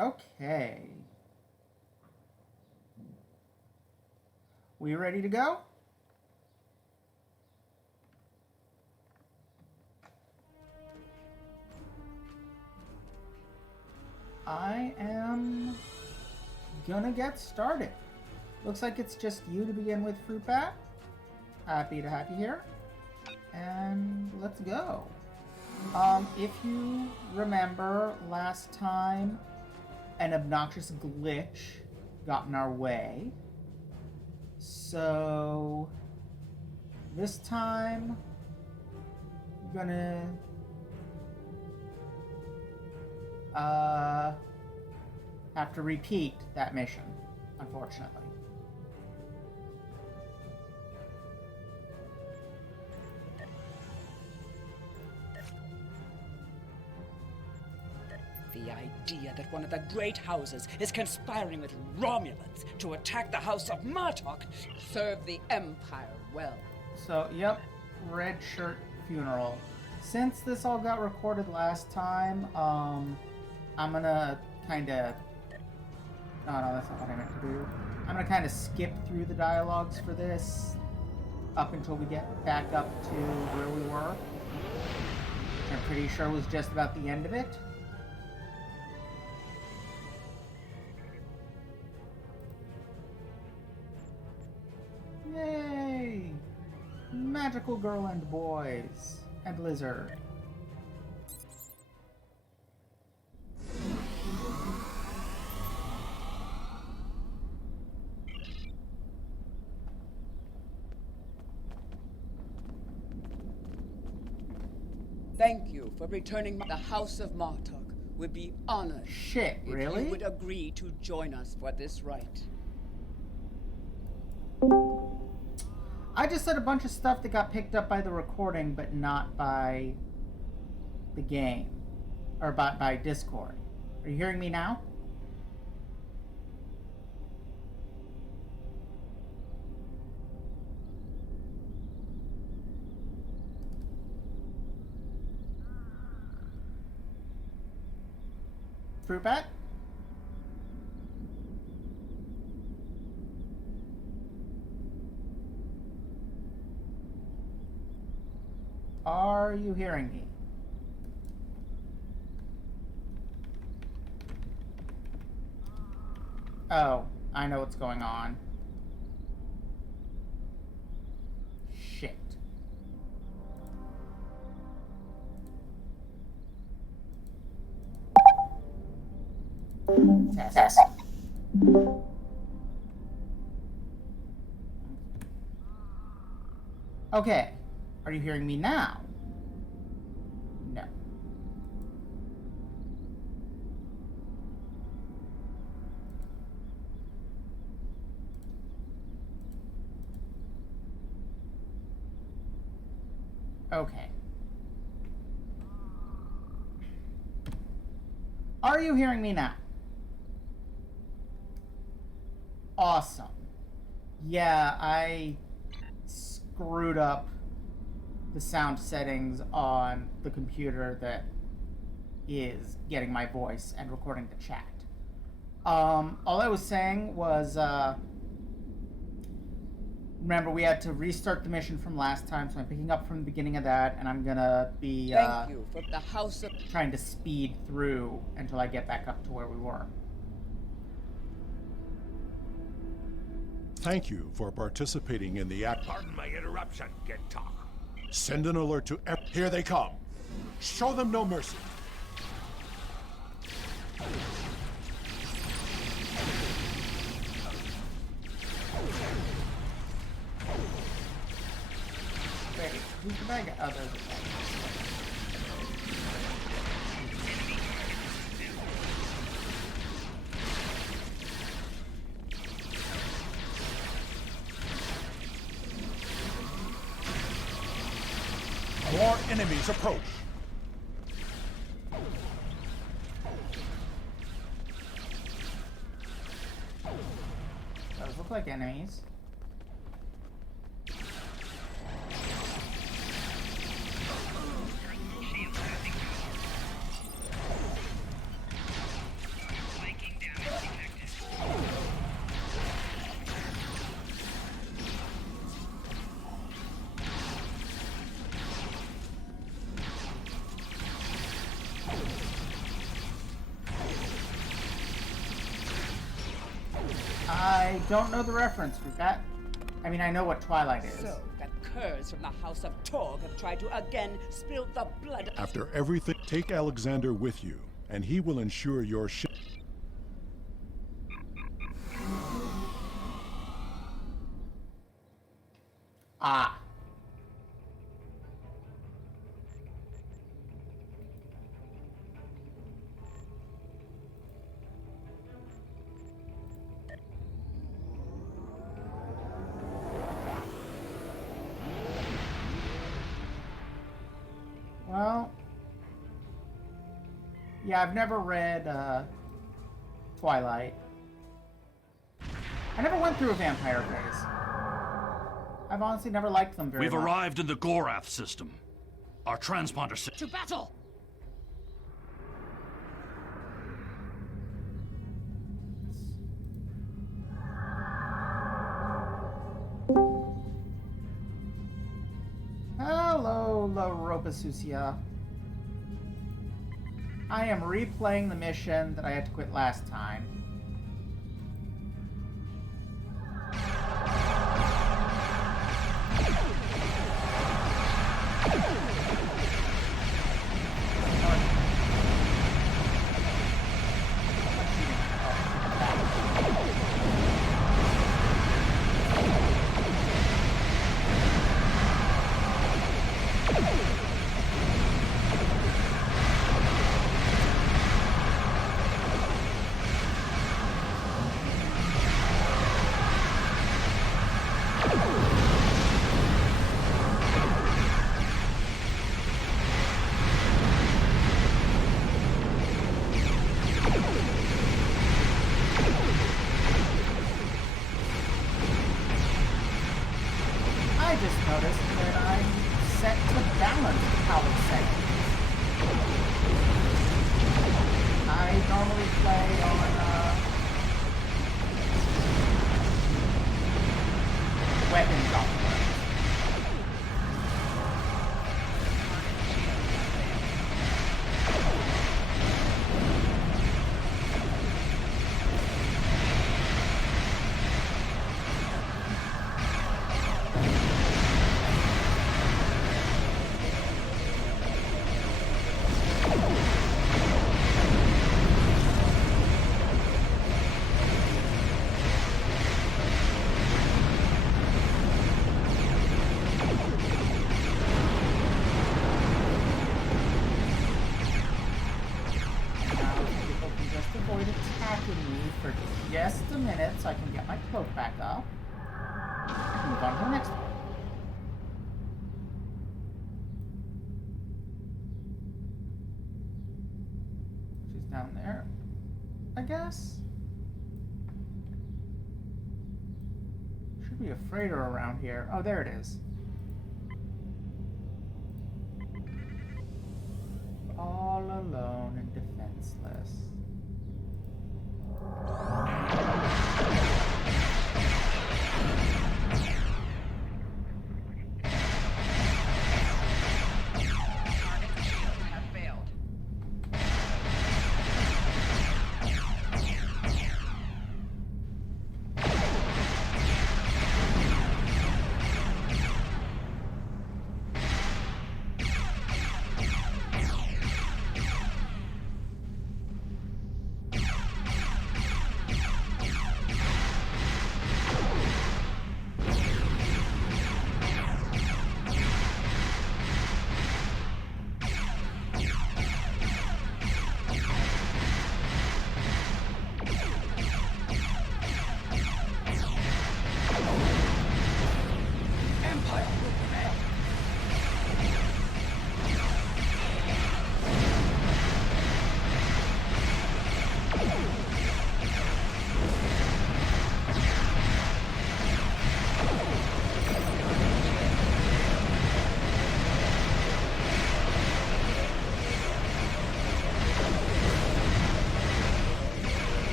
Okay. We ready to go? I am gonna get started. Looks like it's just you to begin with, Fruit Bat. Happy to have you here. And let's go. If you remember last time, an obnoxious glitch got in our way. So this time, I'm gonna have to repeat that mission, unfortunately. The idea that one of the great houses is conspiring with Romulans to attack the House of Martok served the Empire well. So, yep, red shirt funeral. Since this all got recorded last time, I'm gonna kinda... Oh, no, that's not what I meant to do. I'm gonna kinda skip through the dialogues for this up until we get back up to where we were. I'm pretty sure it was just about the end of it. Yay! Magical girl and boys. And lizard. Thank you for returning. The House of Martok would be honored. Shit, really? If you would agree to join us for this rite. I just said a bunch of stuff that got picked up by the recording, but not by the game. Or by Discord. Are you hearing me now? Fruit Bat? Are you hearing me? Oh, I know what's going on. Shit. Test. Okay. Are you hearing me now? No. Okay. Are you hearing me now? Awesome. Yeah, I screwed up the sound settings on the computer that is getting my voice and recording the chat. All I was saying was, remember we had to restart the mission from last time, so I'm picking up from the beginning of that, and I'm gonna be Thank you for the House of... trying to speed through until I get back up to where we were. Thank you for participating in the act. Pardon my interruption, Get Talk. Send an alert to here they come. Show them no mercy. Wait, who's the bad guy? Oh, there's the bad guy. More enemies approach. Those look like enemies. I don't know the reference. I know what Twilight is. So, the curs from the House of Torg have tried to again spill the blood. After everything, take Alexander with you, and he will ensure your ship. Ah. Well, yeah, I've never read Twilight. I never went through a vampire phase. I've honestly never liked them very much. We've arrived in the Gorath system. Our transponder system. To battle! Hello, La Ropa Sucia. I am replaying the mission that I had to quit last time. I just noticed that I'm set to balance power settings. I normally play on weapons options. Just a minute so I can get my cloak back up. Move on to the next one. She's down there, I guess. Should be a freighter around here. Oh, there it is. All alone and defenseless.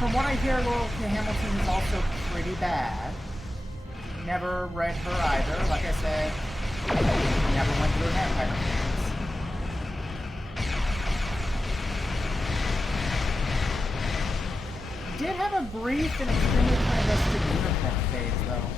from what I hear, Laurel K. Hamilton is also pretty bad. Never read her either. Like I said, never went through an Empire phase. Did have a brief and extremely clandestine uniform phase, though.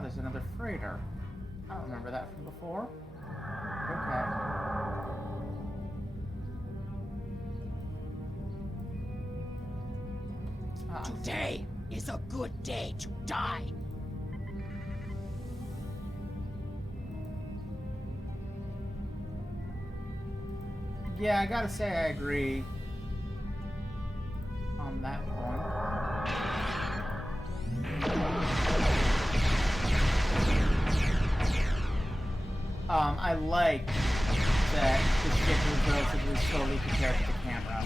There's another freighter. I don't remember that from before. Okay. Today is a good day to die. Yeah, I gotta say I agree on that point. I like that the ship was relatively slowly compared to the camera.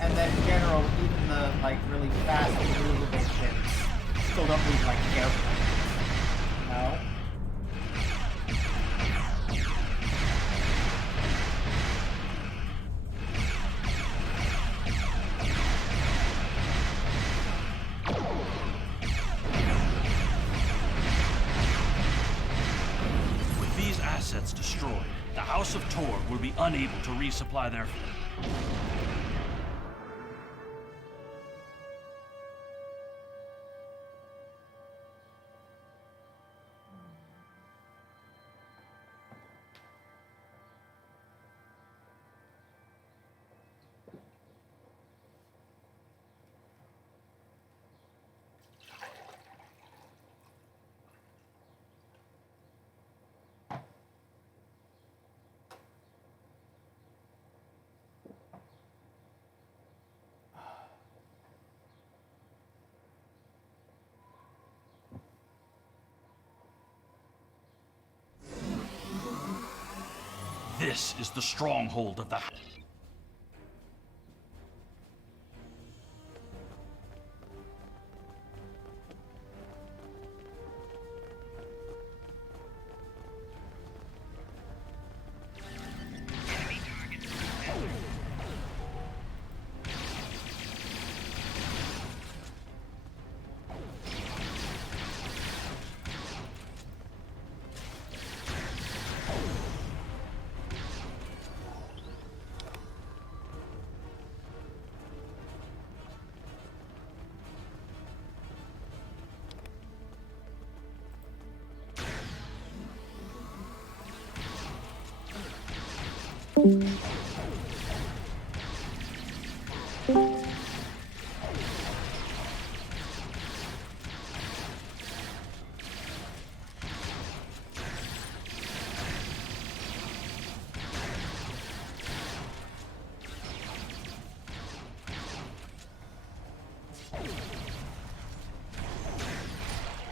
And then in general, even the really fast movable ships still don't move like airplanes. No? Destroyed, the House of Tor will be unable to resupply their fleet. This is the stronghold of the...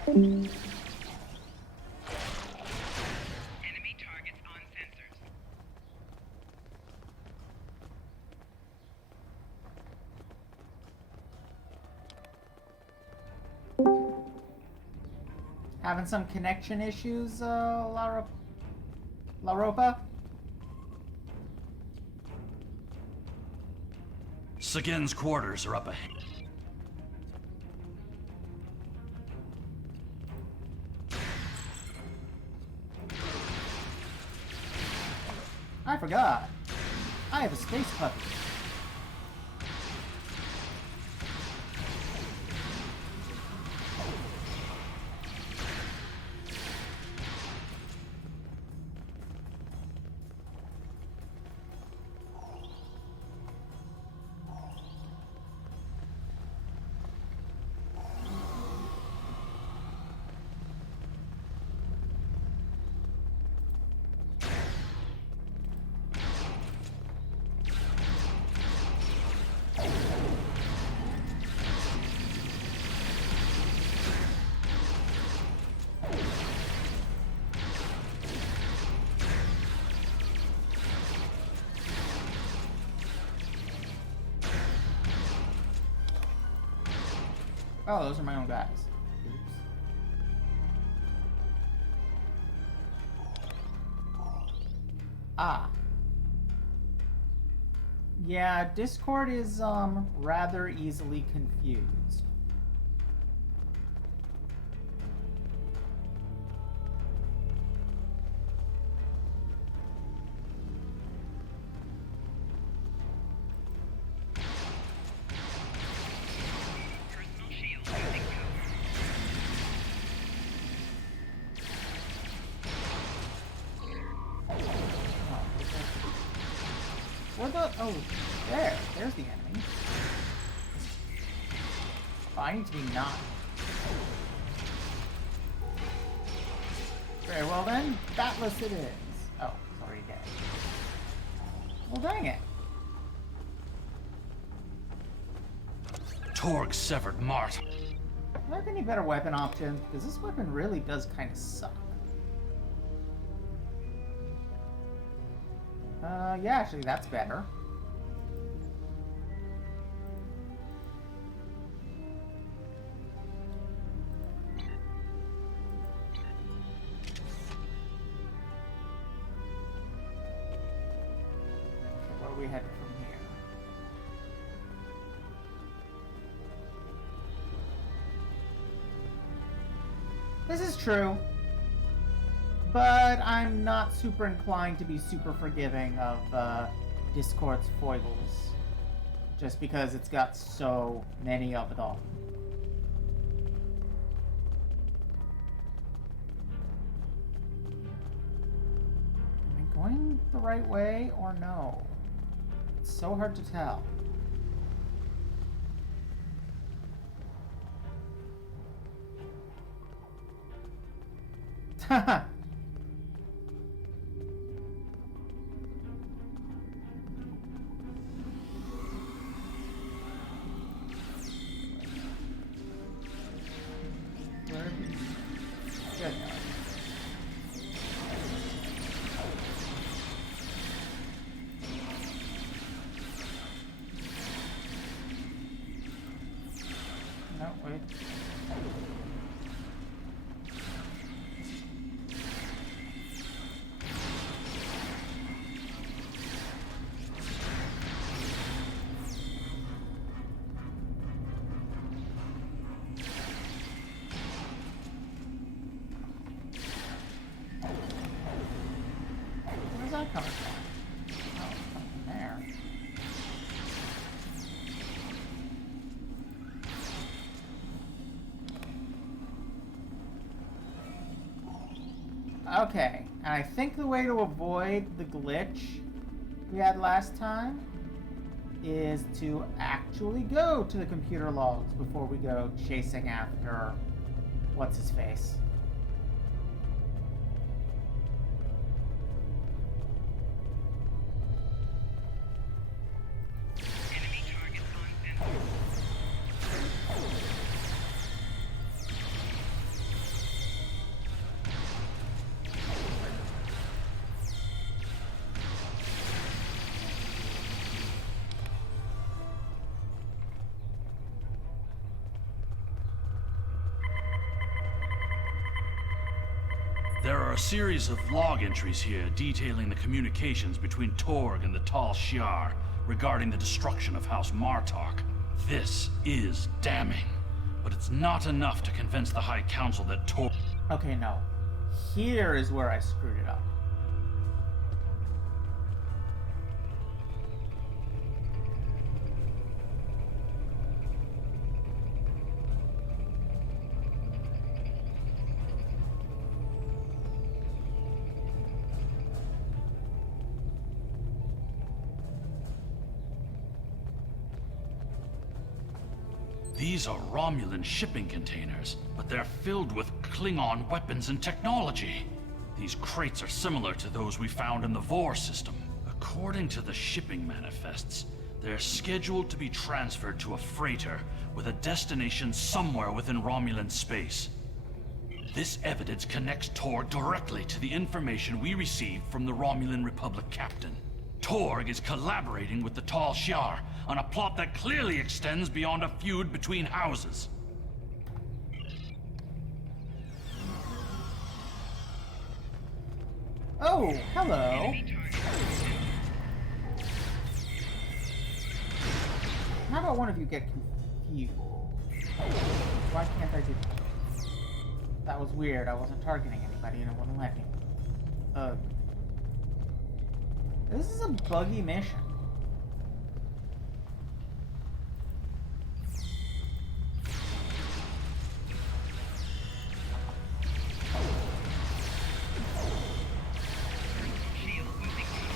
Enemy targets on sensors. Having some connection issues, La Ropa? Sagin's quarters are up ahead. I forgot. I have a space puppy. Oh, those are my own guys. Oops. Ah. Yeah, Discord is, rather easily confused. Personal shield using cover. Where the... Oh, there. There's the enemy. Oh, I need to be not. Very well then. Batless it is. Oh, it's already dead. Well, dang it. Torg severed Mart. Do I have any better weapon options? Because this weapon really does kind of suck. Yeah, actually, that's better. Okay, where are we headed from here? This is true. But I'm not super inclined to be super forgiving of Discord's foibles. Just because it's got so many of it all. Am I going the right way or no? It's so hard to tell. Haha. Good. No, wait. Where's that coming from? Oh, it's coming from there. Okay, and I think the way to avoid the glitch we had last time is to actually go to the computer logs before we go chasing after what's his face. Enemy targets on sensors. There are a series of log entries here detailing the communications between Torg and the Tal Shiar regarding the destruction of House Martok. This is damning, but it's not enough to convince the High Council that Torg... Okay, no. Here is where I screwed it up. These are Romulan shipping containers, but they're filled with Klingon weapons and technology. These crates are similar to those we found in the Vor system. According to the shipping manifests, they're scheduled to be transferred to a freighter with a destination somewhere within Romulan space. This evidence connects Torg directly to the information we received from the Romulan Republic captain. Torg is collaborating with the Tal Shiar on a plot that clearly extends beyond a feud between houses. Oh, hello. Enemy target. How about one of you get confused? Why can't I do that? That was weird. I wasn't targeting anybody and it wouldn't let me. This is a buggy mission. Shield losing power.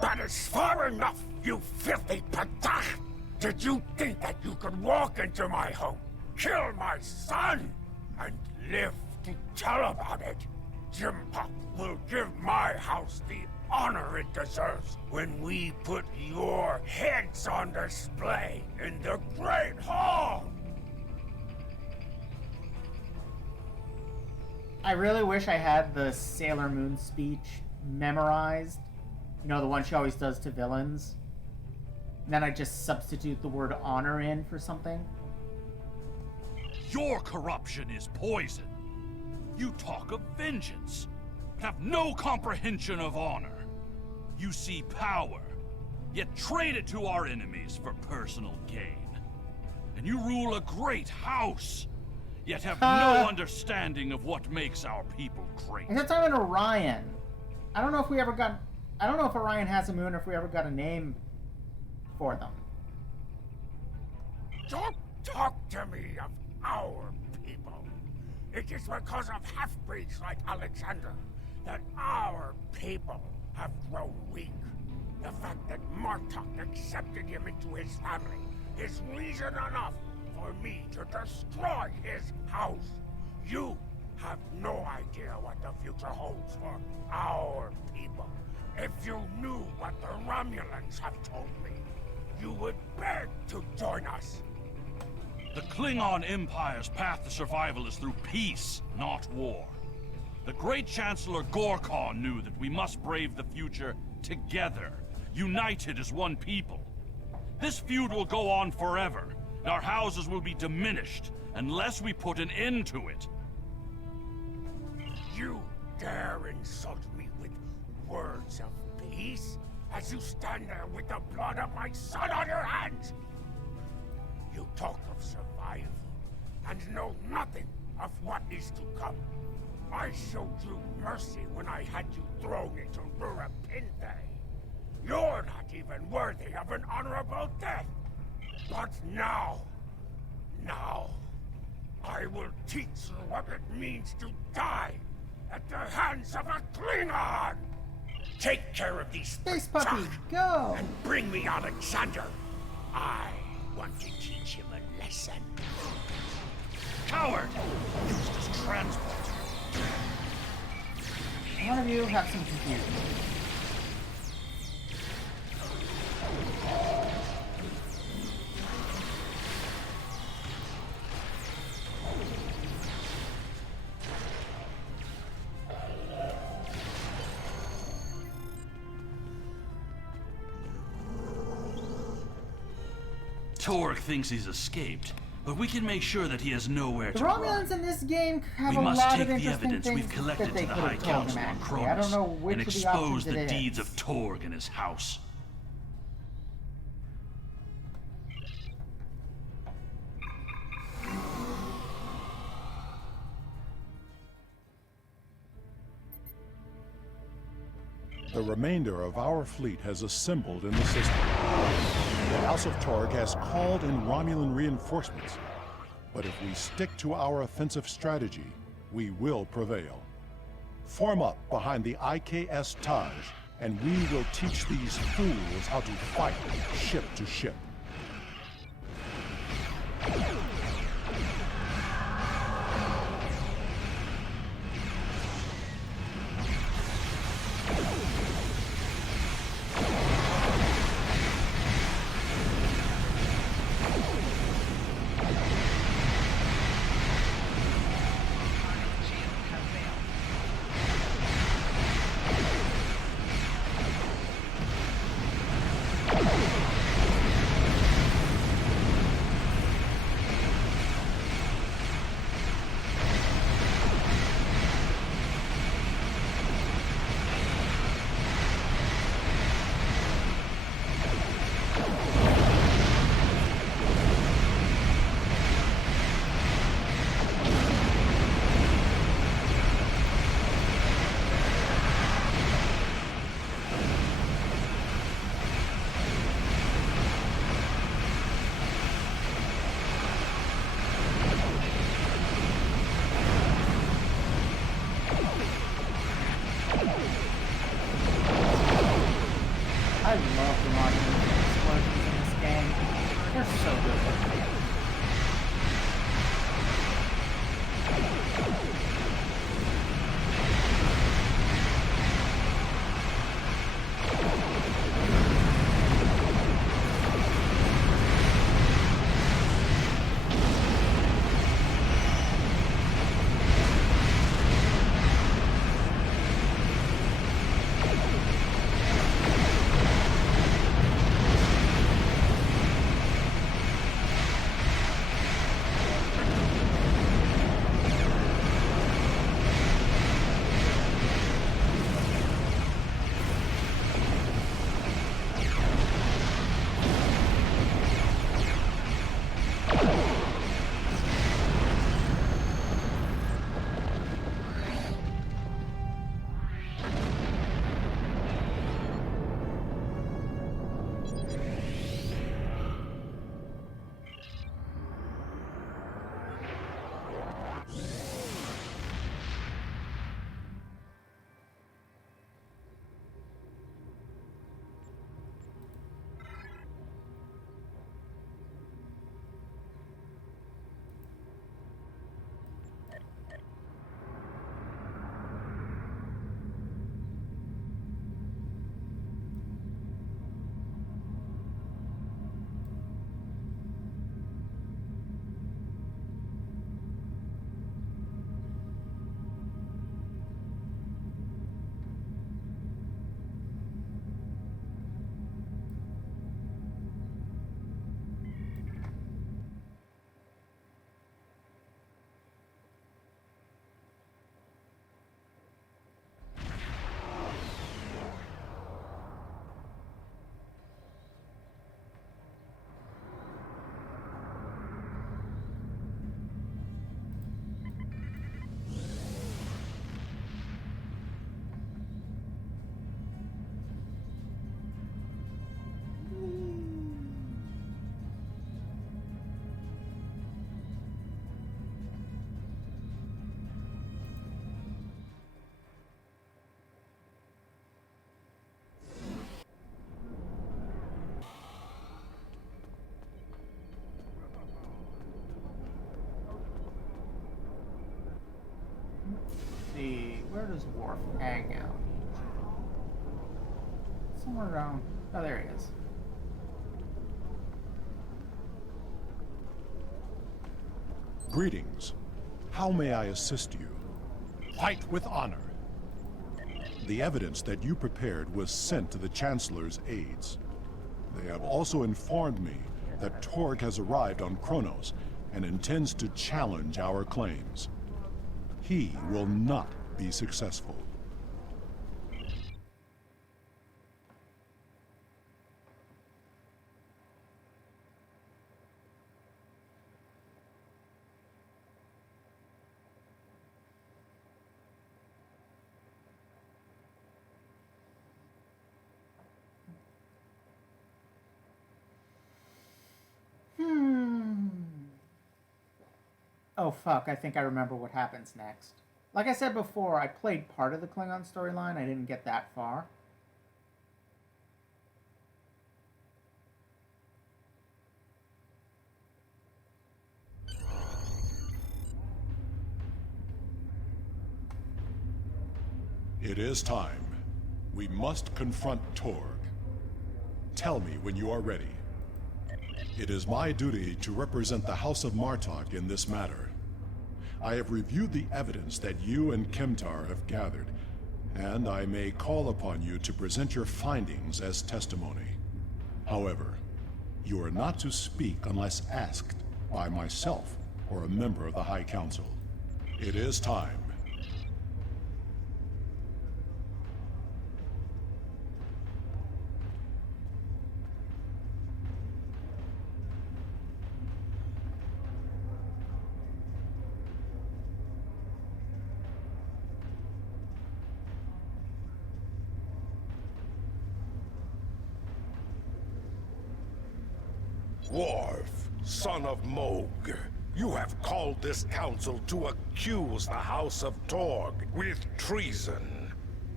That is far enough, you filthy patach! Did you think that you could walk into my home, kill my son, and live to tell about it? Jimpok will give my house the honor it deserves when we put your heads on display in the Great Hall! I really wish I had the Sailor Moon speech memorized. You know, the one she always does to villains. And then I just substitute the word honor in for something. Your corruption is poison. You talk of vengeance, but have no comprehension of honor. You see power, yet trade it to our enemies for personal gain. And you rule a great house, yet have no understanding of what makes our people great. Except I'm in Orion. I don't know if we ever got... I don't know if Orion has a moon or if we ever got a name for them. Don't talk to me of our people. It is because of half-breeds like Alexander that our people have grown weak. The fact that Martok accepted him into his family is reason enough for me to destroy his house. You have no idea what the future holds for our people. If you knew what the Romulans have told me, you would beg to join us. The Klingon Empire's path to survival is through peace, not war. The great Chancellor Gorkon knew that we must brave the future together, united as one people. This feud will go on forever, and our houses will be diminished unless we put an end to it. You dare insult me with words of peace as you stand there with the blood of my son on your hands? You talk of survival and know nothing of what is to come. I showed you mercy when I had you thrown into Rurapinte. You're not even worthy of an honorable death. But now, I will teach you what it means to die at the hands of a Klingon! Take care of these Space Puppy, Patach go! and bring me Alexander. I want to teach him a lesson. Coward! Used as transport. one of you have some confusion. Torg thinks he's escaped, but we can make sure that he has nowhere The to run. Romulans in this game have We a must lot take of the interesting evidence things we've collected that they to the could High have told him, Council on actually. I Cronus don't know which and of the expose options the it deeds is. of Torg and his house. The remainder of our fleet has assembled in the system. The House of Torg has called in Romulan reinforcements. But if we stick to our offensive strategy, we will prevail. Form up behind the IKS Taj, and we will teach these fools how to fight ship to ship. Where does Worf hang out? Somewhere around. Oh, there he is. Greetings. How may I assist you? Fight with honor. The evidence that you prepared was sent to the Chancellor's aides. They have also informed me that Torg has arrived on Kronos and intends to challenge our claims. He will not be successful. Oh fuck, I think I remember what happens next. Like I said before, I played part of the Klingon storyline. I didn't get that far. It is time. We must confront Torg. Tell me when you are ready. It is my duty to represent the House of Martok in this matter. I have reviewed the evidence that you and Kemtar have gathered, and I may call upon you to present your findings as testimony. However, you are not to speak unless asked by myself or a member of the High Council. It is time. Worf, son of Moog, you have called this council to accuse the House of Torg with treason.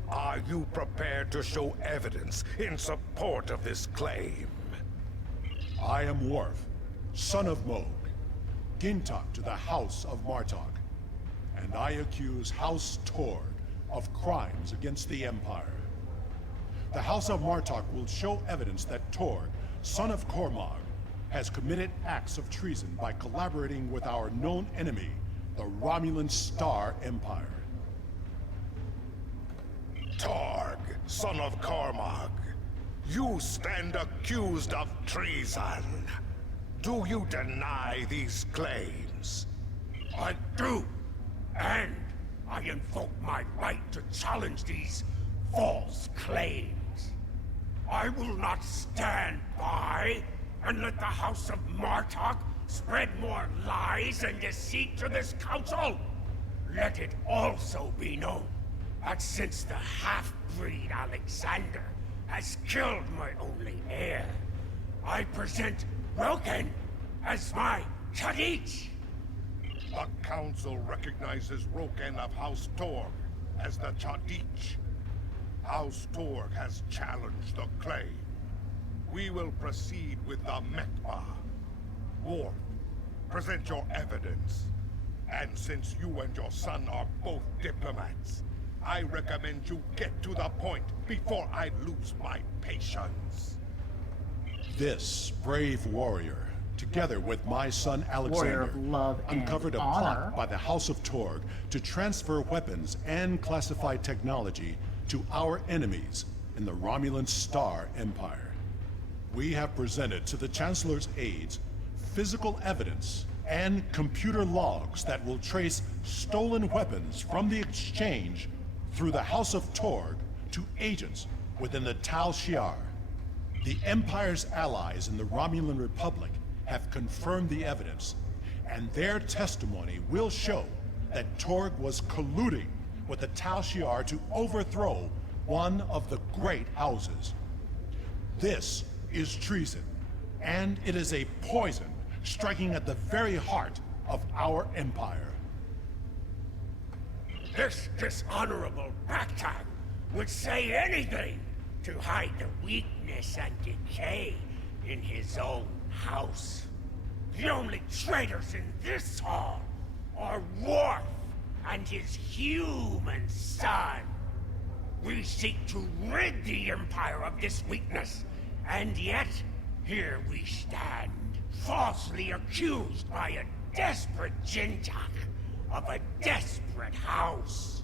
Are you prepared to show evidence in support of this claim? I am Worf, son of Moog, Gintok to the House of Martok, and I accuse House Torg of crimes against the Empire. The House of Martok will show evidence that Torg, son of Cormog, has committed acts of treason by collaborating with our known enemy, the Romulan Star Empire. Torg, son of Cormog, you stand accused of treason. Do you deny these claims? I do, and I invoke my right to challenge these false claims. I will not stand by and let the House of Martok spread more lies and deceit to this council. Let it also be known that since the half-breed Alexander has killed my only heir, I present Roken as my Chadich. The council recognizes Roken of House Torg as the Chadich. House Torg has challenged the claim. We will proceed with the Mekba. Worf, present your evidence. And since you and your son are both diplomats, I recommend you get to the point before I lose my patience. This brave warrior, together with my son Warrior Alexander, of love and uncovered a honor. plot by the House of Torg to transfer weapons and classified technology to our enemies in the Romulan Star Empire. We have presented to the Chancellor's aides physical evidence and computer logs that will trace stolen weapons from the exchange through the House of Torg to agents within the Tal Shiar. The Empire's allies in the Romulan Republic have confirmed the evidence, and their testimony will show that Torg was colluding with the Tal Shiar to overthrow one of the great houses. This is treason, and it is a poison striking at the very heart of our empire. This dishonorable Backtag would say anything to hide the weakness and decay in his own house. The only traitors in this hall are Worf and his human son. We seek to rid the Empire of this weakness, and yet, here we stand, falsely accused by a desperate Jintak of a desperate house.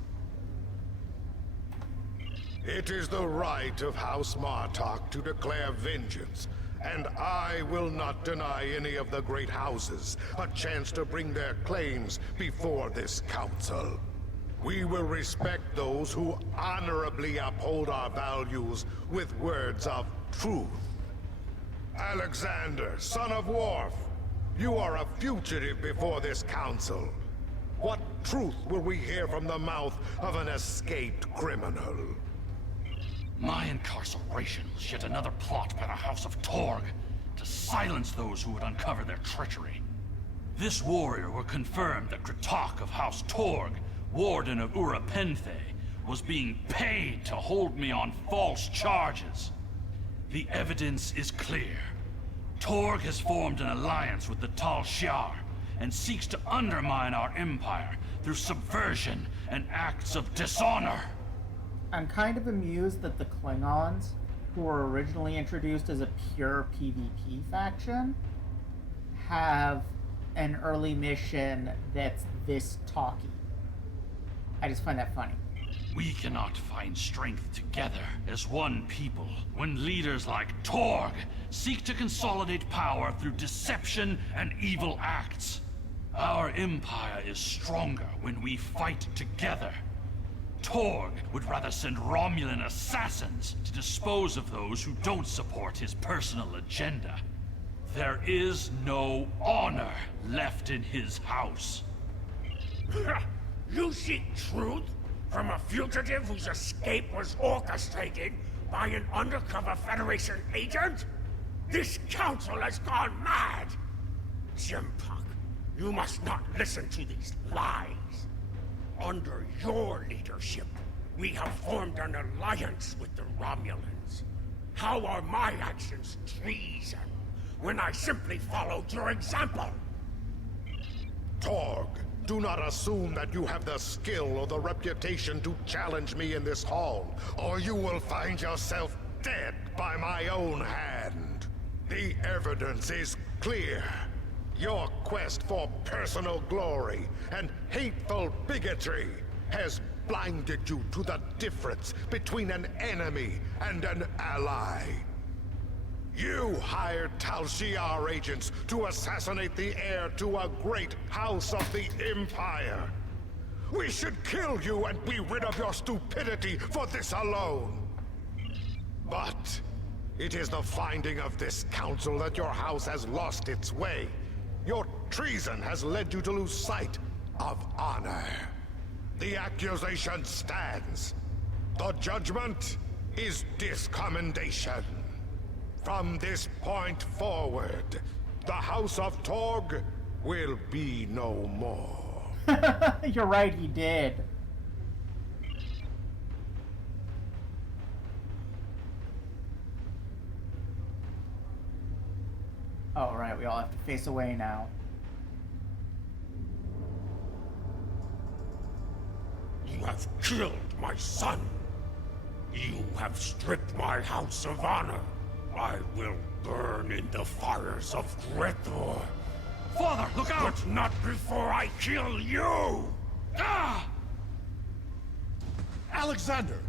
It is the right of House Martok to declare vengeance, and I will not deny any of the great houses a chance to bring their claims before this council. We will respect those who honorably uphold our values with words of truth. Alexander, son of Worf, you are a fugitive before this council. What truth will we hear from the mouth of an escaped criminal? My incarceration was yet another plot by the House of Torg to silence those who would uncover their treachery. This warrior will confirm that Kratok of House Torg, Warden of Ura Penthe, was being paid to hold me on false charges. The evidence is clear. Torg has formed an alliance with the Tal Shiar and seeks to undermine our empire through subversion and acts of dishonor. I'm kind of amused that the Klingons, who were originally introduced as a pure PvP faction, have an early mission that's this talky. I just find that funny. We cannot find strength together as one people when leaders like Torg seek to consolidate power through deception and evil acts. Our empire is stronger when we fight together. Torg would rather send Romulan assassins to dispose of those who don't support his personal agenda. There is no honor left in his house. You seek truth from a fugitive whose escape was orchestrated by an undercover Federation agent? This council has gone mad! Jimpuck, you must not listen to these lies. Under your leadership, we have formed an alliance with the Romulans. How are my actions treason when I simply followed your example? Torg, do not assume that you have the skill or the reputation to challenge me in this hall, or you will find yourself dead by my own hand. The evidence is clear. Your quest for personal glory and hateful bigotry has blinded you to the difference between an enemy and an ally. You hired Tal Shiar agents to assassinate the heir to a great house of the Empire. We should kill you and be rid of your stupidity for this alone. But it is the finding of this council that your house has lost its way. Your treason has led you to lose sight of honor. The accusation stands. The judgment is discommendation. From this point forward, the House of Torg will be no more. You're right, he did. Oh, right, we all have to face away now. You have killed my son. You have stripped my house of honor. I will burn in the fires of Gretor. Father, look out! But not before I kill you! Ah! Alexander!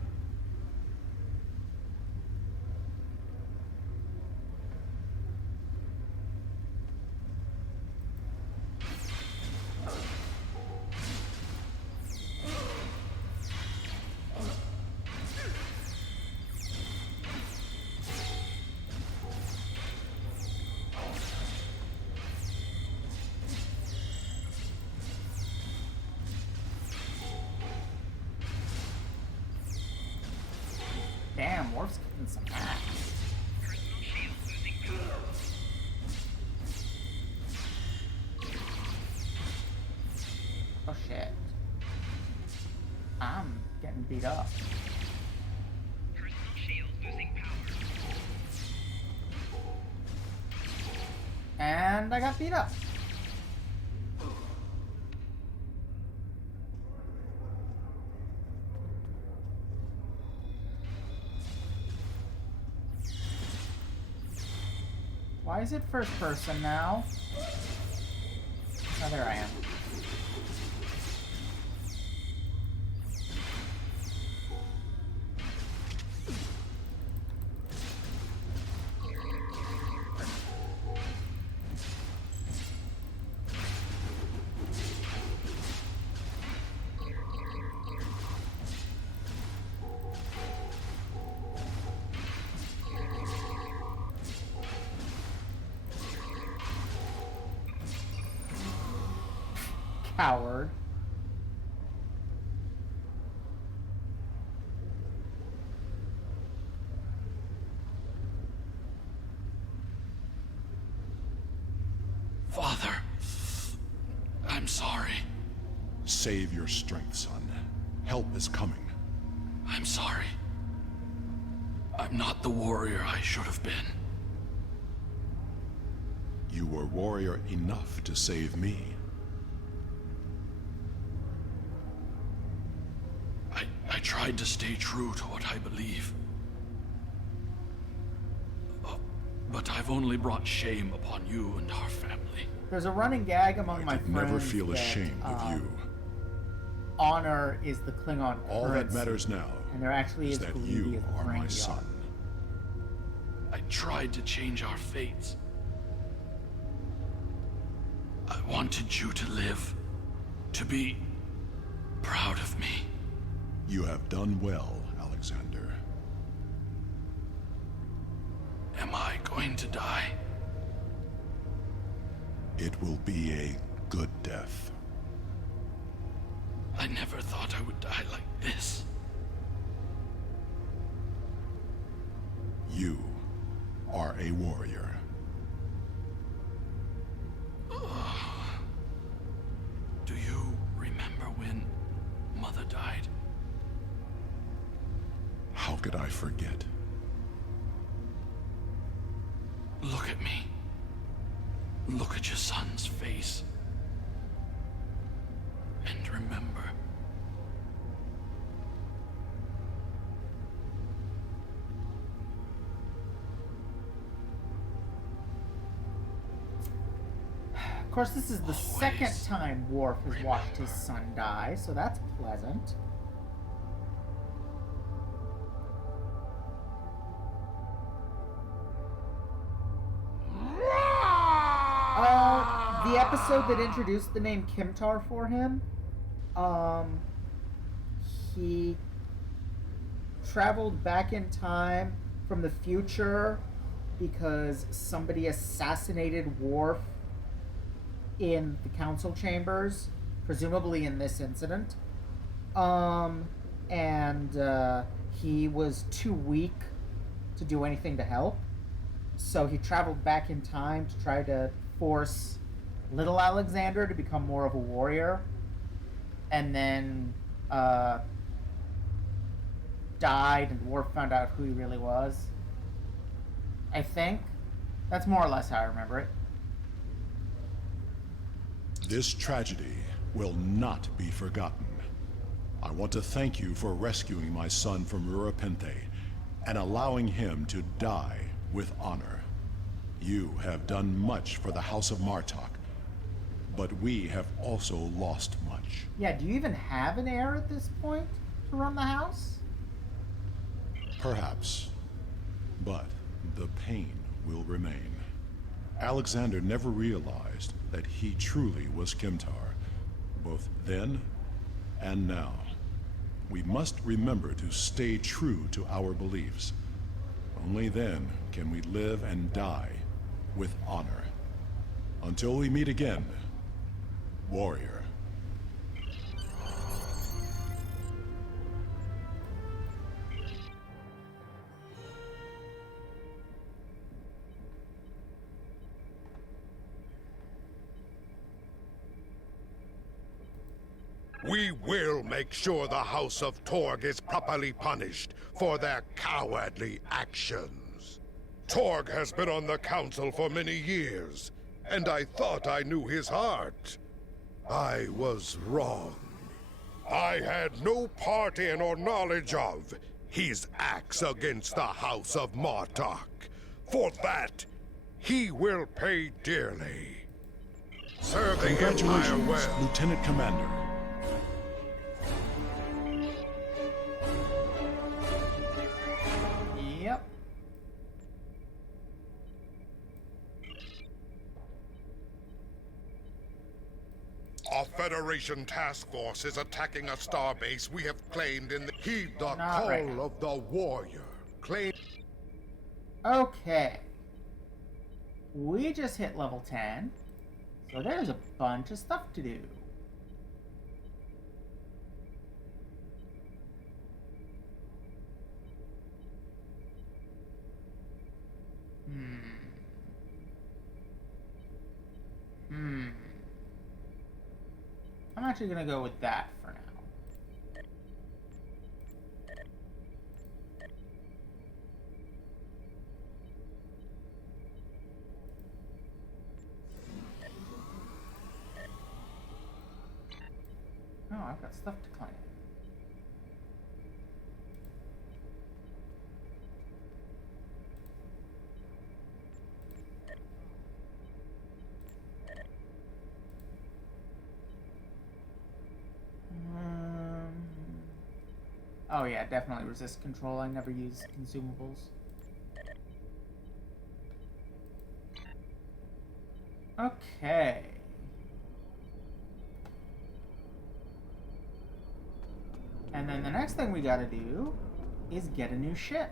Damn, Worf's kicking some ass. Personal shield losing power. Oh shit. I'm getting beat up. Personal shield losing power. And I got beat up. Why is it first person now? Oh, there I am. Coward. Father, I'm sorry. Save your strength, son. Help is coming. I'm sorry. I'm not the warrior I should have been. You were warrior enough to save me. I tried to stay true to what I believe. But I've only brought shame upon you and our family. There's a running gag among my I could friends never feel that, ashamed of you. Honor is the Klingon All that currency, matters now and there actually is is that greedy you as the are my Ferengi son. I tried to change our fates. I wanted you to live, to be proud of me. You have done well, Alexander. Am I going to die? It will be a good death. I never thought I would die like this. You are a warrior. Do you remember when Mother died? How could I forget? Look at me. Look at your son's face. And remember. Of course, this is the second time Worf has watched his son die, so that's pleasant. The episode that introduced the name Kimtar for him, he traveled back in time from the future because somebody assassinated Worf in the council chambers, presumably in this incident. He was too weak to do anything to help. So he traveled back in time to try to force little Alexander to become more of a warrior. And then died, and Worf found out who he really was. I think. That's more or less how I remember it. This tragedy will not be forgotten. I want to thank you for rescuing my son from Urapente and allowing him to die with honor. You have done much for the House of Martok, but we have also lost much. Yeah, do you even have an heir at this point to run the house? Perhaps, but the pain will remain. Alexander never realized that he truly was Kimtar, both then and now. We must remember to stay true to our beliefs. Only then can we live and die with honor. Until we meet again, warrior. We will make sure the House of Torg is properly punished for their cowardly actions. Torg has been on the council for many years, and I thought I knew his heart. I was wrong. I had no part in or knowledge of his acts against the House of Martok. For that, He will pay dearly. Serve the Empire Congratulations, well. Lieutenant Commander. Yep. A Federation task force is attacking a starbase we have claimed in the... Heed the Not call right now. of the warrior. Claim... Okay. We just hit level 10. So there's a bunch of stuff to do. I'm actually gonna go with that for now. Oh, I've got stuff to claim. Oh yeah, definitely resist control. I never use consumables. Okay. And then the next thing we gotta do is get a new ship.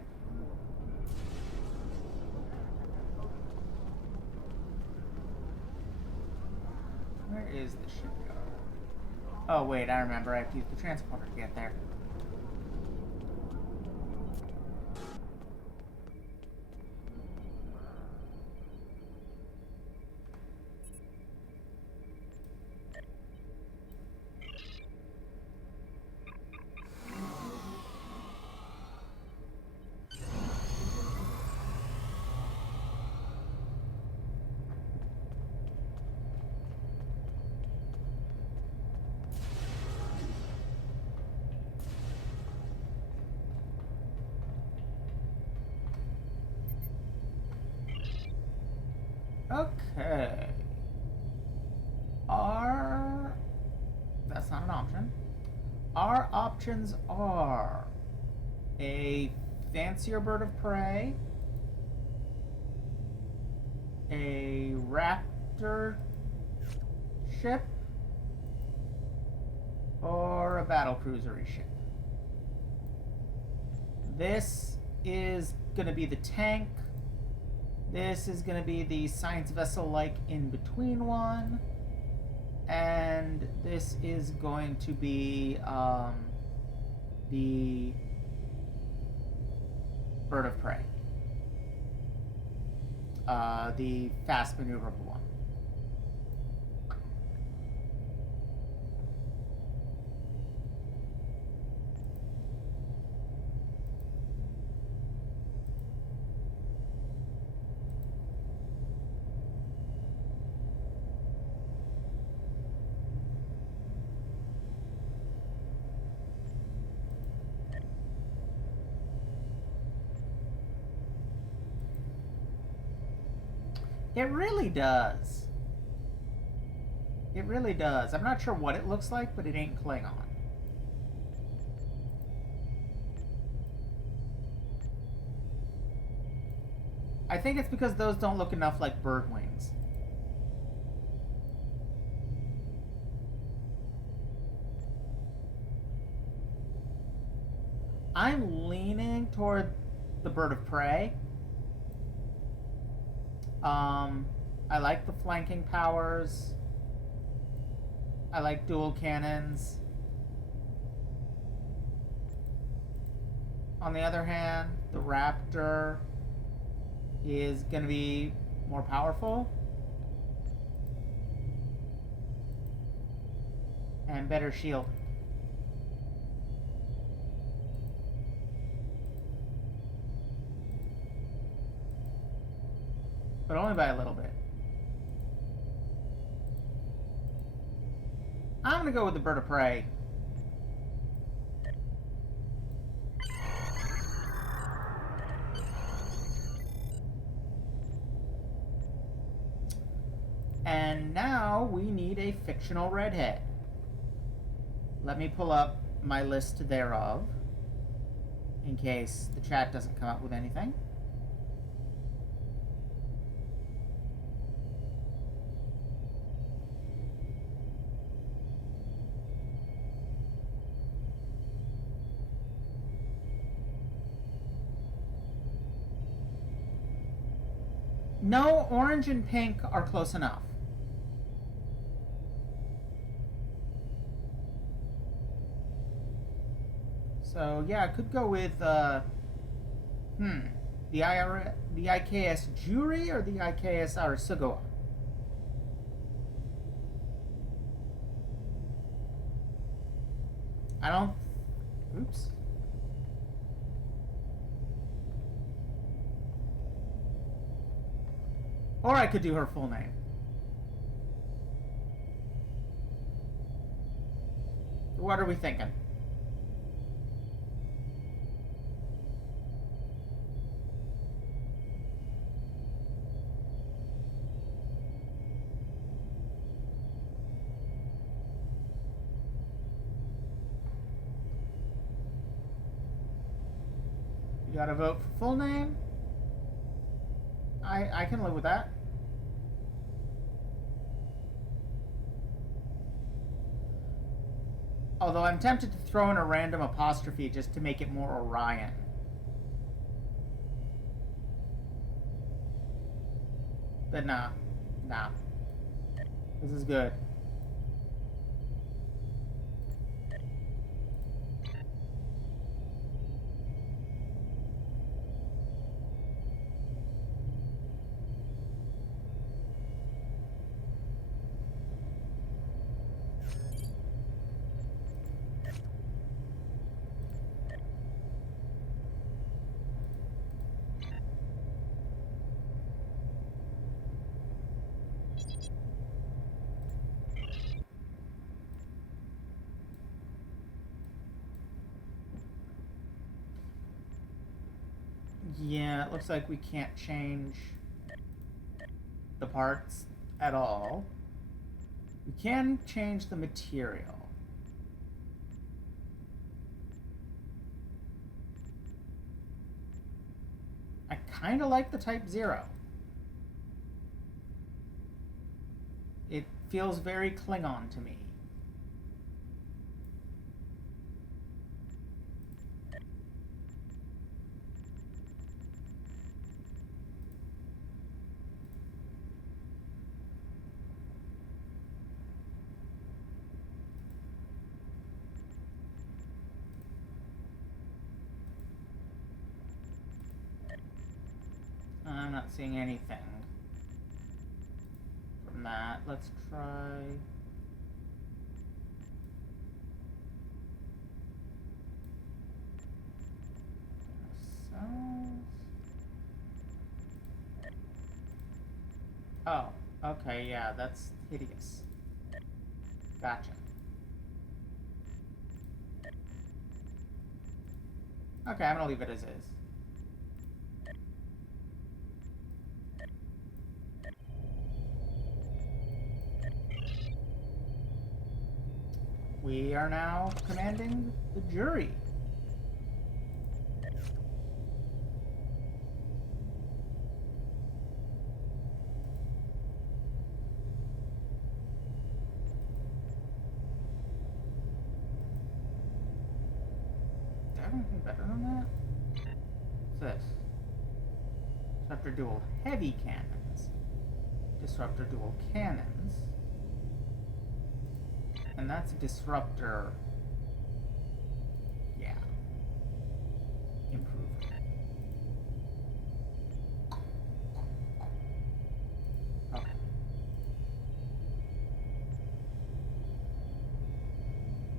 Where is the shipyard? Oh wait, I remember. I have to use the transporter to get there. Okay. That's not an option. Our options are a fancier bird of prey, a raptor ship, or a battlecruisery ship. This is gonna be the tank. This is going to be the science vessel-like in-between one. And this is going to be the bird of prey. The fast maneuverable one. It really does. It really does. I'm not sure what it looks like, but it ain't Klingon. I think it's because those don't look enough like bird wings. I'm leaning toward the bird of prey. I like the flanking powers. I like dual cannons. On the other hand, the Raptor is going to be more powerful and better shield. But only by a little bit. I'm gonna go with the bird of prey. And now we need a fictional redhead. Let me pull up my list thereof, in case the chat doesn't come up with anything. No, orange and pink are close enough. So yeah, I could go with the IKS Jury or the IKS Arasugawa. I don't. Oops. Or I could do her full name. What are we thinking? You gotta vote for full name? I can live with that. Although I'm tempted to throw in a random apostrophe just to make it more Orion. But nah. This is good. Yeah, it looks like we can't change the parts at all. We can change the material. I kind of like the Type 0. It feels very Klingon to me. I'm not seeing anything from that. Let's try. Ourselves. Oh, okay, yeah, that's hideous. Gotcha. Okay, I'm gonna leave it as is. We are now commanding the jury. Do I have anything better than that? What's this? Disruptor dual heavy cannons. Disruptor dual cannons. And that's a disruptor. Yeah. Improved. Okay.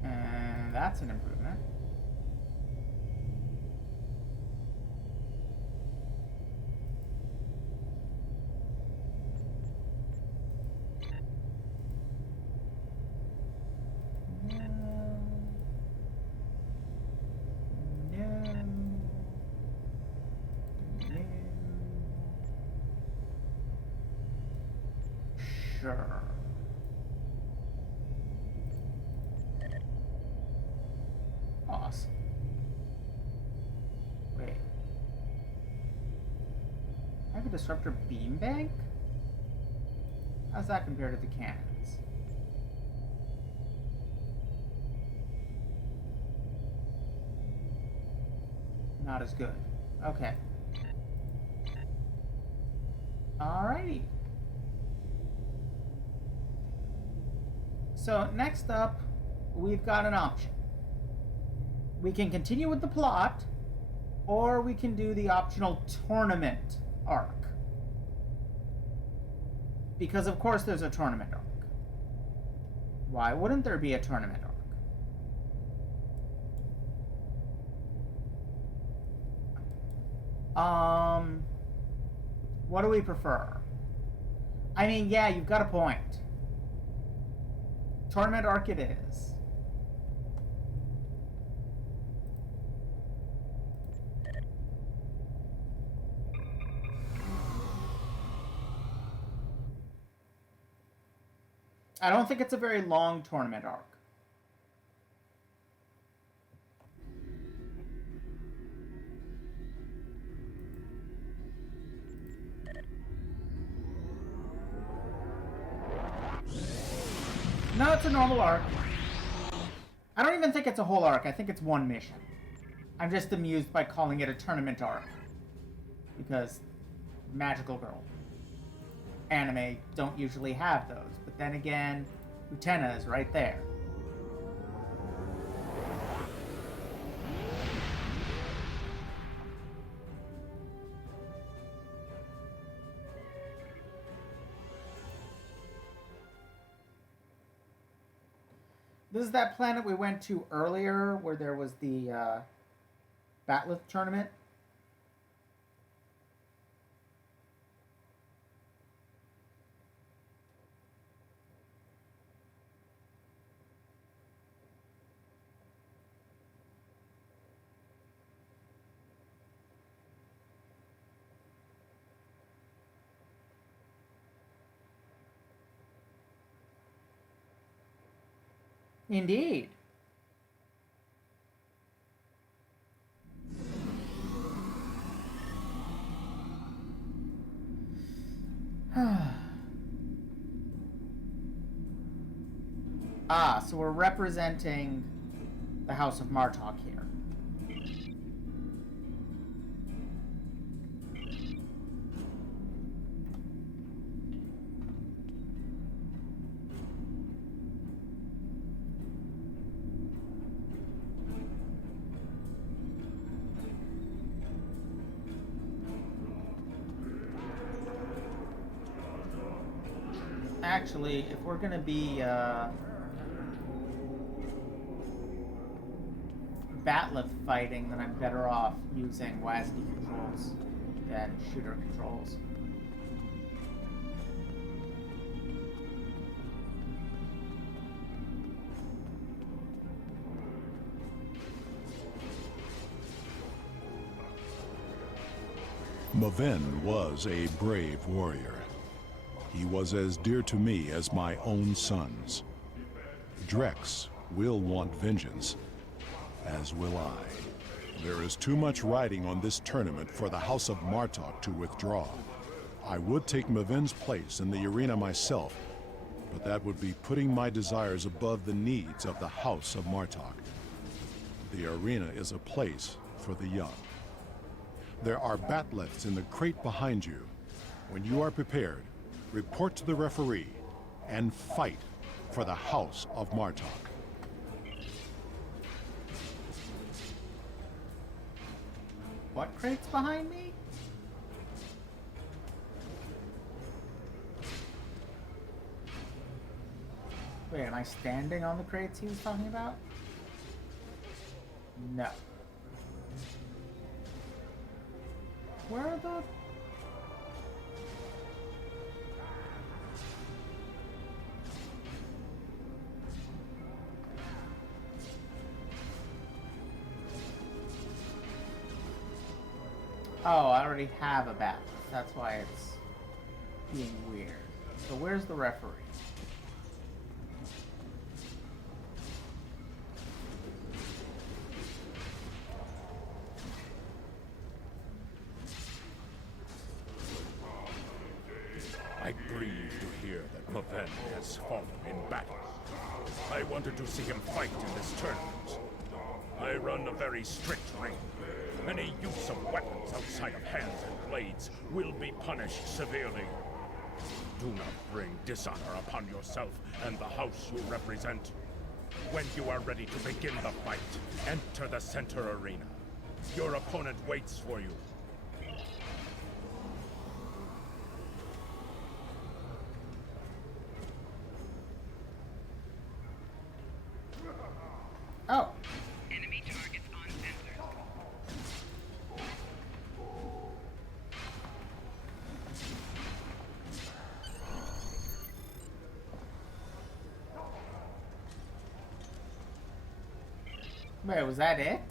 And that's an improvement. Sure. Awesome. Wait. I have a disruptor beam bank? How's that compared to the cannons? Not as good. Okay. Alrighty. So next up, we've got an option. We can continue with the plot, or we can do the optional tournament arc. Because of course there's a tournament arc. Why wouldn't there be a tournament arc? What do we prefer? I mean, yeah, you've got a point. Tournament arc it is. I don't think it's a very long tournament arc. No, it's a normal arc. I don't even think it's a whole arc. I think it's one mission. I'm just amused by calling it a tournament arc. Because Magical Girl. Anime don't usually have those. But then again, Utena is right there. This is that planet we went to earlier where there was the Batleth tournament. Indeed. So we're representing the House of Martok here. Actually, if we're gonna be Batleth fighting, then I'm better off using WASD controls than shooter controls. Maven was a brave warrior. He was as dear to me as my own sons. Drex will want vengeance, as will I. There is too much riding on this tournament for the House of Martok to withdraw. I would take Maven's place in the arena myself, but that would be putting my desires above the needs of the House of Martok. The arena is a place for the young. There are Batleths in the crate behind you. When you are prepared, report to the referee and fight for the House of Martok. What crate's behind me? Wait, am I standing on the crates he was talking about? No. Where are the... Oh, I already have a bat. That's why it's being weird. So where's the referee? I grieve to hear that Maven has fallen in battle. I wanted to see him fight in this tournament. I run a very strict ring. Any use of weapons outside of hands and blades will be punished severely. Do not bring dishonor upon yourself and the house you represent. When you are ready to begin the fight, enter the center arena. Your opponent waits for you. Oh, Enemy targets on sensors. wait, was that it?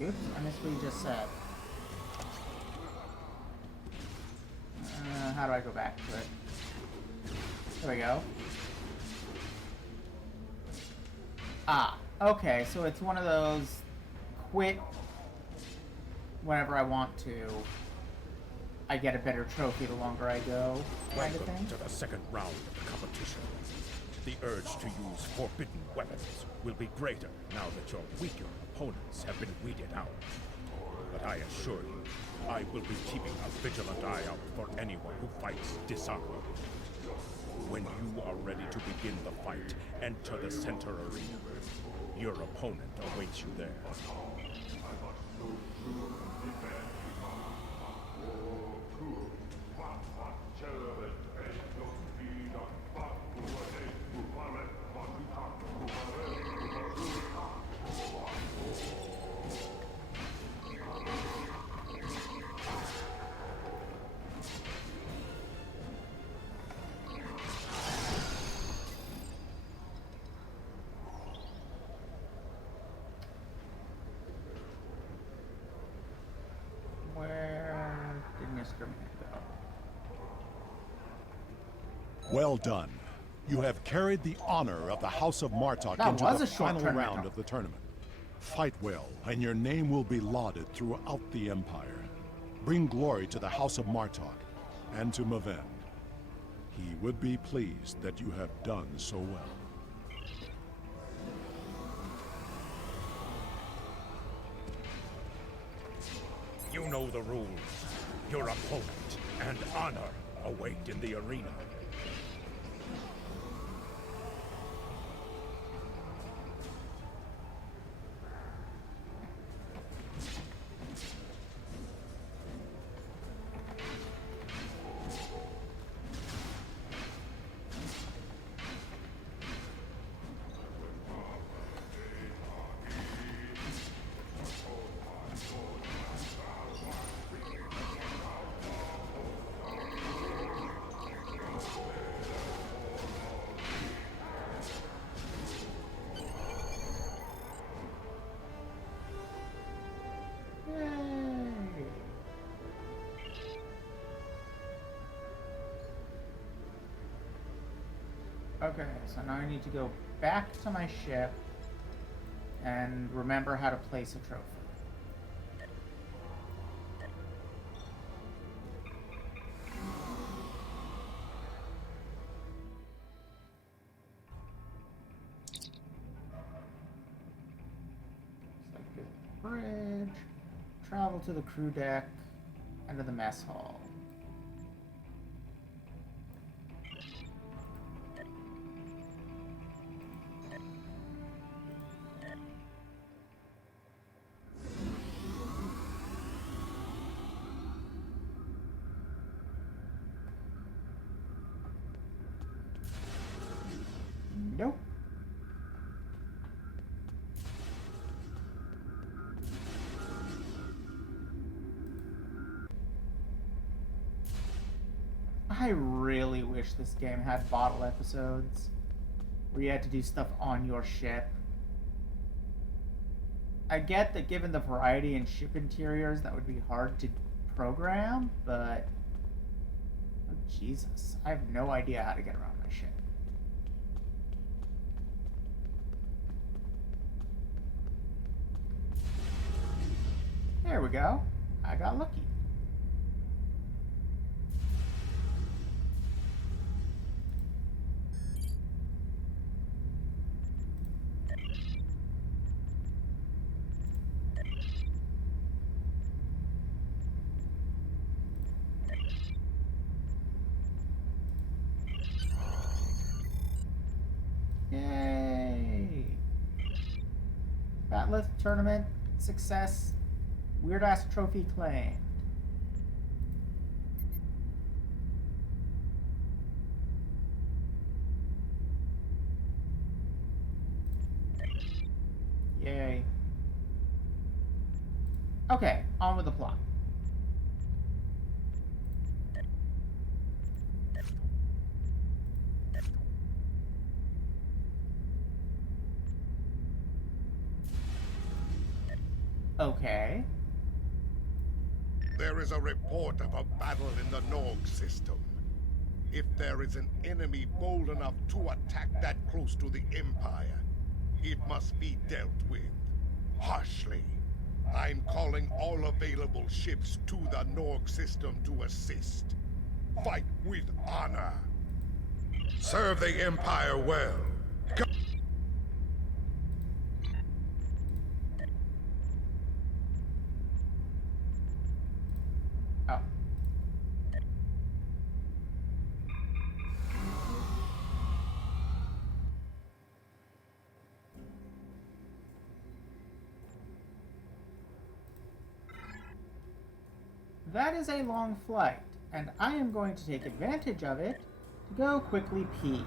Oops, I missed what you just said. How do I go back to it? There we go. Ah, okay, so it's one of those quit whenever I want to. I get a better trophy the longer I go, kind of Welcome thing. to the second round of the competition. The urge to use forbidden weapons will be greater now that your weaker opponents have been weeded out. But I assure you, I will be keeping a vigilant eye out for anyone who fights dishonorably. When you are ready to begin the fight, enter the center arena. Your opponent awaits you there. Where did Mr. Man go? Well done. You have carried the honor of the House of Martok That into was the a short final tournament, round though. of the tournament. Fight well, and your name will be lauded throughout the Empire. Bring glory to the House of Martok and to Maven. He would be pleased that you have done so well. You know the rules. Your opponent and honor await in the arena. Yay! Okay, so now I need to go back to my ship and remember how to place a trophy. So I go to the bridge, travel to the crew deck, and to the mess hall. Nope. I really wish this game had bottle episodes where you had to do stuff on your ship. I get that given the variety in ship interiors, that would be hard to program, but oh Jesus, I have no idea how to get around my ship. There we go. I got lucky. Yay! Batleth tournament success. Weird ass trophy claimed. Yay. Okay, on with the plot. Okay. There is a report of a battle in the Norg system. If there is an enemy bold enough to attack that close to the Empire, it must be dealt with harshly. I'm calling all available ships to the Norg system to assist. Fight with honor. Serve the Empire well. Oh. That is a long flight, and I am going to take advantage of it to go quickly pee.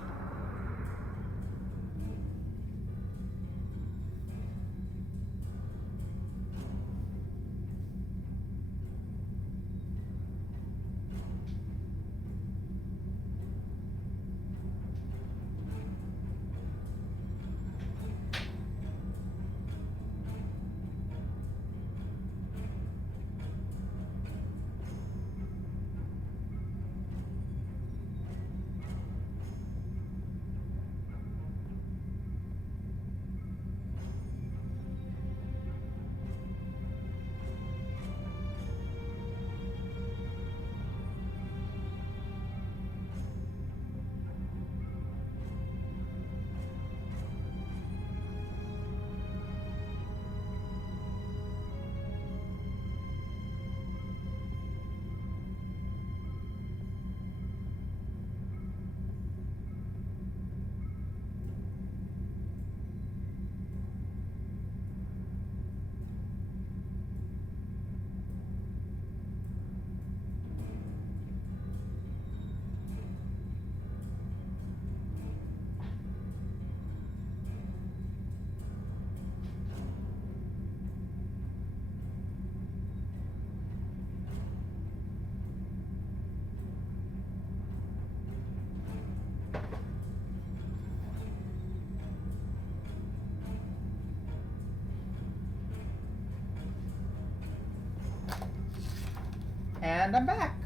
And I'm back.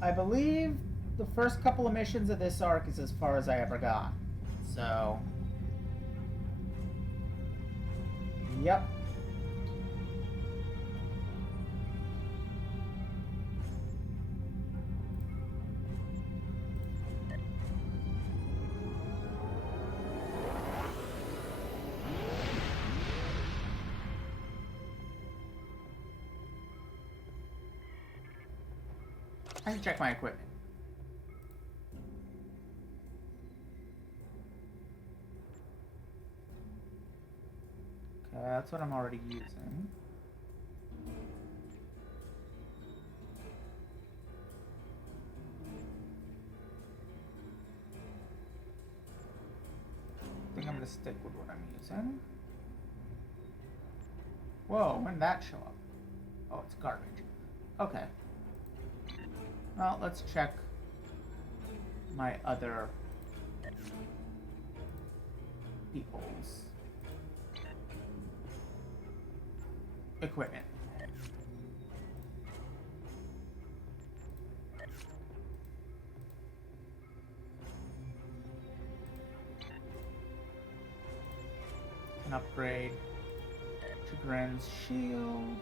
I believe the first couple of missions of this arc is as far as I ever got. So, yep. I should check my equipment. Okay, that's what I'm already using. I think I'm gonna stick with what I'm using. Whoa, when did that show up? Oh, it's garbage. Okay. Well, let's check my other people's equipment. Can upgrade Chagrin's shield.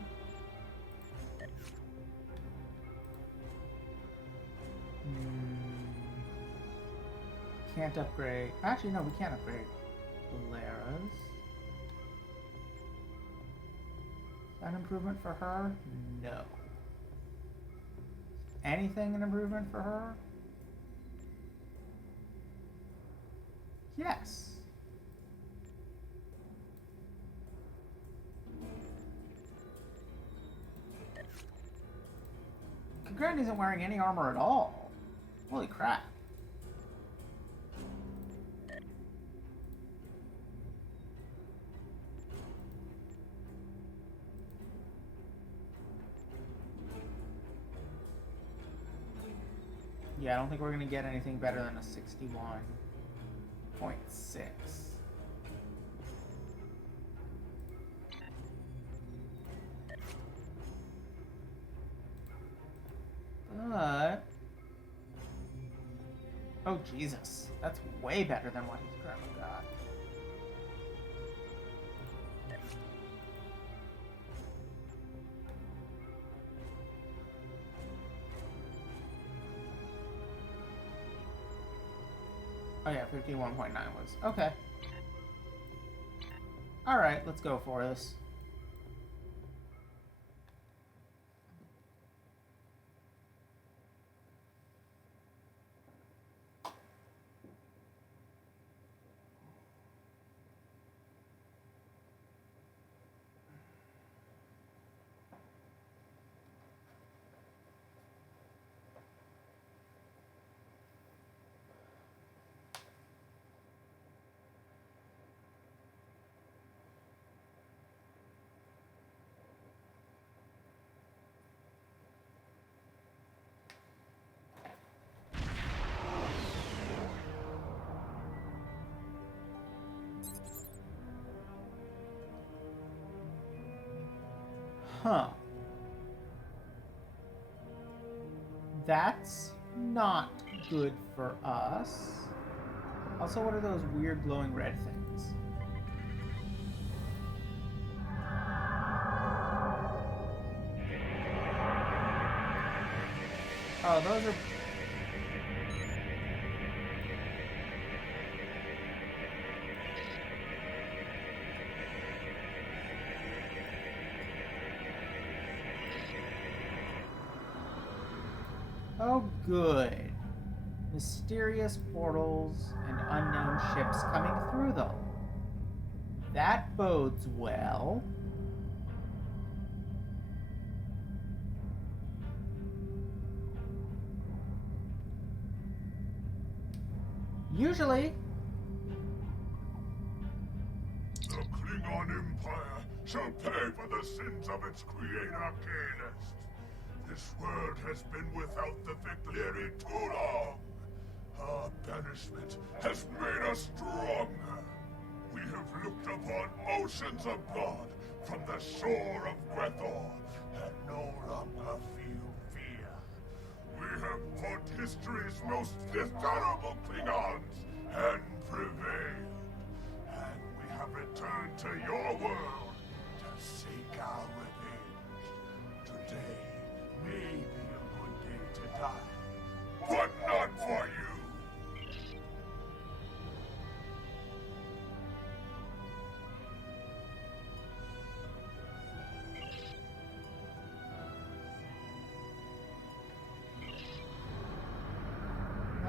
Can't upgrade. Actually, no, we can't upgrade Valera's. Is that an improvement for her? No. Anything an improvement for her? Yes. Grant isn't wearing any armor at all. Holy crap. Yeah, I don't think we're going to get anything better than a 61.6. But... oh, Jesus. That's way better than what he's currently got. Oh yeah, 51.9 was... okay. Alright, let's go for this. Huh. That's not good for us. Also, what are those weird glowing red things? Oh, those are... oh, good. Mysterious portals and unknown ships coming through them. That bodes well. Usually. The Klingon Empire shall pay for the sins of its creator, Caelus. This world has been without the Victleri too long. Our banishment has made us stronger. We have looked upon oceans of blood from the shore of Grethor and no longer feel fear. We have fought history's most dishonorable Klingons and prevailed. And we have returned to your world to seek our revenge. Today may be a good day to die, but not for you.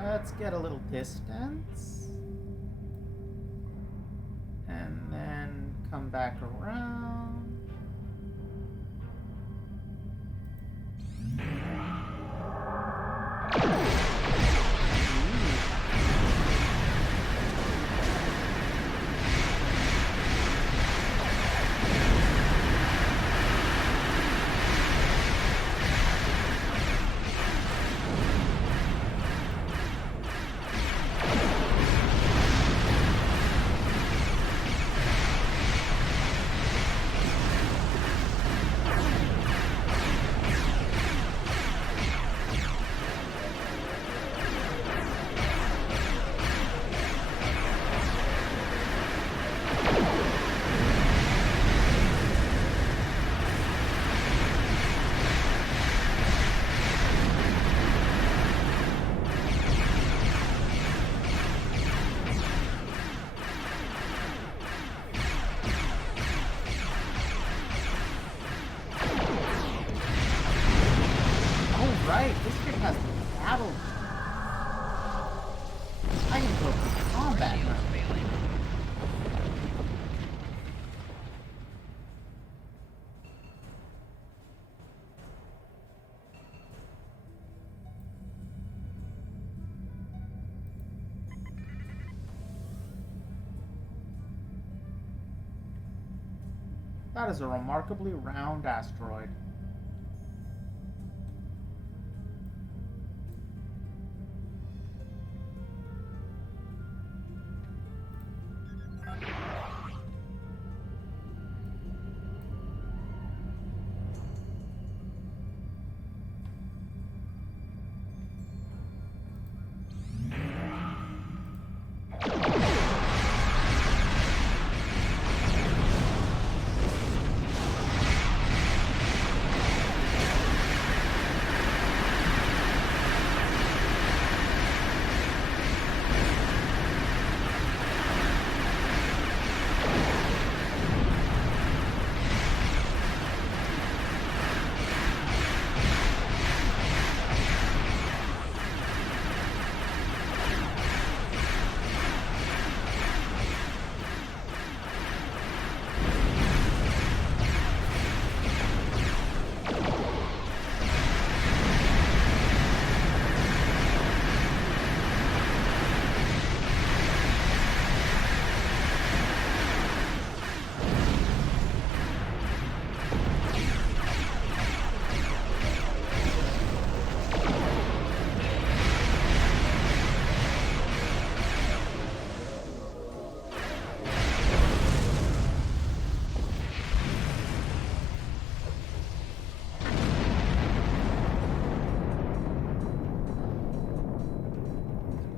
Let's get a little distance. And then come back around. Starship has battle. I can go through combat now. That is a remarkably round asteroid.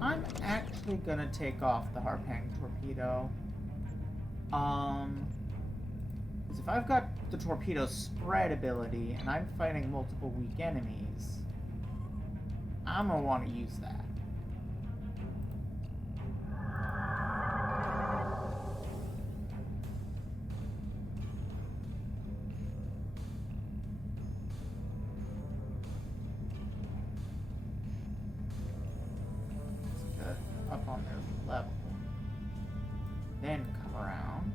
I'm actually gonna take off the Harpang torpedo. Because if I've got the torpedo spread ability and I'm fighting multiple weak enemies, I'm gonna want to use that. Up on their level. Then come around.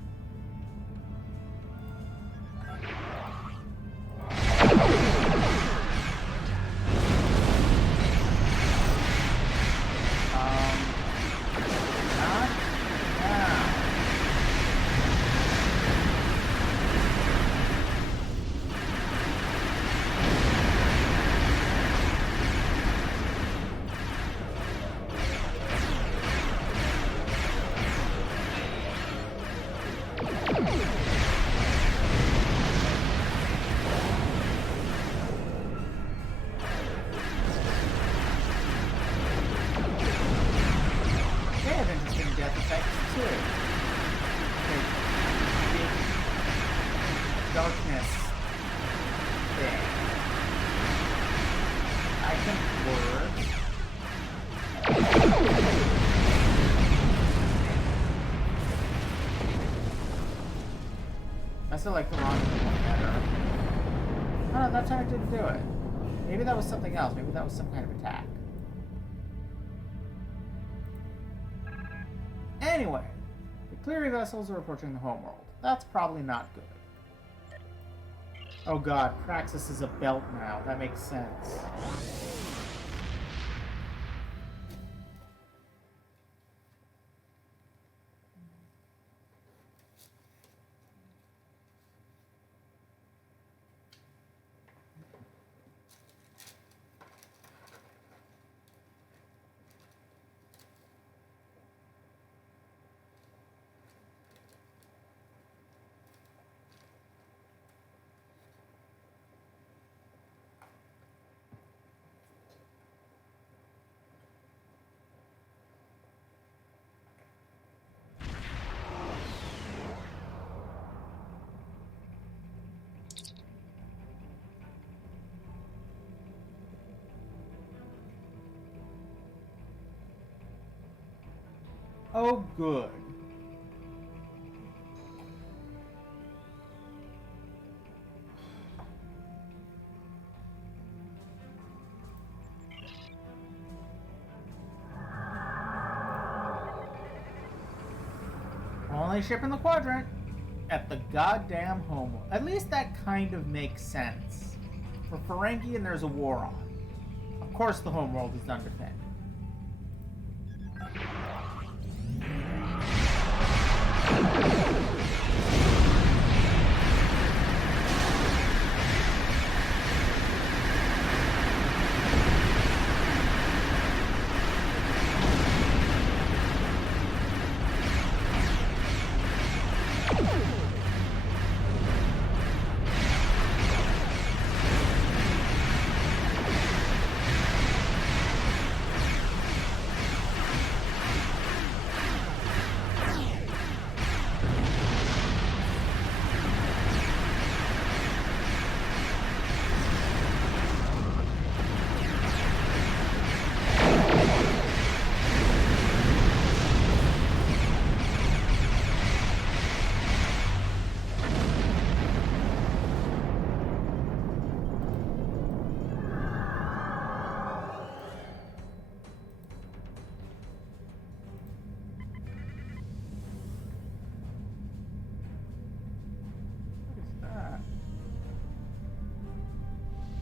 Not now. They have interesting death effects too. Big darkness thing. I can work. I still like the wrong one better. Oh no, that time it didn't do it. Maybe that was something else. Maybe that was some kind of attack. Anyway, the Cleary vessels are approaching the homeworld. That's probably not good. Oh god, Praxis is a belt now. That makes sense. Oh, good. Only ship in the quadrant at the goddamn homeworld. At least that kind of makes sense. For Ferengi and there's a war on. Of course the homeworld is undefended.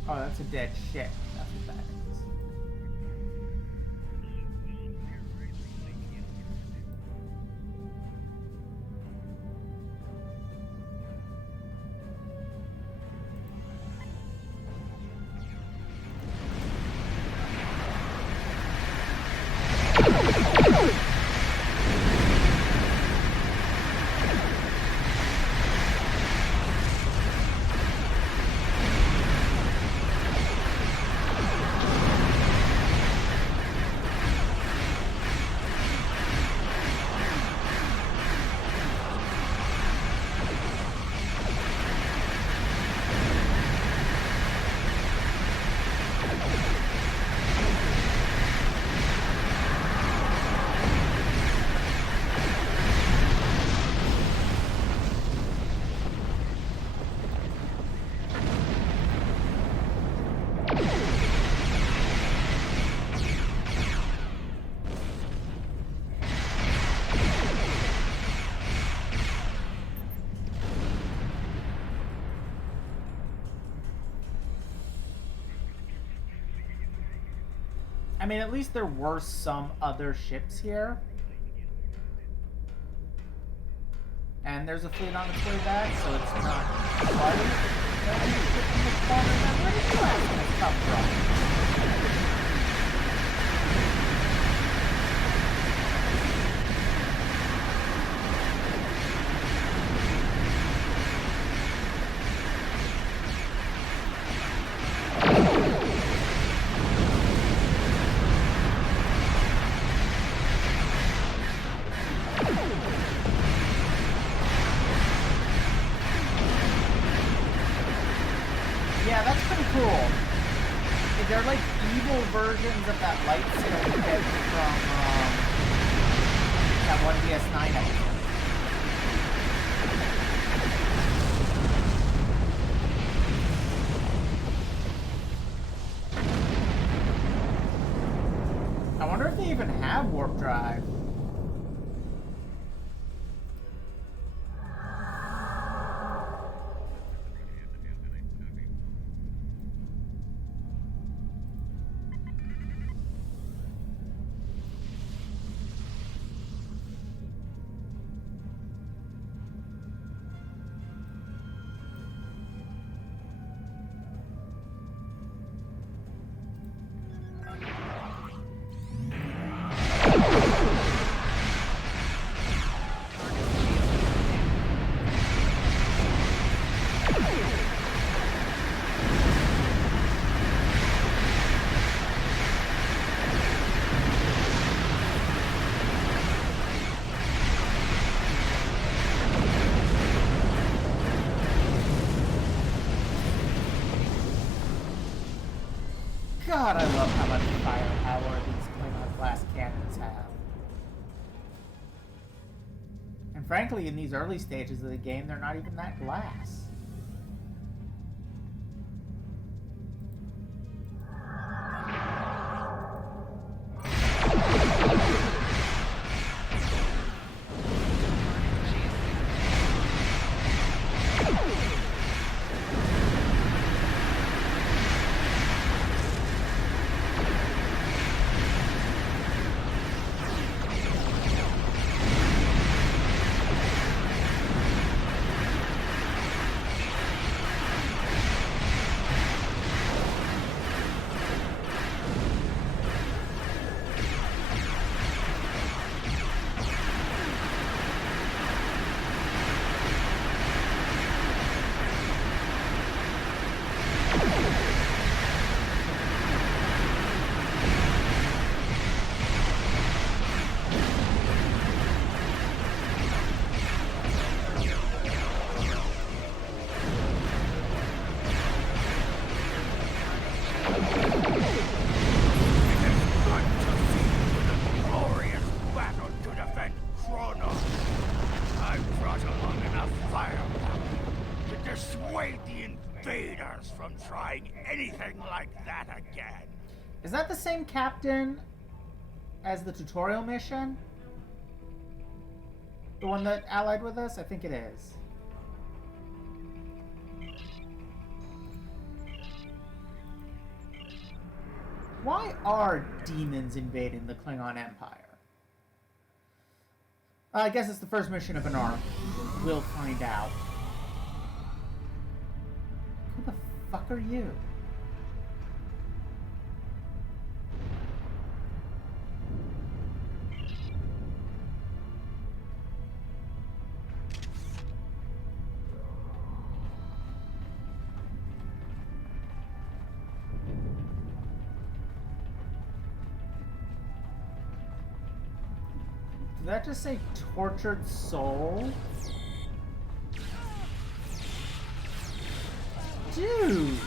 Oh, that's a dead ship. That's what that is. I mean, at least there were some other ships here. And there's a fleet on its way back, so it's not quite the ship in the corner that where did you ask to come from? They're like evil versions of that lightsaber we get from that one DS9 episode. I wonder if they even have warp drive. God, I love how much firepower these Klingon class cannons have. And frankly, in these early stages of the game, they're not even that glass. dissuade the invaders from trying anything like that again. Is that the same captain as the tutorial mission? The one that allied with us? I think it is. Why are demons invading the Klingon Empire? I guess it's the first mission of an arc. We'll find out. Who the fuck are you? Did that just say tortured soul? Dude!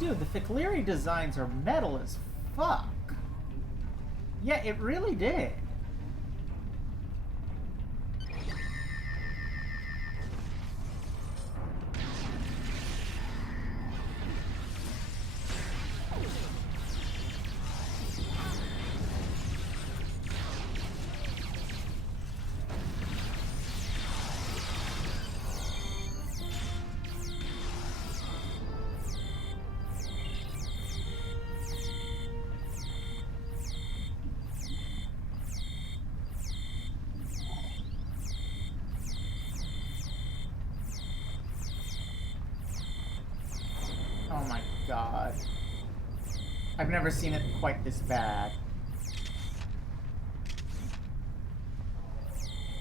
Dude, the Ficleary designs are metal as fuck. Yeah, it really did. Oh my god. I've never seen it quite this bad.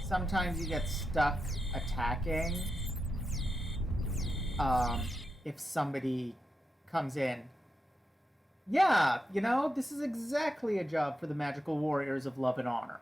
Sometimes you get stuck attacking if somebody comes in. Yeah, you know, this is exactly a job for the magical warriors of love and honor.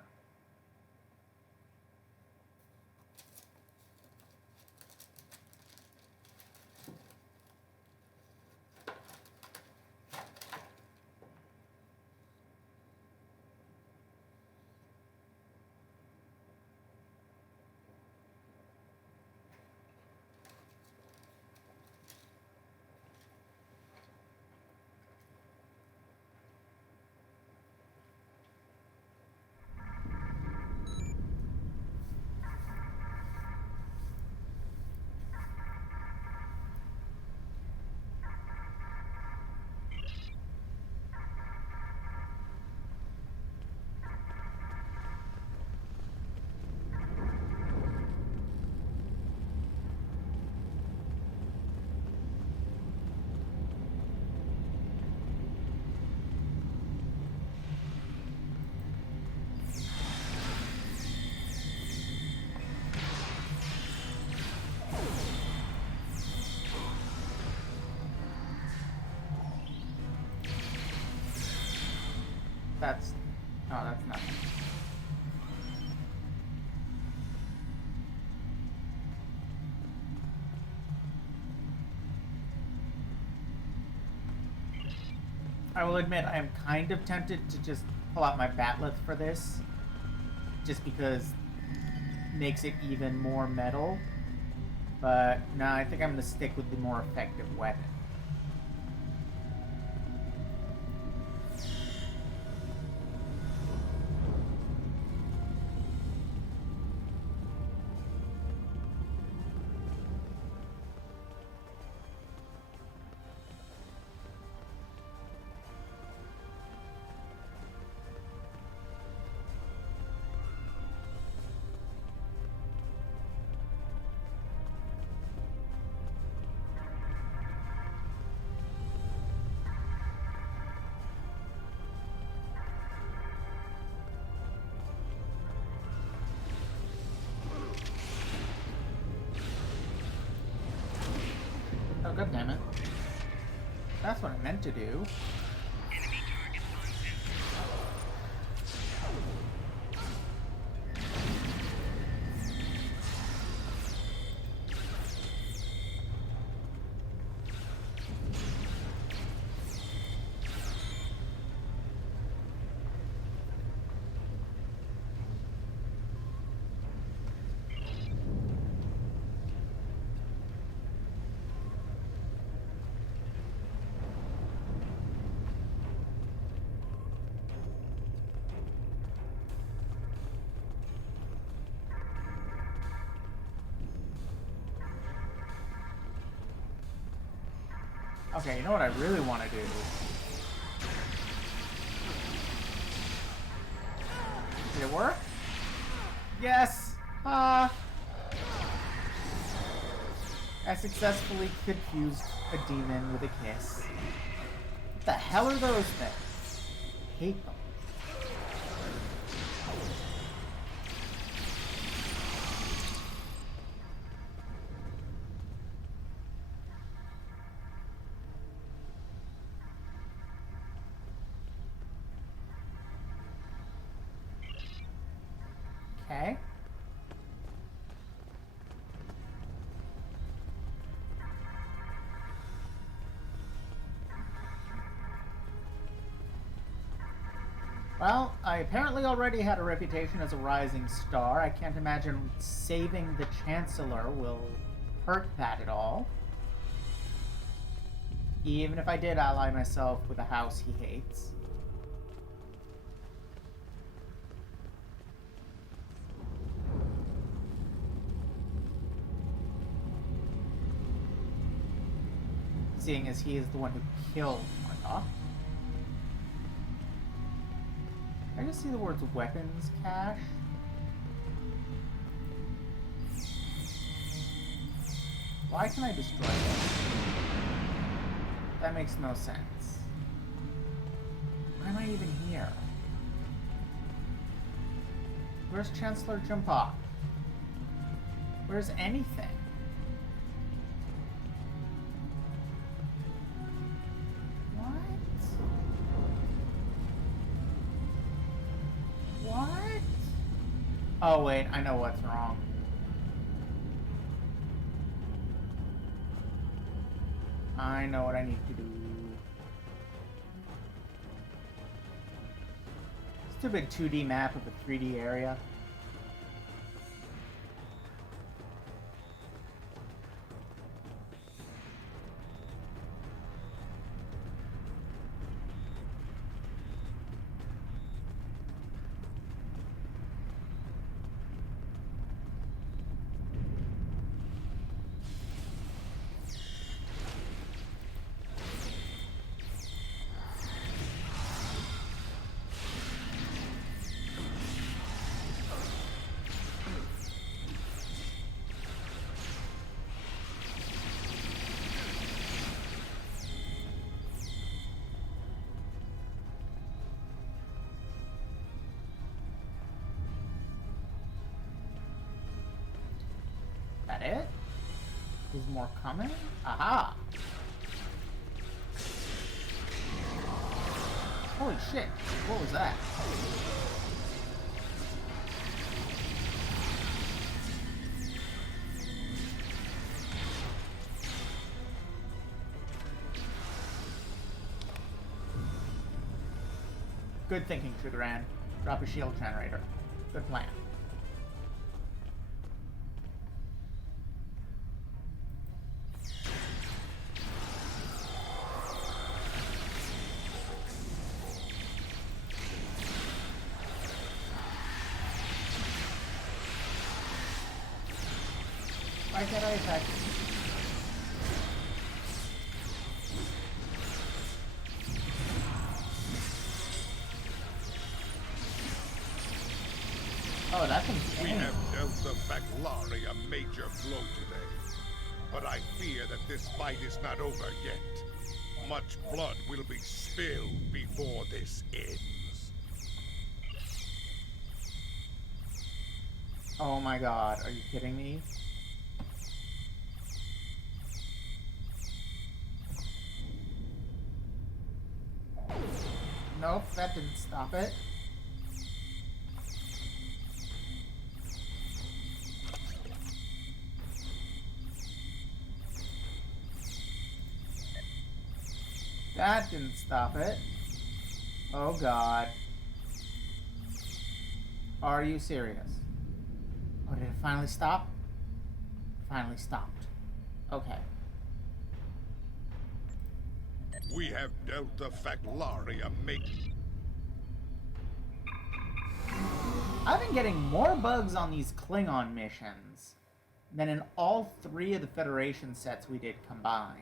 That's... oh, that's nothing. I will admit, I am kind of tempted to just pull out my batleth for this. Just because it makes it even more metal. But, no, I think I'm going to stick with the more effective weapon. Oh, god damn it. That's what I meant to do. Enemy target on sensor. Okay, you know what I really want to do? Did it work? Yes! I successfully confused a demon with a kiss. What the hell are those things? I hate them. Okay. Well, I apparently already had a reputation as a rising star. I can't imagine saving the Chancellor will hurt that at all. Even if I did ally myself with a house he hates. Seeing as he is the one who killed Martok. I just see the words weapons cache. Why can I destroy it? That makes no sense. Why am I even here? Where's Chancellor Jumpok? Where's anything? Oh wait, I know what's wrong. I know what I need to do. Stupid 2D map of a 3D area. That it? Is more coming? Aha! Holy shit, what was that? Good thinking, Sugaran. Drop a shield generator. Good plan. Why can't I attack? Oh, that's insane. We have dealt the Baclari a major blow today. But I fear that this fight is not over yet. Much blood will be spilled before this ends. Oh my god, are you kidding me? Nope, that didn't stop it. That didn't stop it. Oh god. Are you serious? Oh, did it finally stop? Finally stopped. Okay. We have dealt the Baclari a major... I've been getting more bugs on these Klingon missions than in all 3 of the Federation sets we did combined.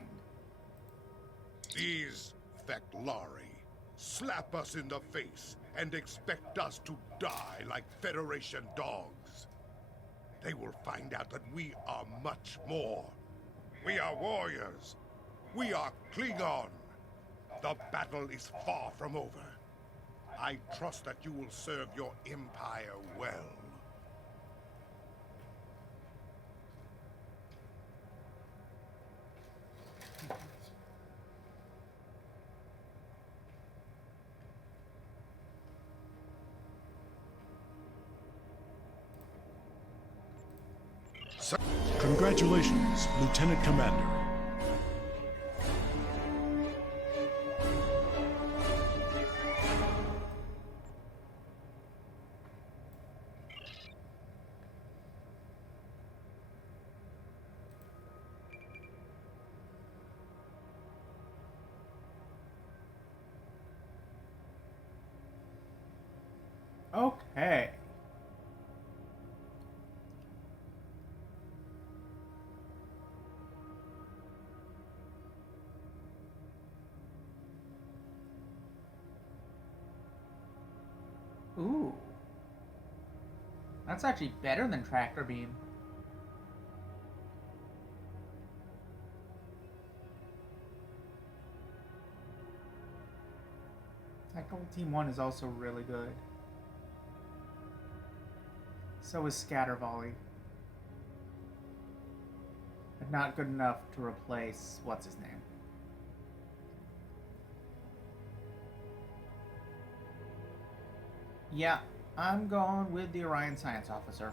These Veclari slap us in the face and expect us to die like Federation dogs. They will find out that we are much more. We are warriors. We are Klingon. The battle is far from over. I trust that you will serve your empire well. Congratulations, Lieutenant Commander. Okay. Ooh. That's actually better than tractor beam. Tactical Team 1 is also really good. So is Scatter Volley. But not good enough to replace what's his name. Yeah, I'm going with the Orion Science Officer.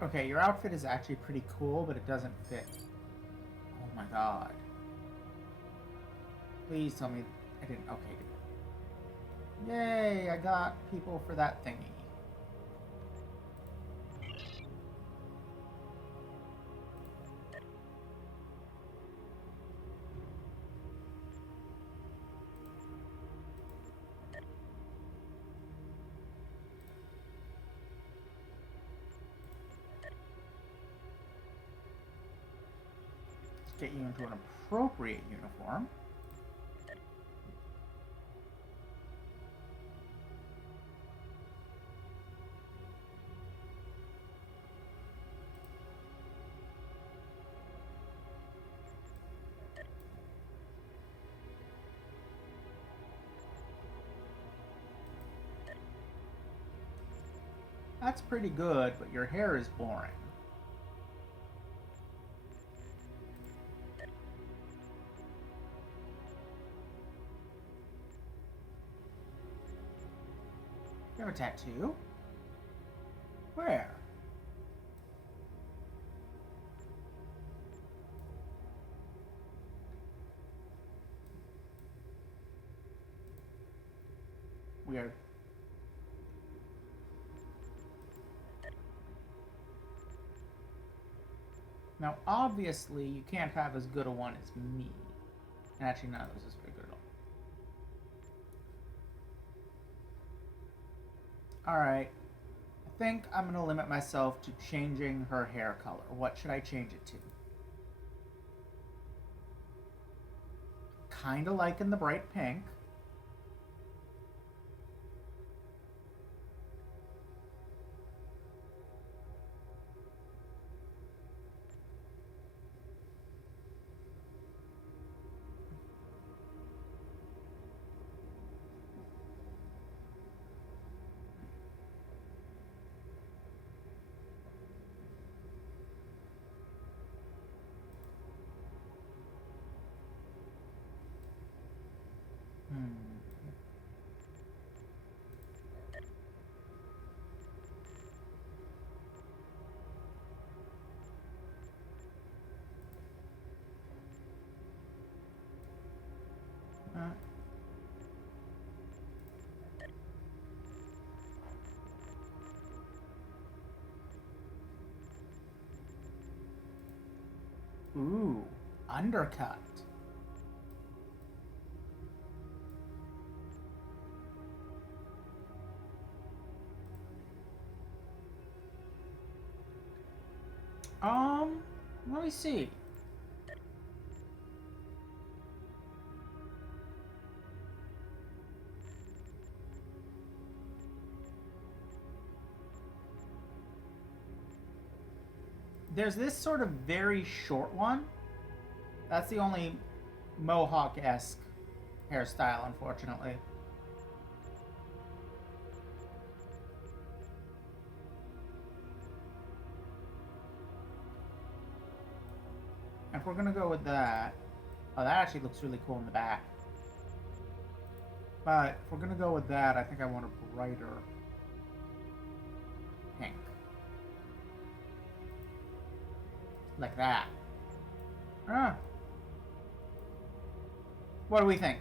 Okay, your outfit is actually pretty cool, but it doesn't fit. Oh my god. Please tell me I didn't. Okay, good. Yay, I got people for that thingy. Get you into an appropriate uniform. That's pretty good, but your hair is boring. You have a tattoo? Where? Weird. Now, obviously, you can't have as good a one as me. And actually, none of this is very good at all. Alright. I think I'm going to limit myself to changing her hair color. What should I change it to? Kinda liking the bright pink. Ooh, undercut. Let me see. There's this sort of very short one. That's the only Mohawk-esque hairstyle, unfortunately. If we're gonna go with that... Oh, that actually looks really cool in the back. But if we're gonna go with that, I think I want a brighter pink. Like that. Ah. What do we think?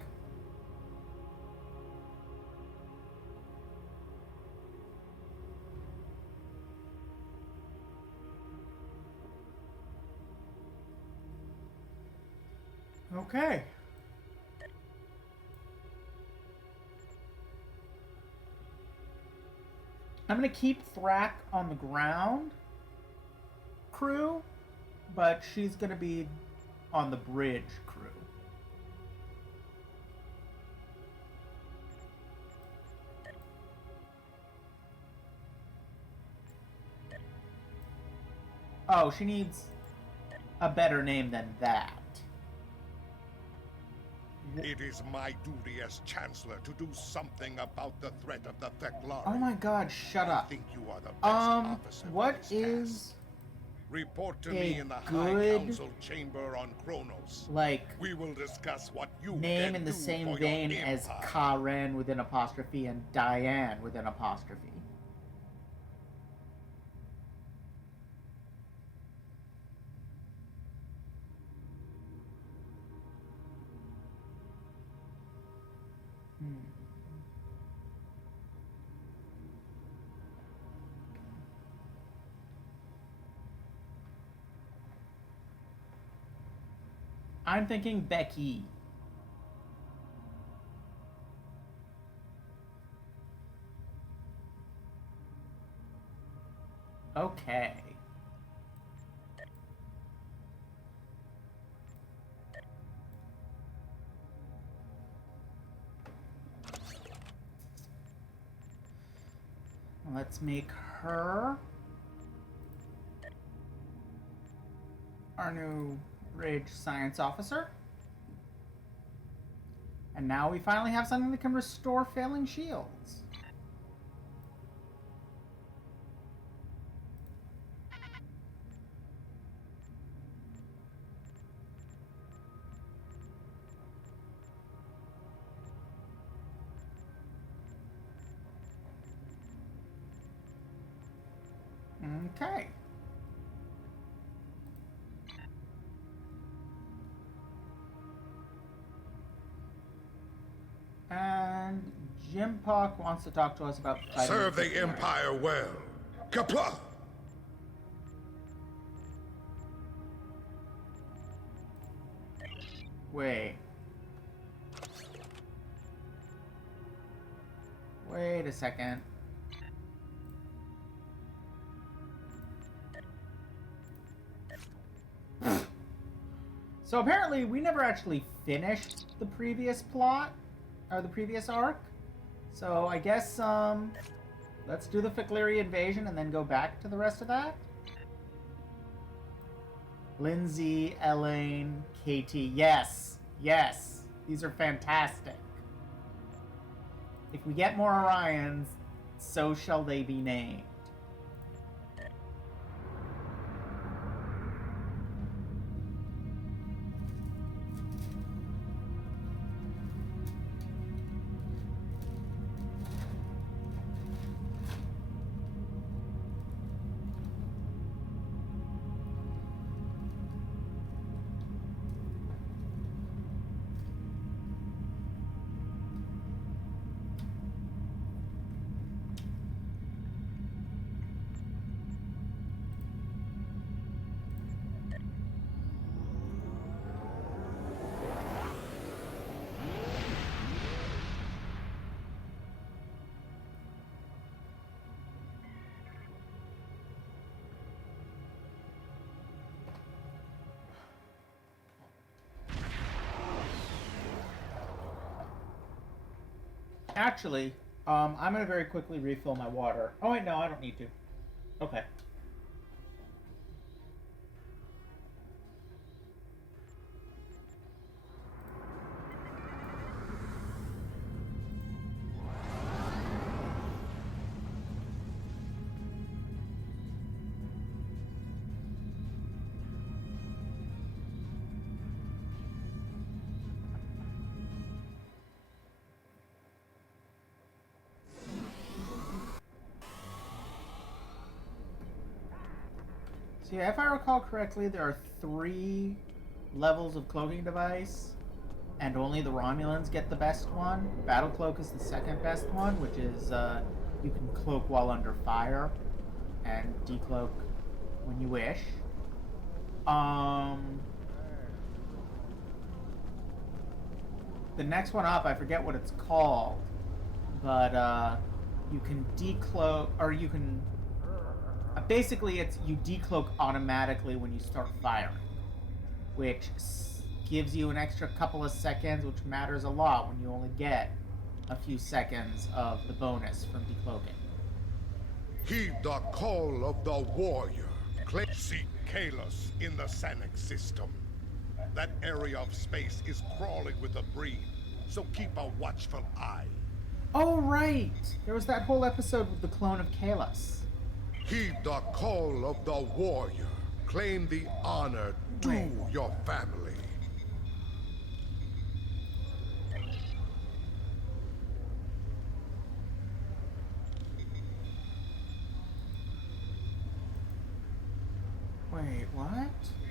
Okay. I'm gonna keep Thrak on the ground crew, but she's gonna be on the bridge crew. Oh, she needs a better name than that. It is my duty as Chancellor to do something about the threat of the Theclari. Oh my god, shut I up. think you are the best officer What for this is task. Report to a me in the High good, Council chamber on Kronos. like, We will discuss what you name can in the do same for vein your as empire. Karen with an apostrophe and Diane with an apostrophe? I'm thinking Becky. Okay. Let's make her our new Bridge Science Officer. And now we finally have something that can restore failing shields. Okay. And Jim Puck wants to talk to us about fighting Serve the Klingon. Empire well. Kapla! Wait. Wait a second. So apparently we never actually finished the previous plot, or the previous arc. So I guess, let's do the Ficleri invasion and then go back to the rest of that. Lindsay, Elaine, Katie. Yes, yes. These are fantastic. If we get more Orions, so shall they be named. Actually, I'm gonna very quickly refill my water. Oh wait, no, I don't need to. Okay. So yeah, if I recall correctly, there are 3 levels of cloaking device, and only the Romulans get the best one. Battle Cloak is the second best one, which is you can cloak while under fire, and decloak when you wish. The next one up, I forget what it's called, but you can decloak, or you can. Basically, it's you decloak automatically when you start firing, which gives you an extra couple of seconds, which matters a lot when you only get a few seconds of the bonus from decloaking. Heed the call of the warrior. Seek Kalos in the Sanic system. That area of space is crawling with the breed, so keep a watchful eye. Oh, right! There was that whole episode with the clone of Kalos. Heed the call of the warrior. Claim the honor due your family. Wait, what?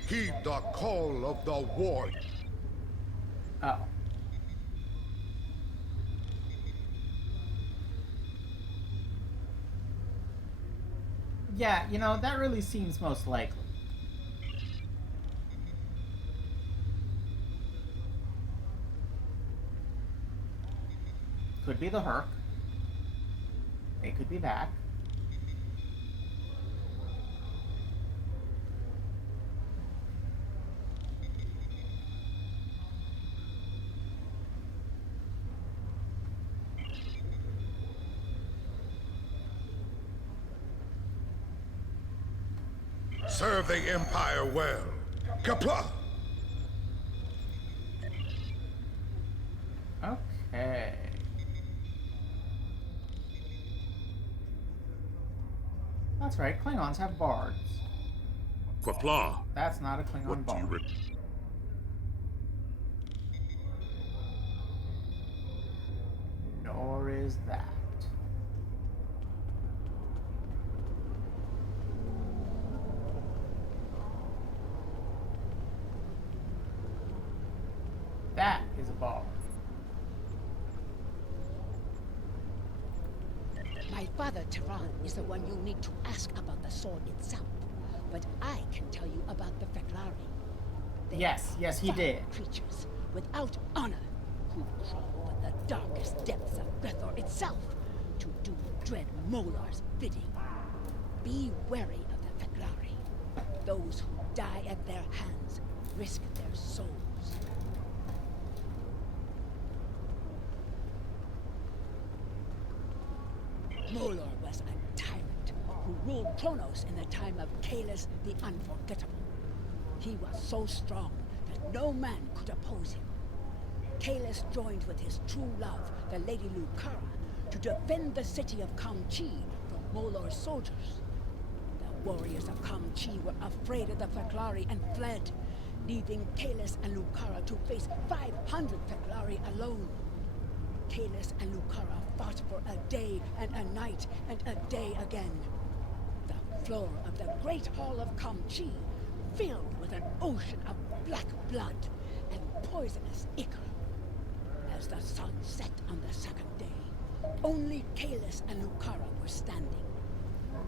Heed the call of the warrior. Oh. Yeah, you know, that really seems most likely. Could be the Herc. It could be back. Serve the Empire well. Kapla! Okay. That's right, Klingons have bards. Qapla'. That's not a Klingon What do you bard. Nor is that. That is a bard. My father, Tehran, is the one you need to ask about the sword itself. But I can tell you about the Feklari. They Yes, are he foul did. creatures without honor who crawl in the darkest depths of Grethor itself to do Dread Molar's bidding. Be wary of the Feklari. Those who die at their hands risk their souls. Molor was a tyrant who ruled Kronos in the time of Kalos the Unforgettable. He was so strong that no man could oppose him. Kalos joined with his true love, the Lady Lucara, to defend the city of Kamchi from Molor's soldiers. The warriors of Kamchi were afraid of the Feklari and fled, leaving Kalos and Lucara to face 500 Feklari alone. Kalos and Lucara fought for a day and a night and a day again. The floor of the Great Hall of Kamchi filled with an ocean of black blood and poisonous ichor. As the sun set on the second day, only Kalos and Lucara were standing.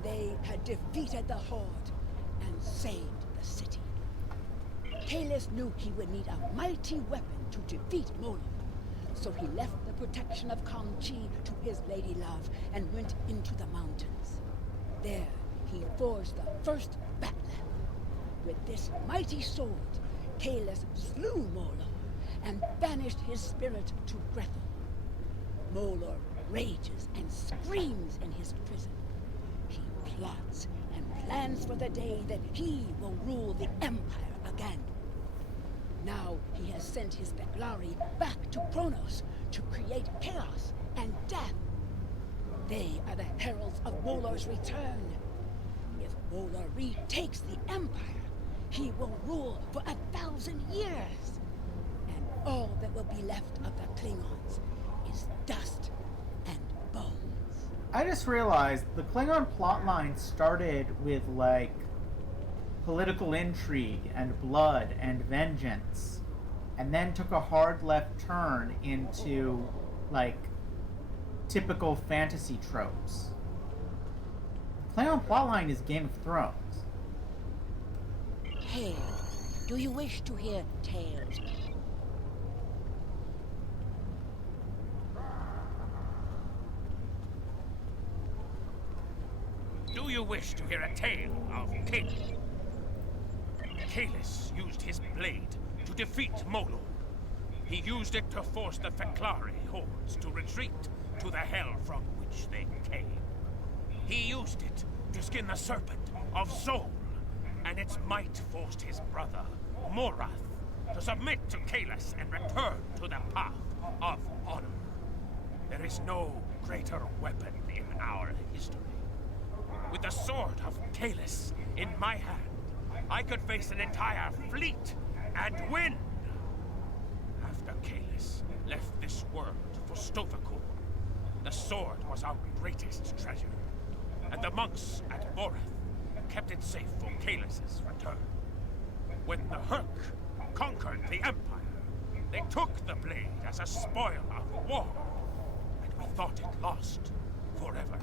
They had defeated the Horde and saved the city. Kalos knew he would need a mighty weapon to defeat Molor. So he left the protection of Kamchi to his lady love and went into the mountains. There, he forged the first battle. With this mighty sword, Kalos slew Molor and banished his spirit to Grethel. Molor rages and screams in his prison. He plots and plans for the day that he will rule the Empire again. Now he has sent his Beglari back to Kronos to create chaos and death. They are the heralds of Molor's return. If Molor retakes the Empire, he will rule for 1,000 years. And all that will be left of the Klingons is dust and bones. I just realized the Klingon plotline started with, like, political intrigue and blood and vengeance, and then took a hard left turn into, like, typical fantasy tropes. The Klingon plotline is Game of Thrones. Hail, do you wish to hear tales? Do you wish to hear a tale of Kalis? Kalis used his blade to defeat Molor. He used it to force the Feklari hordes to retreat to the hell from which they came. He used it to skin the serpent of Sol, and its might forced his brother, Morath, to submit to Kalis and return to the path of honor. There is no greater weapon in our history. With the sword of Kalis in my hand, I could face an entire fleet and win. After Kalis left this world for Stovakor, the sword was our greatest treasure, and the monks at Borath kept it safe for Kalis' return. When the Herc conquered the Empire, they took the blade as a spoil of war, and we thought it lost forever.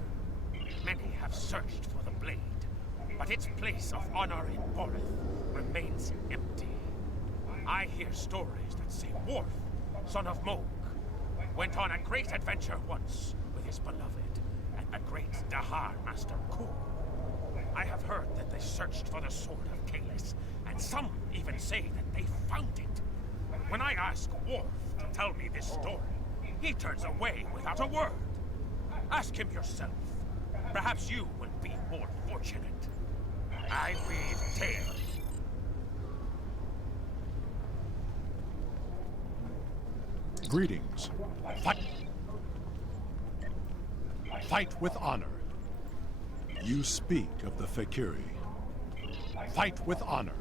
Many have searched for the blade, but its place of honor in Borath remains empty. I hear stories that say Worf, son of Moog, went on a great adventure once with his beloved and the great Dahar Master Kul. I have heard that they searched for the sword of Kalis, and some even say that they found it. When I ask Worf to tell me this story, he turns away without a word. Ask him yourself. Perhaps you will be more fortunate. I weave tales. Greetings. Fight with honor. You speak of the Fakiri. Fight with honor.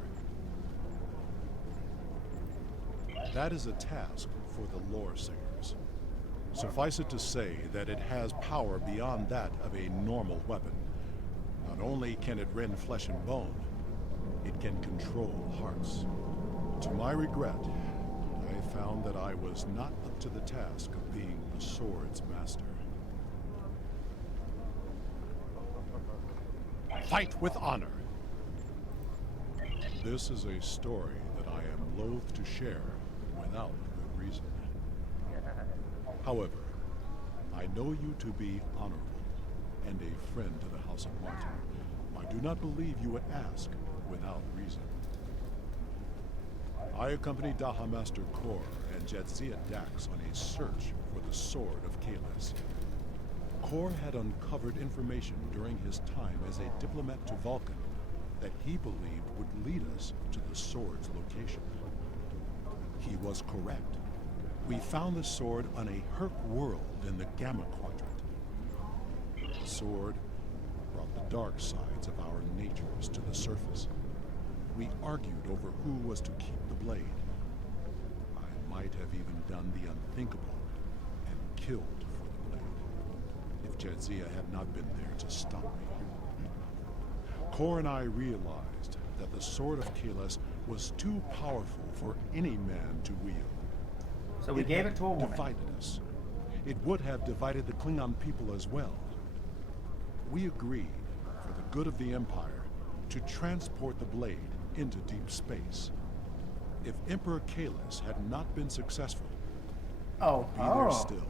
That is a task for the lore singers. Suffice it to say that it has power beyond that of a normal weapon. Not only can it rend flesh and bone, it can control hearts. To my regret, I found that I was not up to the task of being the sword's master. Fight with honor. This is a story that I am loath to share without good reason. However, I know you to be honorable and a friend to the House of Martin. I do not believe you would ask without reason. I accompanied Daha Master Kor and Jadzia Dax on a search for the Sword of Kalis. Kor had uncovered information during his time as a diplomat to Vulcan that he believed would lead us to the sword's location. He was correct. We found the sword on a Herc world in the Gamma Quadrant. The sword brought the dark sides of our natures to the surface. We argued over who was to keep the blade. I might have even done the unthinkable and killed for the blade, if Jadzia had not been there to stop me. Kor and I realized that the Sword of Kalis was too powerful for any man to wield. So we gave it to a woman. Divided us. It would have divided the Klingon people as well. We agreed, for the good of the Empire, to transport the blade into deep space. If Emperor Kalis had not been successful, be there still.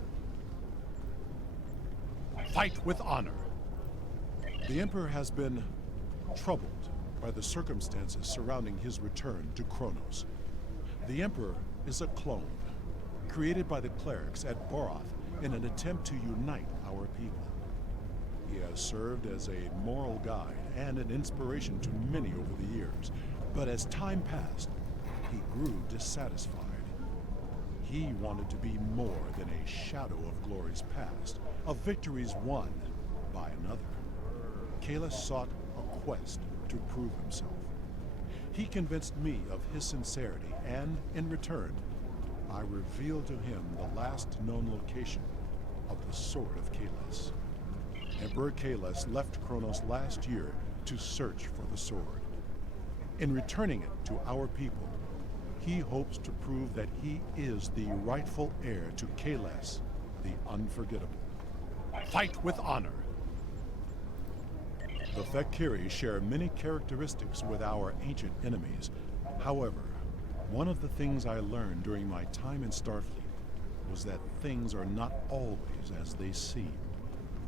Fight with honor. The Emperor has been troubled by the circumstances surrounding his return to Kronos. The Emperor is a clone, created by the clerics at Borath in an attempt to unite our people. He has served as a moral guide and an inspiration to many over the years, but as time passed, he grew dissatisfied. He wanted to be more than a shadow of glories past, of victories won by another. Kalis sought a quest to prove himself. He convinced me of his sincerity, and in return, I revealed to him the last known location of the Sword of Kalis. Emperor Kalis left Kronos last year to search for the sword. In returning it to our people, he hopes to prove that he is the rightful heir to Kalis, the Unforgettable. Fight with honor. The Thekiri share many characteristics with our ancient enemies. However, one of the things I learned during my time in Starfleet was that things are not always as they seem.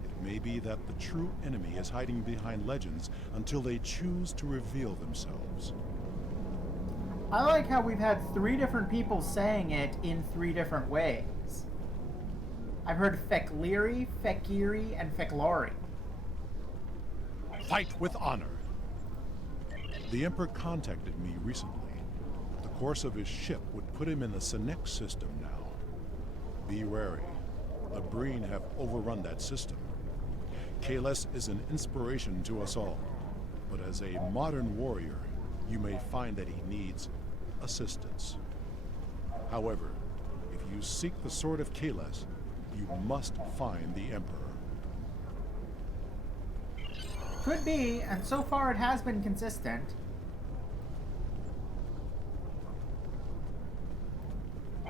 It may be that the true enemy is hiding behind legends until they choose to reveal themselves. I like how we've had 3 different people saying it in 3 different ways. I've heard Fek'Liri, Fek'Iri, and Feklari. Fight with honor. The Emperor contacted me recently. The course of his ship would put him in the Senex system now. Be wary. The Breen have overrun that system. Kalis is an inspiration to us all, but as a modern warrior, you may find that he needs assistance. However, if you seek the Sword of Kalis, you must find the Emperor. Could be, and so far it has been consistent.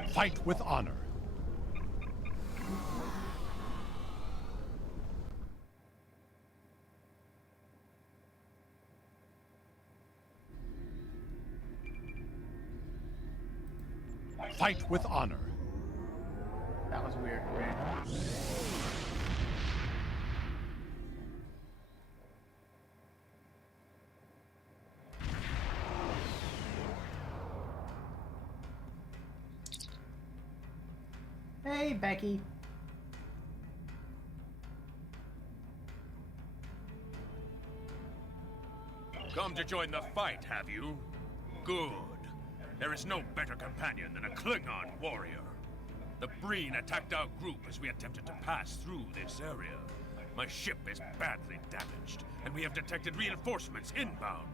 Fight with honor. Fight with honor. That was weird, right? Hey, Becky. Come to join the fight, have you? Good. There is no better companion than a Klingon warrior. The Breen attacked our group as we attempted to pass through this area. My ship is badly damaged, and we have detected reinforcements inbound.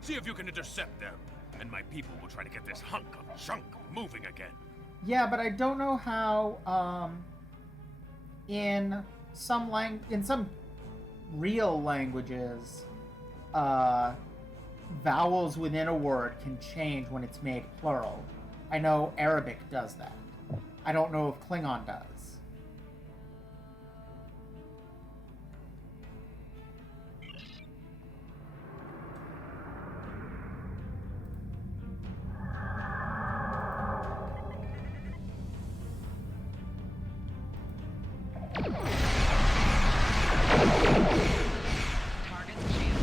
See if you can intercept them, and my people will try to get this hunk of junk moving again. Yeah, but I don't know how, in some real languages, vowels within a word can change when it's made plural. I know Arabic does that. I don't know if Klingon does. Target's shield.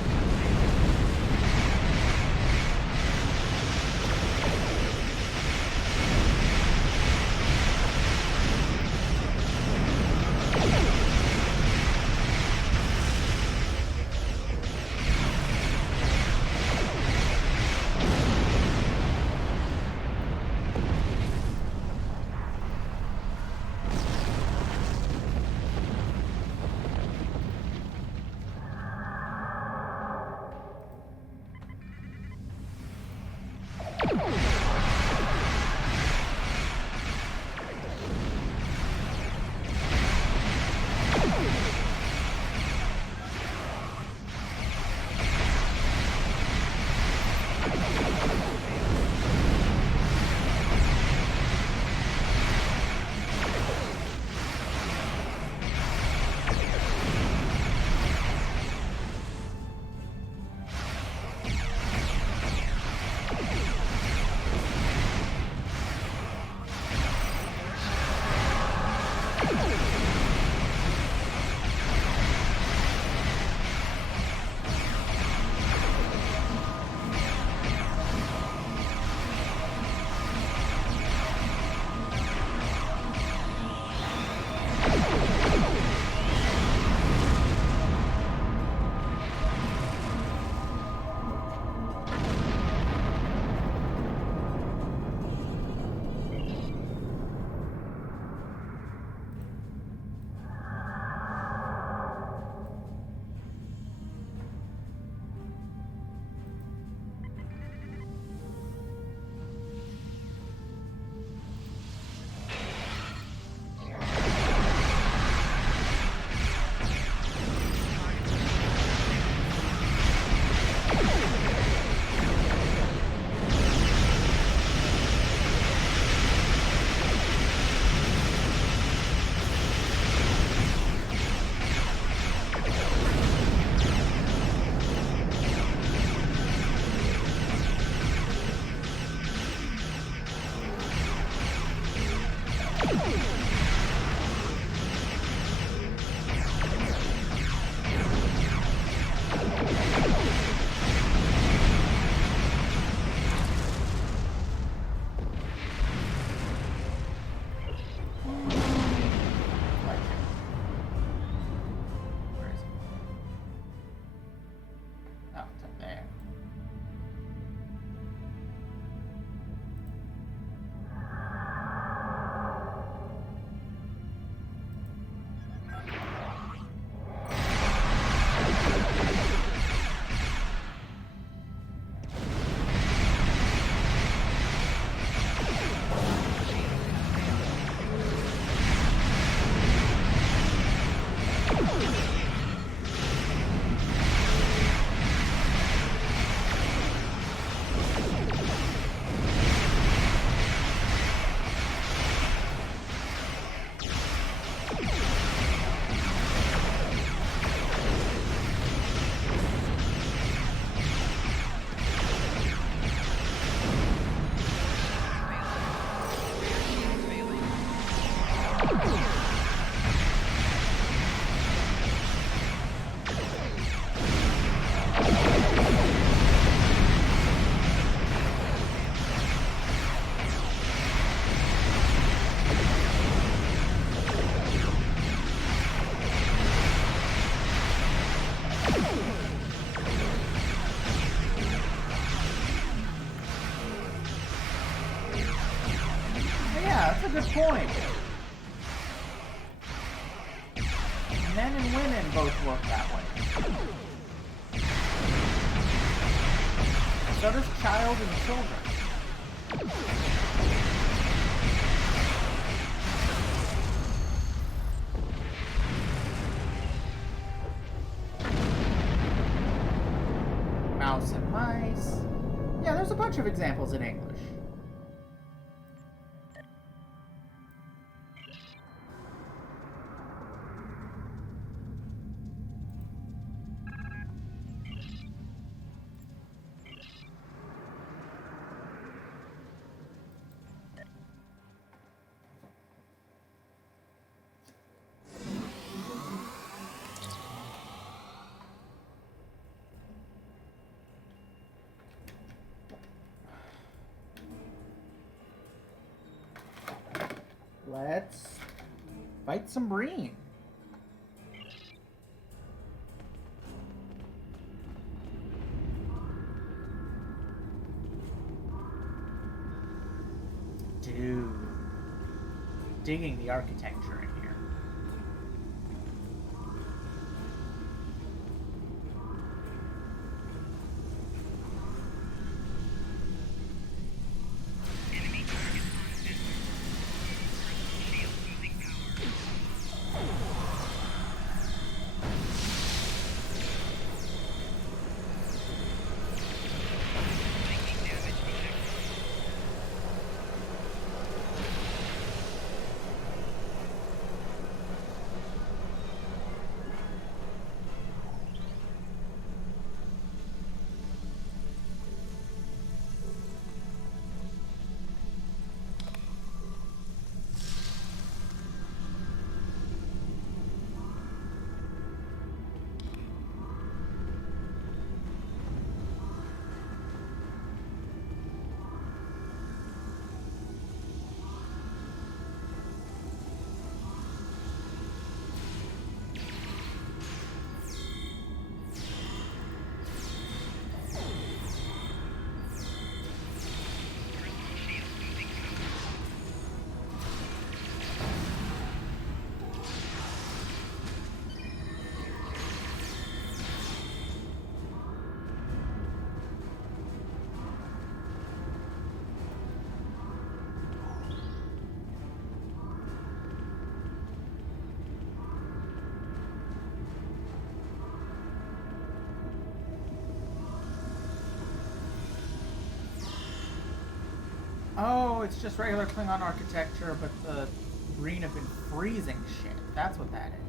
Where is he? Oh, it's up there. Yeah, that's a good point. Men and women both work that way. So does child and children. Mouse and mice. Yeah, there's a bunch of examples in English. Let's fight some Breen. Dude. Digging the architecture in here. Enemy target on system. Shield losing power. Taking damage detected. Shield losing power. Oh, it's just regular Klingon architecture, but the Breen have been freezing shit. That's what that is.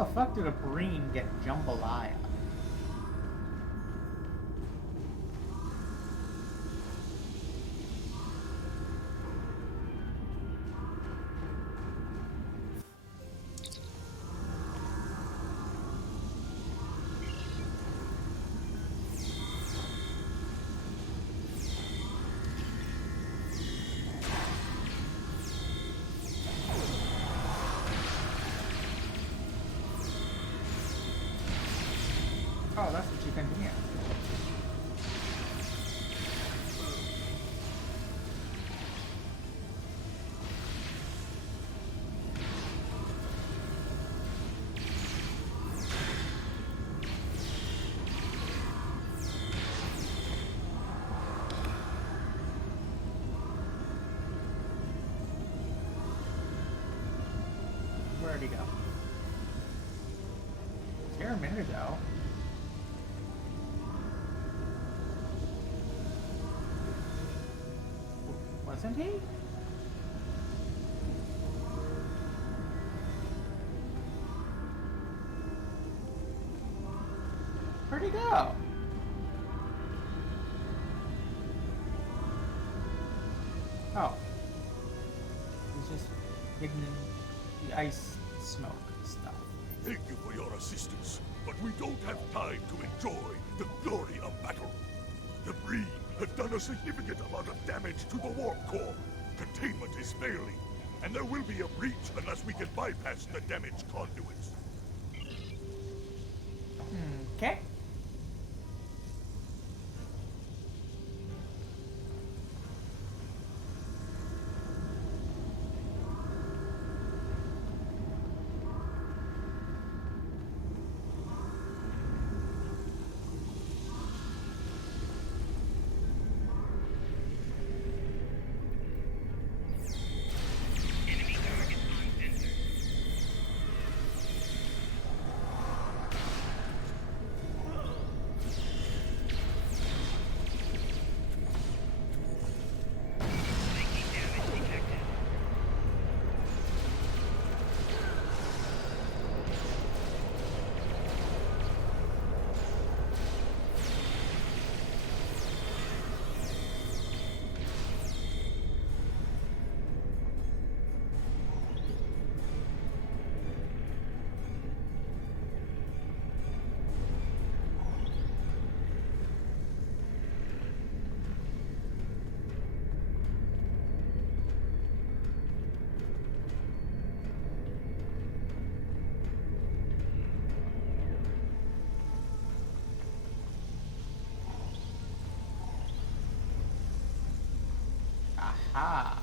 the fuck did a Breen get jambalaya? Oh, that's what you can do here. Where'd he go? He was here a minute ago. Wasn't he? Where'd he go? Oh. He's just hidden in the ice smoke and stuff. Thank you for your assistance, but we don't have time to enjoy the glory of battle. The Breen have done a significant amount of damage to the warp core. Containment is failing, and there will be a breach unless we can bypass the damaged conduits. Okay. Enemy target on sensor. Taking damage detected. Aha.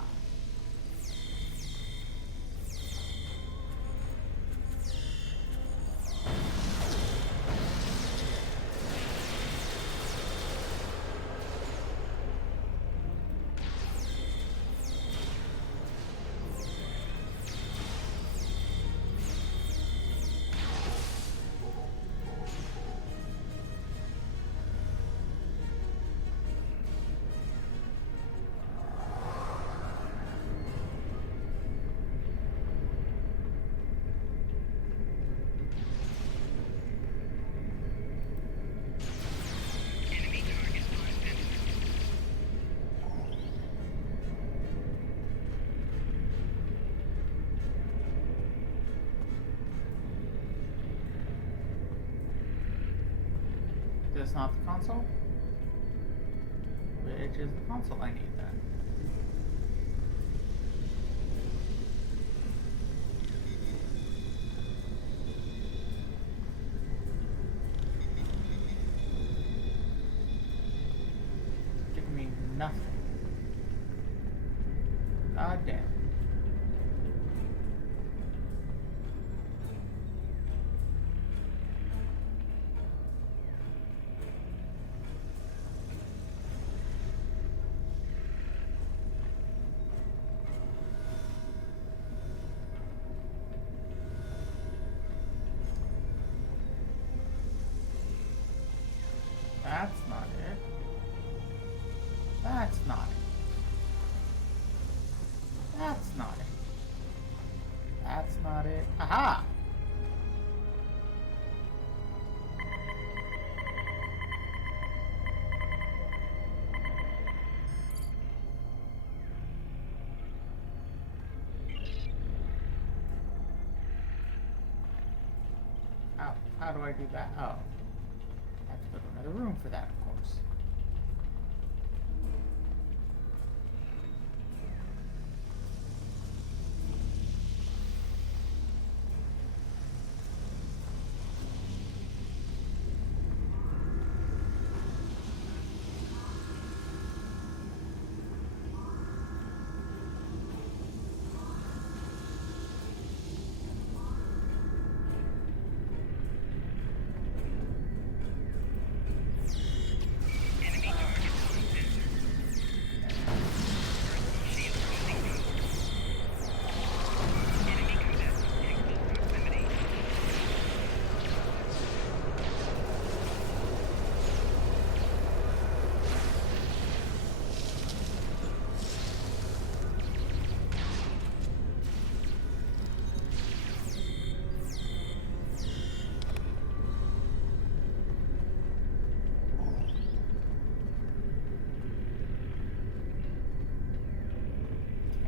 Enemy target on sensor. Is this not the console? Which is the console I need then? Giving me nothing. God damn. That's not it. That's not it. That's How do I do that? Oh. I have to go to another room for that, of course. Enemy target on center. Shield closing down. Enemy contestants in close proximity.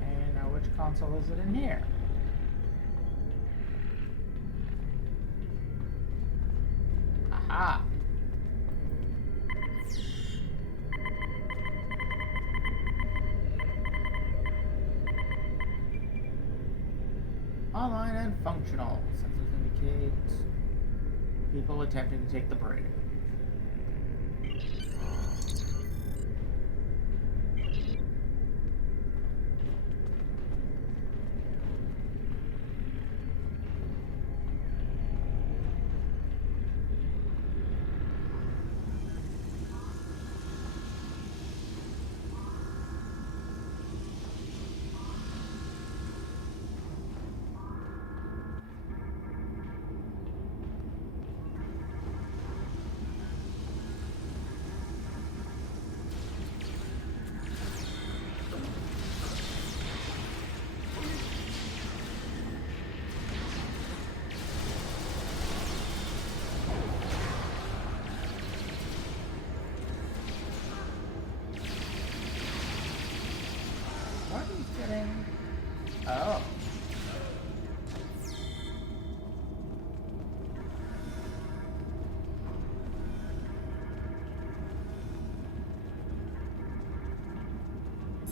And now which console is it in here? Aha! Online and functional. Sensors indicate people attempting to take the bridge. What are you getting? Oh.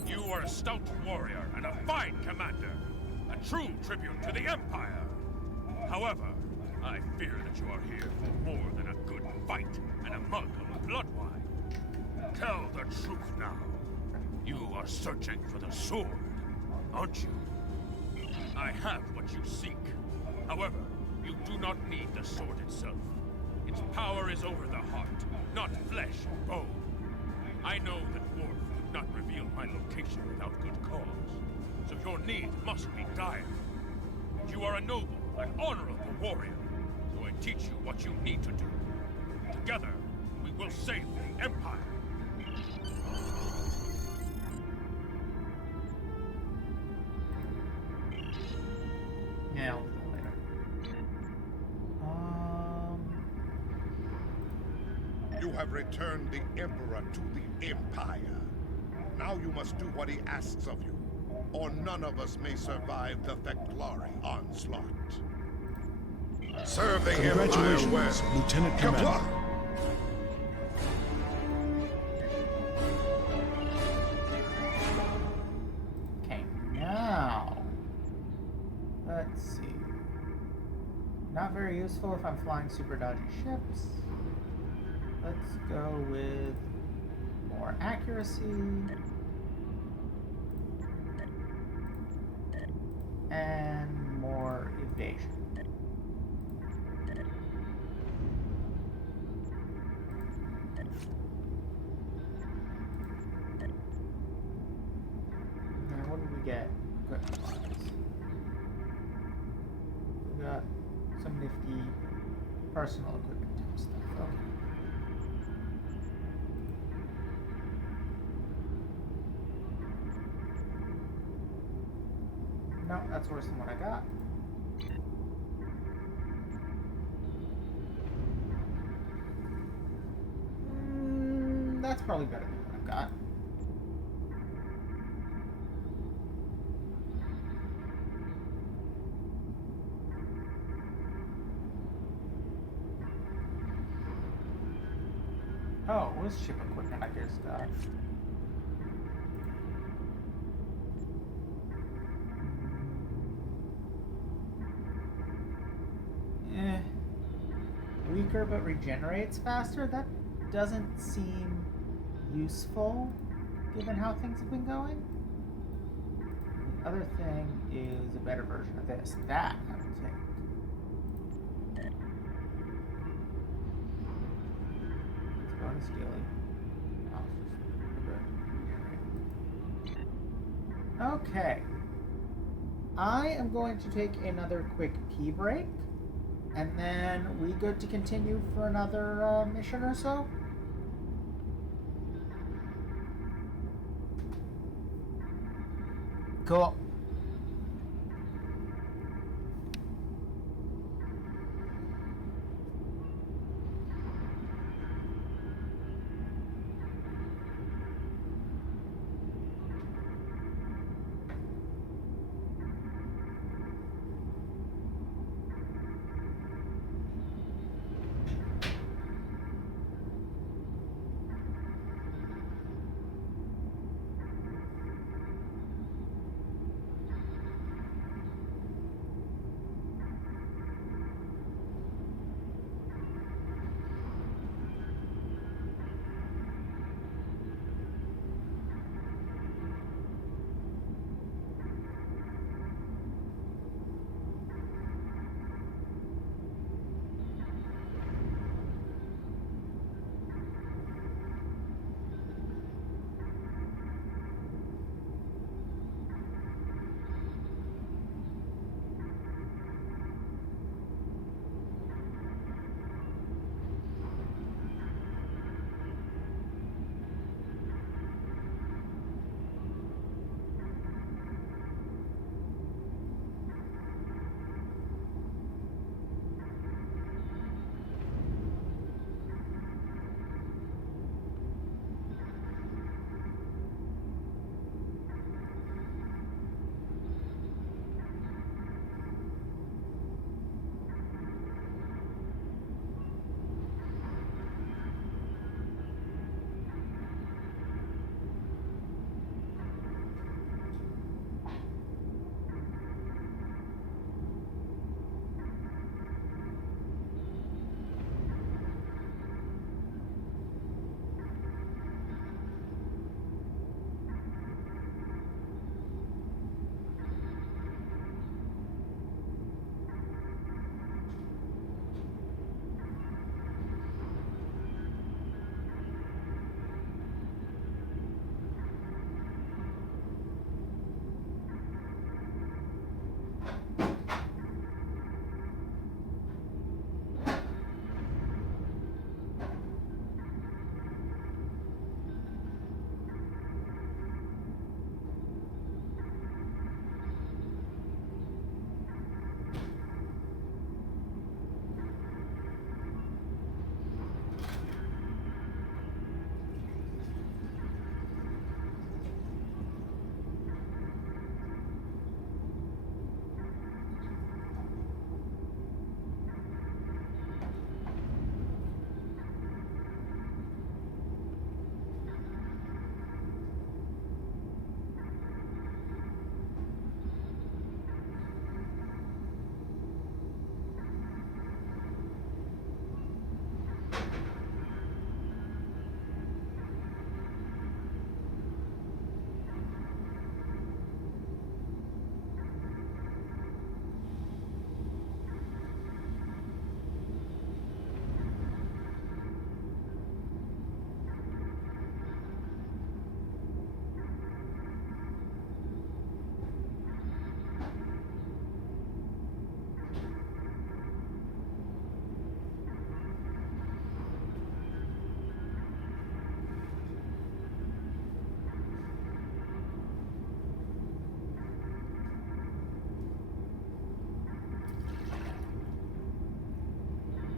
You are a stout warrior and a fine commander. A true tribute to the Empire. However, I fear that you are here for more than a good fight and a mug of blood wine. Tell the truth now. You are searching for the sword, aren't you? I have what you seek. However, you do not need the sword itself. Its power is over the heart, not flesh and bone. I know that Worf would not reveal my location without good cause, so your need must be dire. But you are a noble and honorable warrior, so I teach you what you need to do. Together, we will save the Empire. Yeah, I'll do that later. You have returned the Emperor to the Empire. Now you must do what he asks of you, or none of us may survive the Veclari onslaught. Serve the Empire Congratulations, well. Lieutenant Commander. Kapla! Okay, now let's see. Not very useful if I'm flying super dodgy ships. Let's go with more accuracy and more evasion. Now, what did we get? Equipment-wise? We got some nifty personal equipment type stuff. Okay. No, that's worse than what I got. That's probably better than what I've got. Oh, it was ship equipment I just got. Eh. Weaker but regenerates faster? That doesn't seem useful, given how things have been going. The other thing is a better version of this. That, I would think. It's bonus skilling. Okay. I am going to take another quick pee break, and then we good to continue for another mission or so? Cool.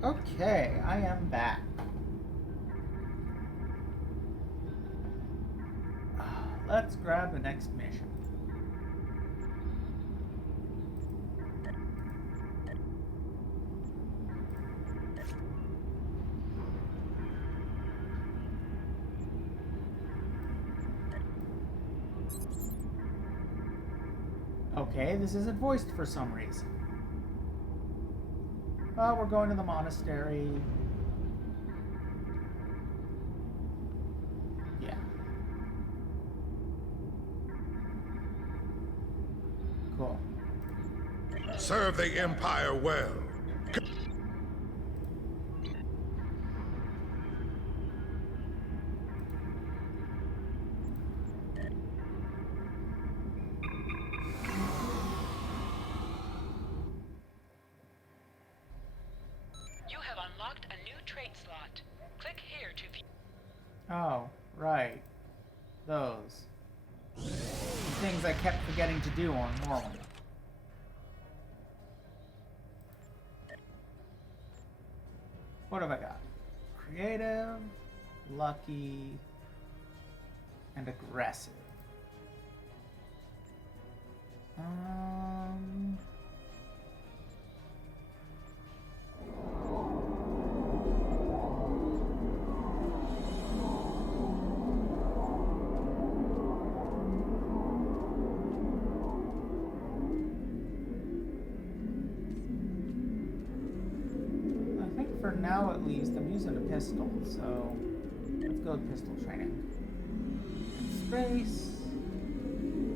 Okay, I am back. Let's grab the next mission. Okay, this isn't voiced for some reason. Oh, we're going to the monastery. Yeah. Cool. Serve the Empire well. You have unlocked a new trait slot. Click here to view. Oh, right. Those. The things I kept forgetting to do on normal. What have I got? Creative, lucky, and aggressive. I think for now at least I'm using a pistol, so let's go with pistol training. Space,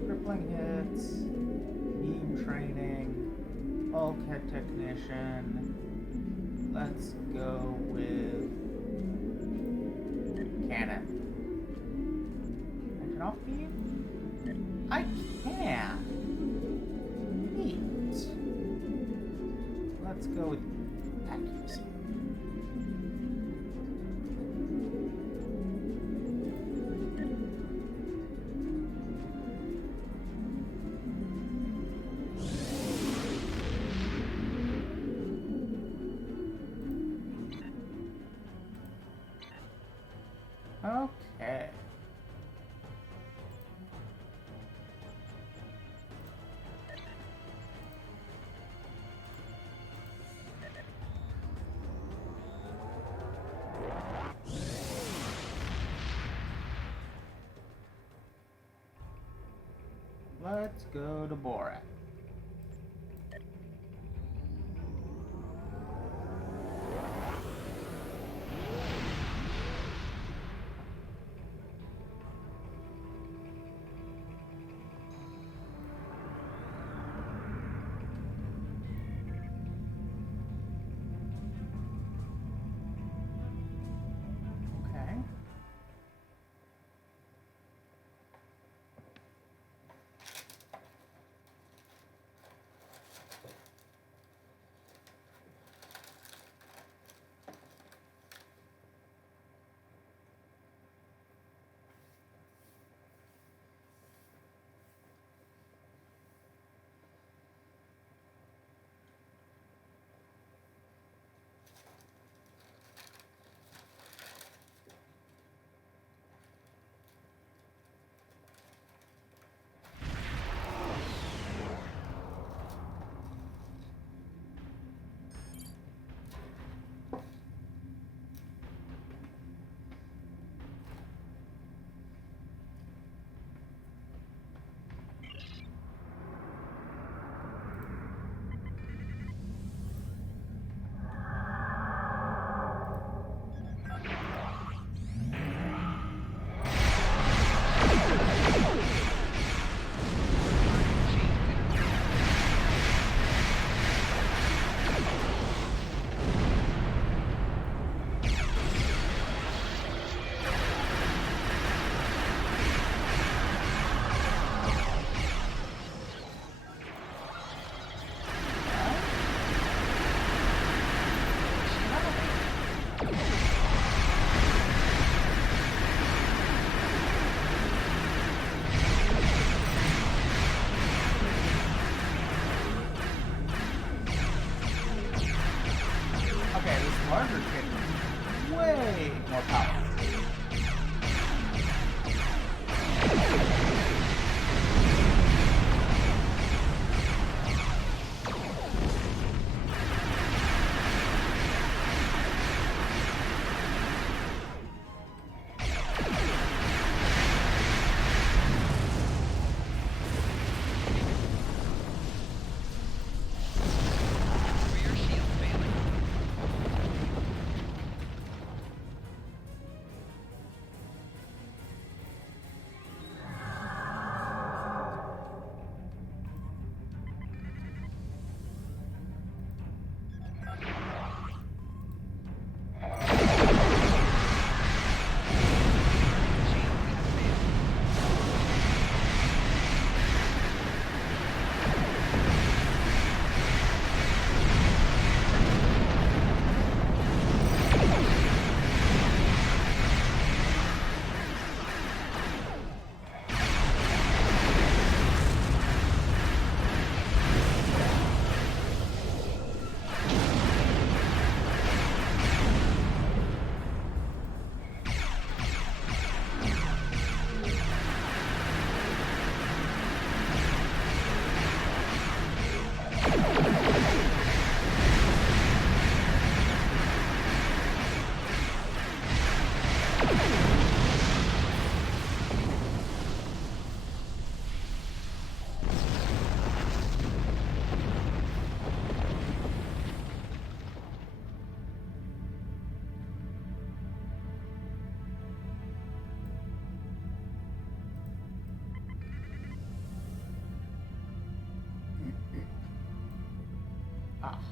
crippling hits, beam training, bulkhead technician. Let's go with cannon. I turn off beam? I can. Neat. Let's go with accuracy. Okay. Let's go to Borat. Okay.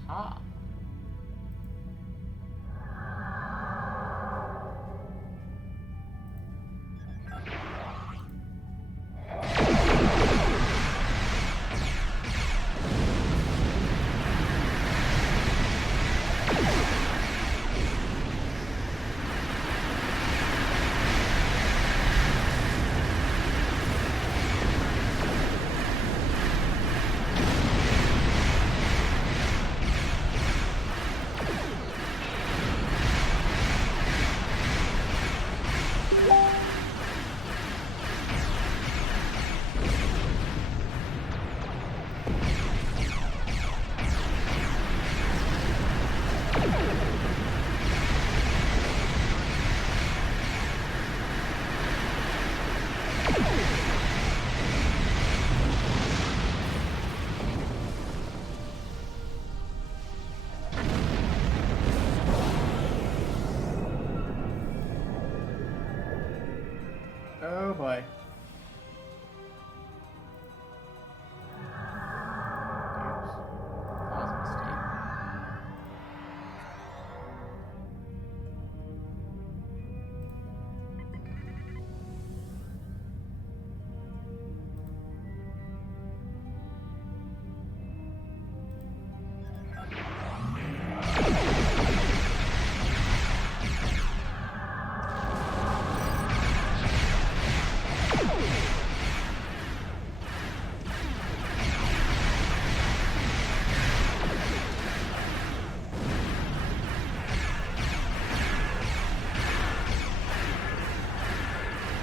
Aha. Oh boy. Oops. That was a mistake.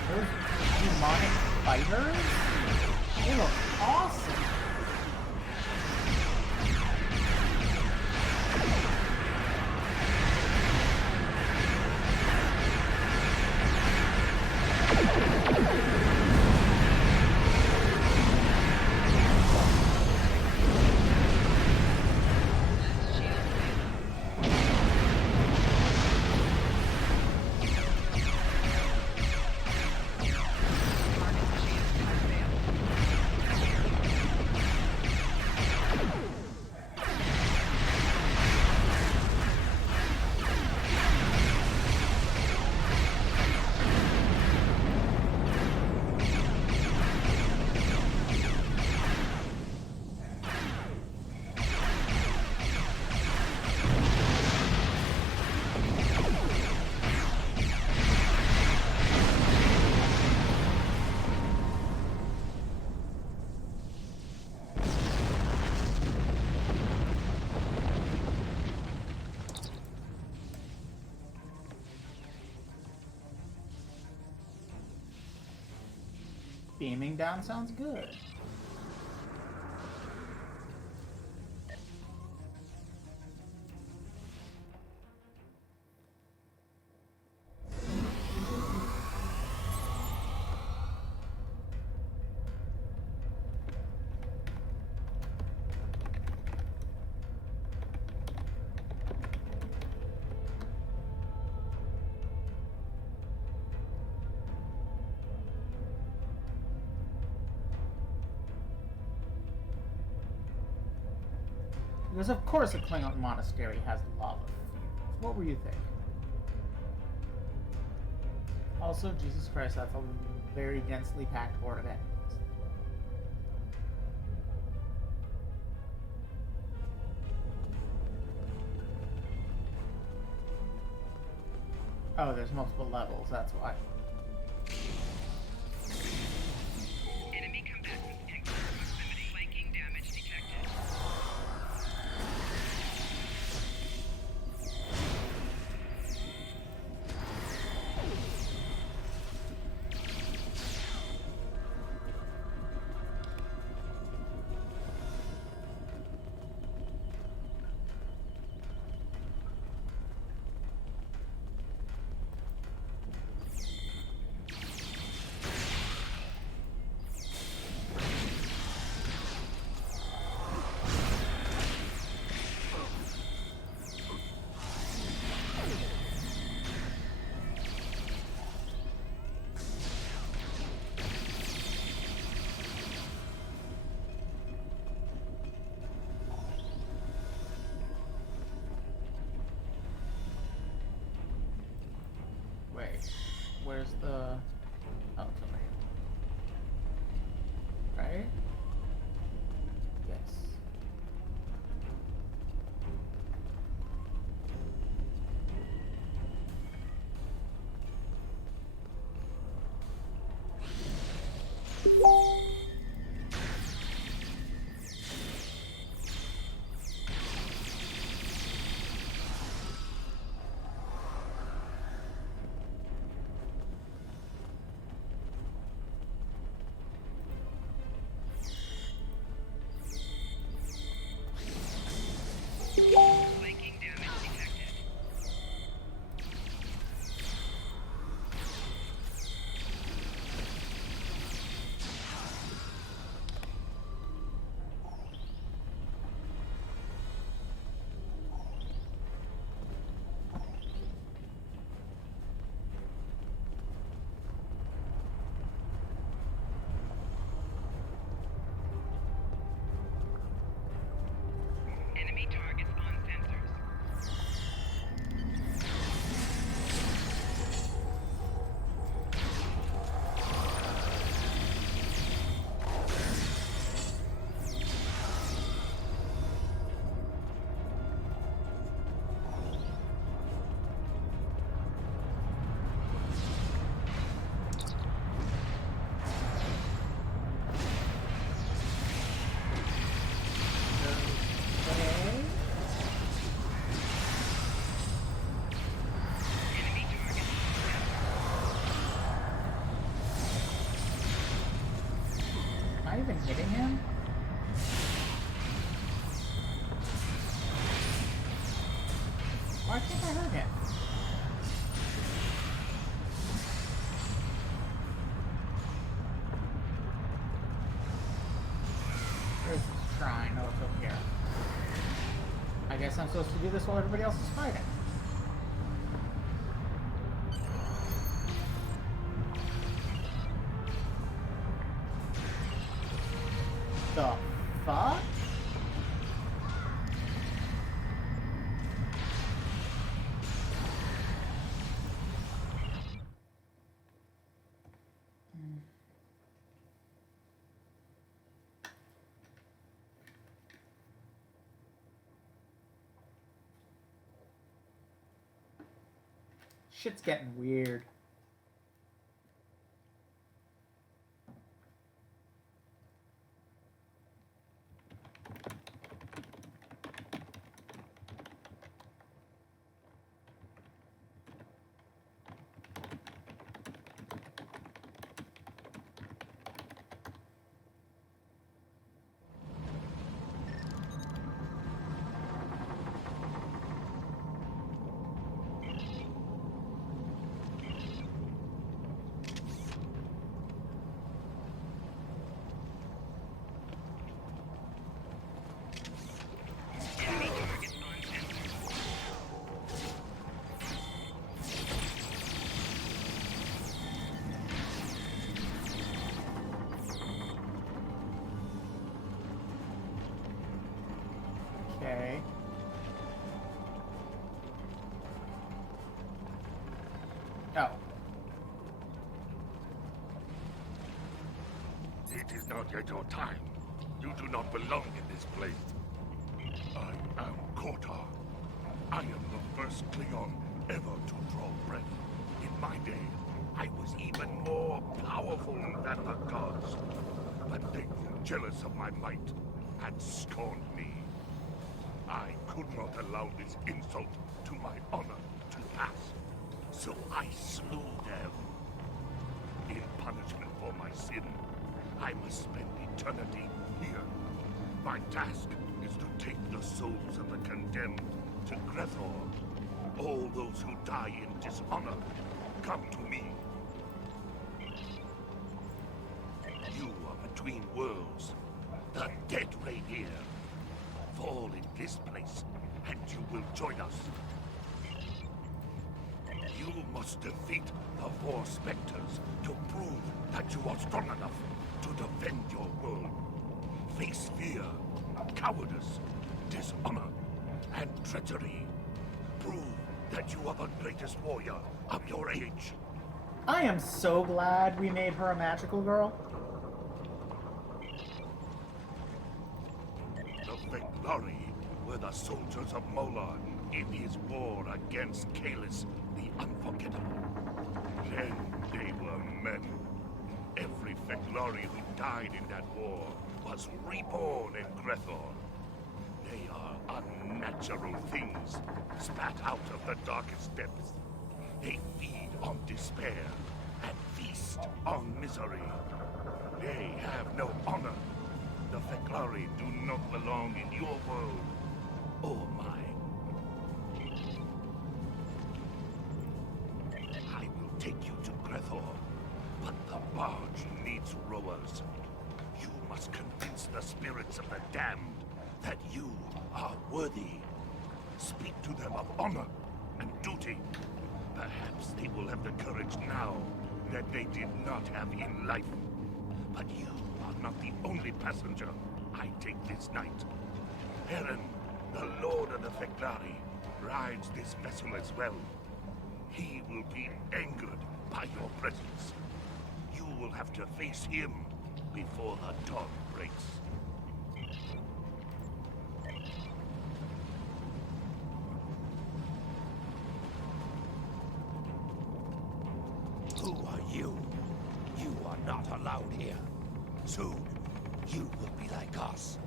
Those demonic fighters? They look awesome. Beaming down sounds good. Because of course a Klingon monastery has lava fuse. What were you thinking? Also, Jesus Christ, that's a very densely packed horde of enemies. Oh, there's multiple levels, that's why. Enemy combatants in close proximity. Flanking damage detected. where's the... Oh, it's over here. Right? Yes. Flanking damage detected. Enemy targets on sensors. Okay. Enemy target Am I even hitting him? Why can't I hurt him? Where's the shrine? Oh, it's over here. I guess I'm supposed to do this while everybody else is fighting. The fuck? Shit's getting weird. Enemy targets on sensors. Okay. Oh. It is not yet your time. You do not belong in this place. I am Kotar. I am the first Klingon ever to draw breath. In my day, I was even more powerful than the gods. But they were jealous of my might and scorned me. I could not allow this insult to my honor to pass. So I slew them. In punishment for my sin, I must spend eternity here. My task is to take the souls of the condemned to Grethor. All those who die in dishonor come to me. You are between worlds. The dead reign here. Fall in this place, and you will join us. You must defeat the four specters to prove that you are strong enough to defend your world. Face fear, cowardice, dishonor, and treachery. Prove that you are the greatest warrior of your age. I am so glad we made her a magical girl. The Veglari were the soldiers of Molar in his war against Kalis the Unforgettable. Then they were men. Every Veglari who died in that war was reborn in Grethor. They are unnatural things, spat out of the darkest depths. They feed on despair and feast on misery. They have no honor. The Veglari do not belong in your world or mine. I will take you to Grethor, but the barge needs rowers. You must convince the spirits of the damned that you are worthy. Speak to them of honor and duty. Perhaps they will have the courage now that they did not have in life. But you are not the only passenger I take this night. Eren, the Lord of the Veglari, rides this vessel as well. He will be angered by your presence. You will have to face him before the dawn breaks. Who are you? You are not allowed here. Soon, you will be like us.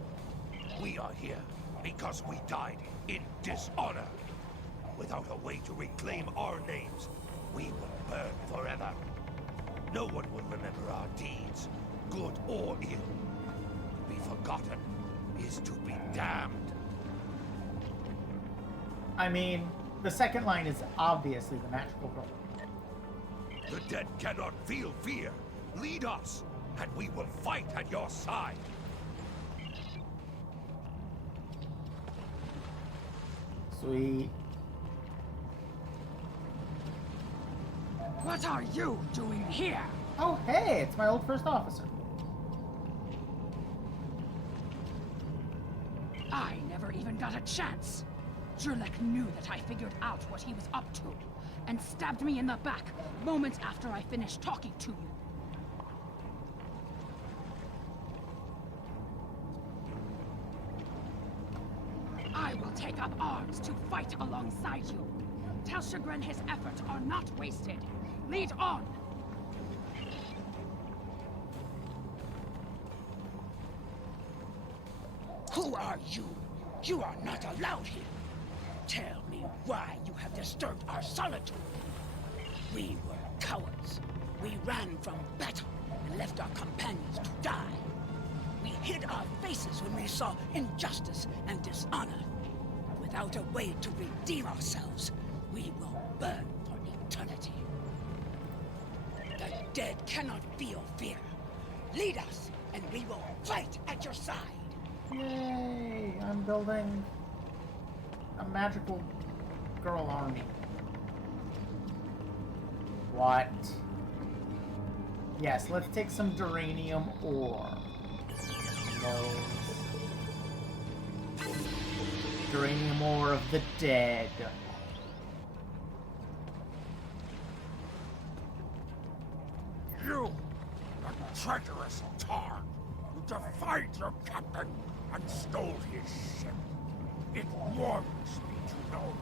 We are here because we died in dishonor. Without a way to reclaim our names, we will burn forever. No one will remember our deeds, good or ill. To be forgotten is to be damned. I mean, the second line is obviously the magical girl. The dead cannot feel fear. Lead us, and we will fight at your side. Sweet. What are you doing here? Oh, hey, it's my old first officer. I never even got a chance. Jurlek knew that I figured out what he was up to, and stabbed me in the back moments after I finished talking to you. I will take up arms to fight alongside you. Tell Chagrin his efforts are not wasted. Lead on! Who are you? You are not allowed here. Tell me why you have disturbed our solitude. We were cowards. We ran from battle and left our companions to die. We hid our faces when we saw injustice and dishonor. Without a way to redeem ourselves, we will burn for eternity. The dead cannot feel fear. Lead us, and we will fight at your side. Yay! I'm building a magical girl army. What? Yes, let's take some duranium ore. Those. Duranium ore of the dead. You, the treacherous tar, who defied your captain and stole his ship. It warms me to know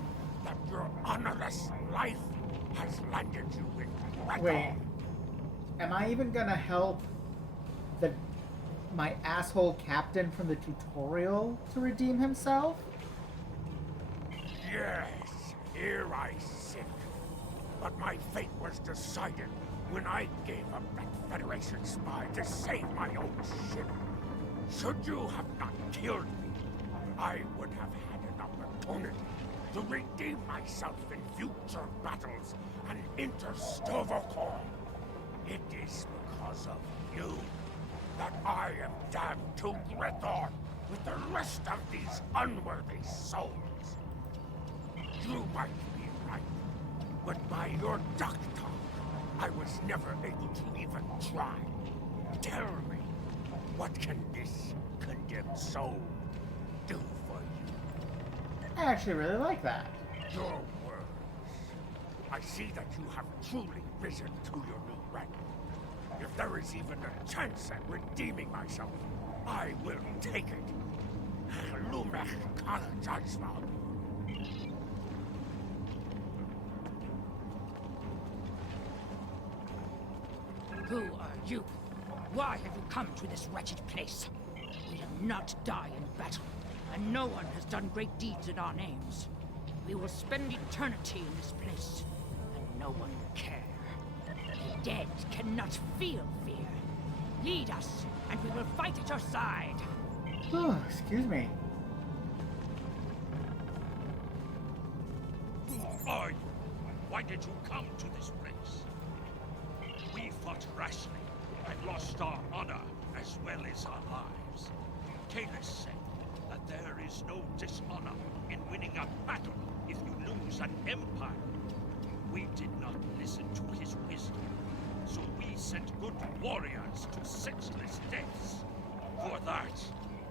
that your honorless life has landed you in Grethor. Wait. Am I even gonna help my asshole captain from the tutorial to redeem himself? Yes, here I sit. But my fate was decided when I gave up that Federation spy to save my own ship. Should you have not killed me, I would have had an opportunity to redeem myself in future battles and enter Stavokor. It is because of you that I am damned to Grethor with the rest of these unworthy souls. You might be right, but by your duck talk, I was never able to even try. Tell me, what can this condemned soul do for you? I actually really like that. Your words. I see that you have truly vision to your new rank. If there is even a chance at redeeming myself, I will take it. Lumech Khan. Who are you? Why have you come to this wretched place? We did not die in battle, and no one has done great deeds in our names. We will spend eternity in this place, and no one will care. The dead cannot feel fear. Lead us, and we will fight at your side. Oh, excuse me. Who are you? Why did you come to this place? We fought rashly and lost our honor as well as our lives. Kalis said that there is no dishonor in winning a battle if you lose an empire. We did not listen to his wisdom, so we sent good warriors to senseless deaths. For that,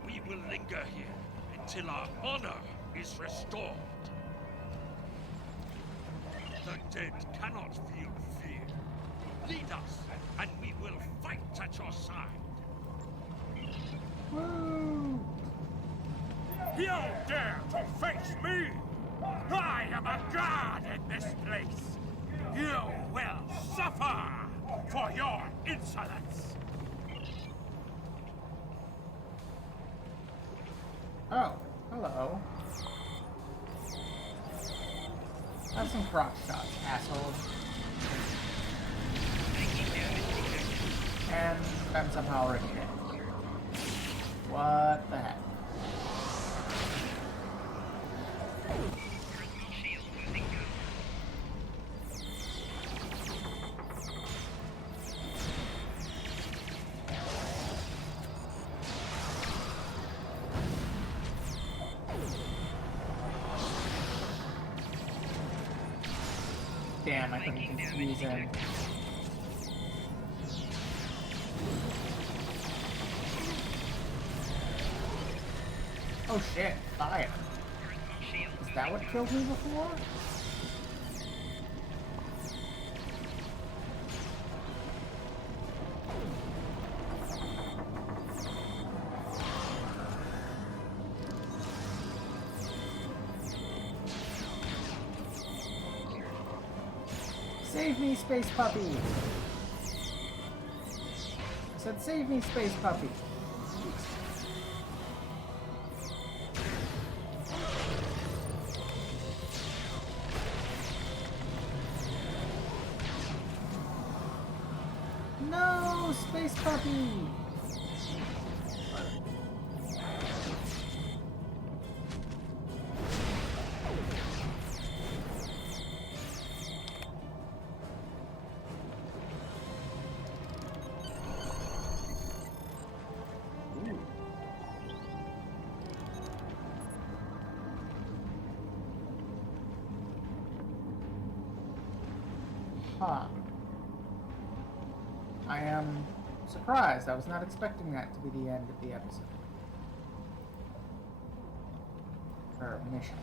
we will linger here until our honor is restored. The dead cannot feel fear. Lead us, and we will fight at your side. Woo! You dare to face me? I am a god in this place. You will suffer for your insolence. Oh, hello. Have some cross shots, assholes. And I'm somehow already dead. What the heck? Personal shield losing go. Damn, I couldn't confuse him. Oh shit, fire. Personal shield Is that what killed me before? Save me, space puppy! I said save me, space puppy! No, space puppy! Ooh. Huh. I am surprised. I was not expecting that to be the end of the episode. Or mission.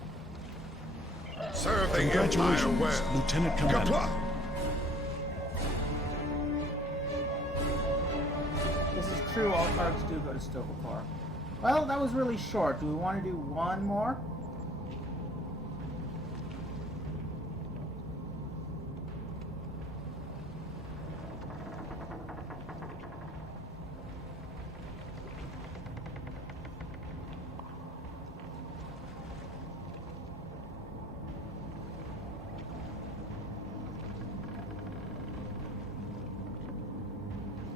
Serve the Empire Congratulations, well. Lieutenant Commander. Kapla! This is true, all cards do go to Stokopar. Well, that was really short. Do we want to do one more?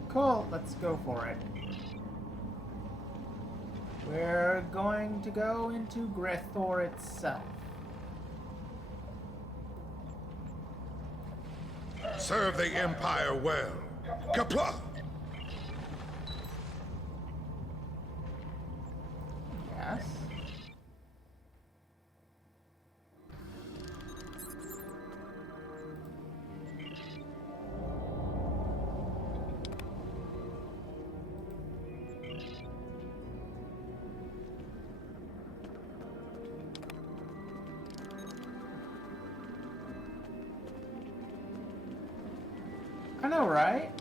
Cool, let's go for it. We're going to go into Grethor itself. Serve the Empire well. Kapla! Yes. know, right?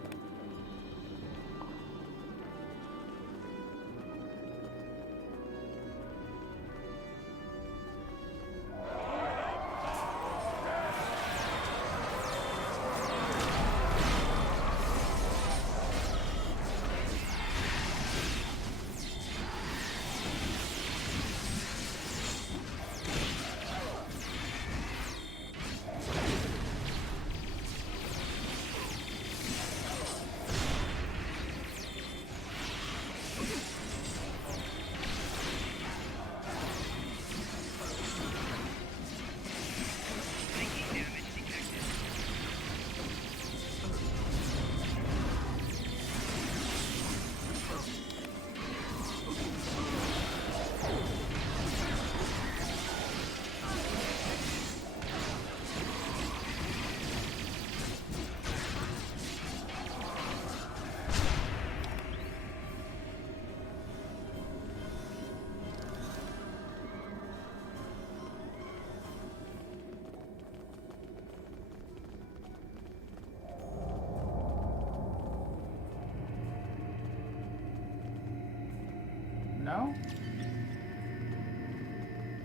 No?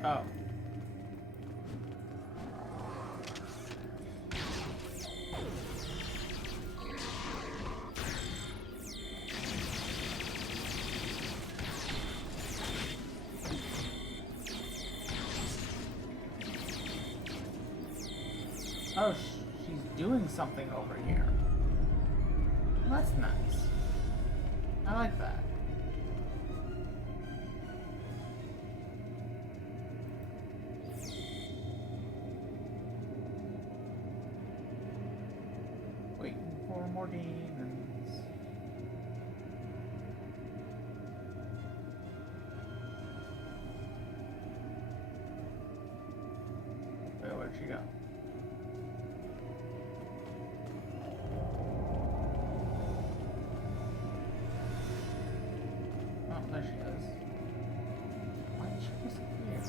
Oh. Oh, she's doing something over here. Well, that's nice. I like that. Waiting for more demons. Wait, where'd she go? Oh, there she is. Why did she disappear?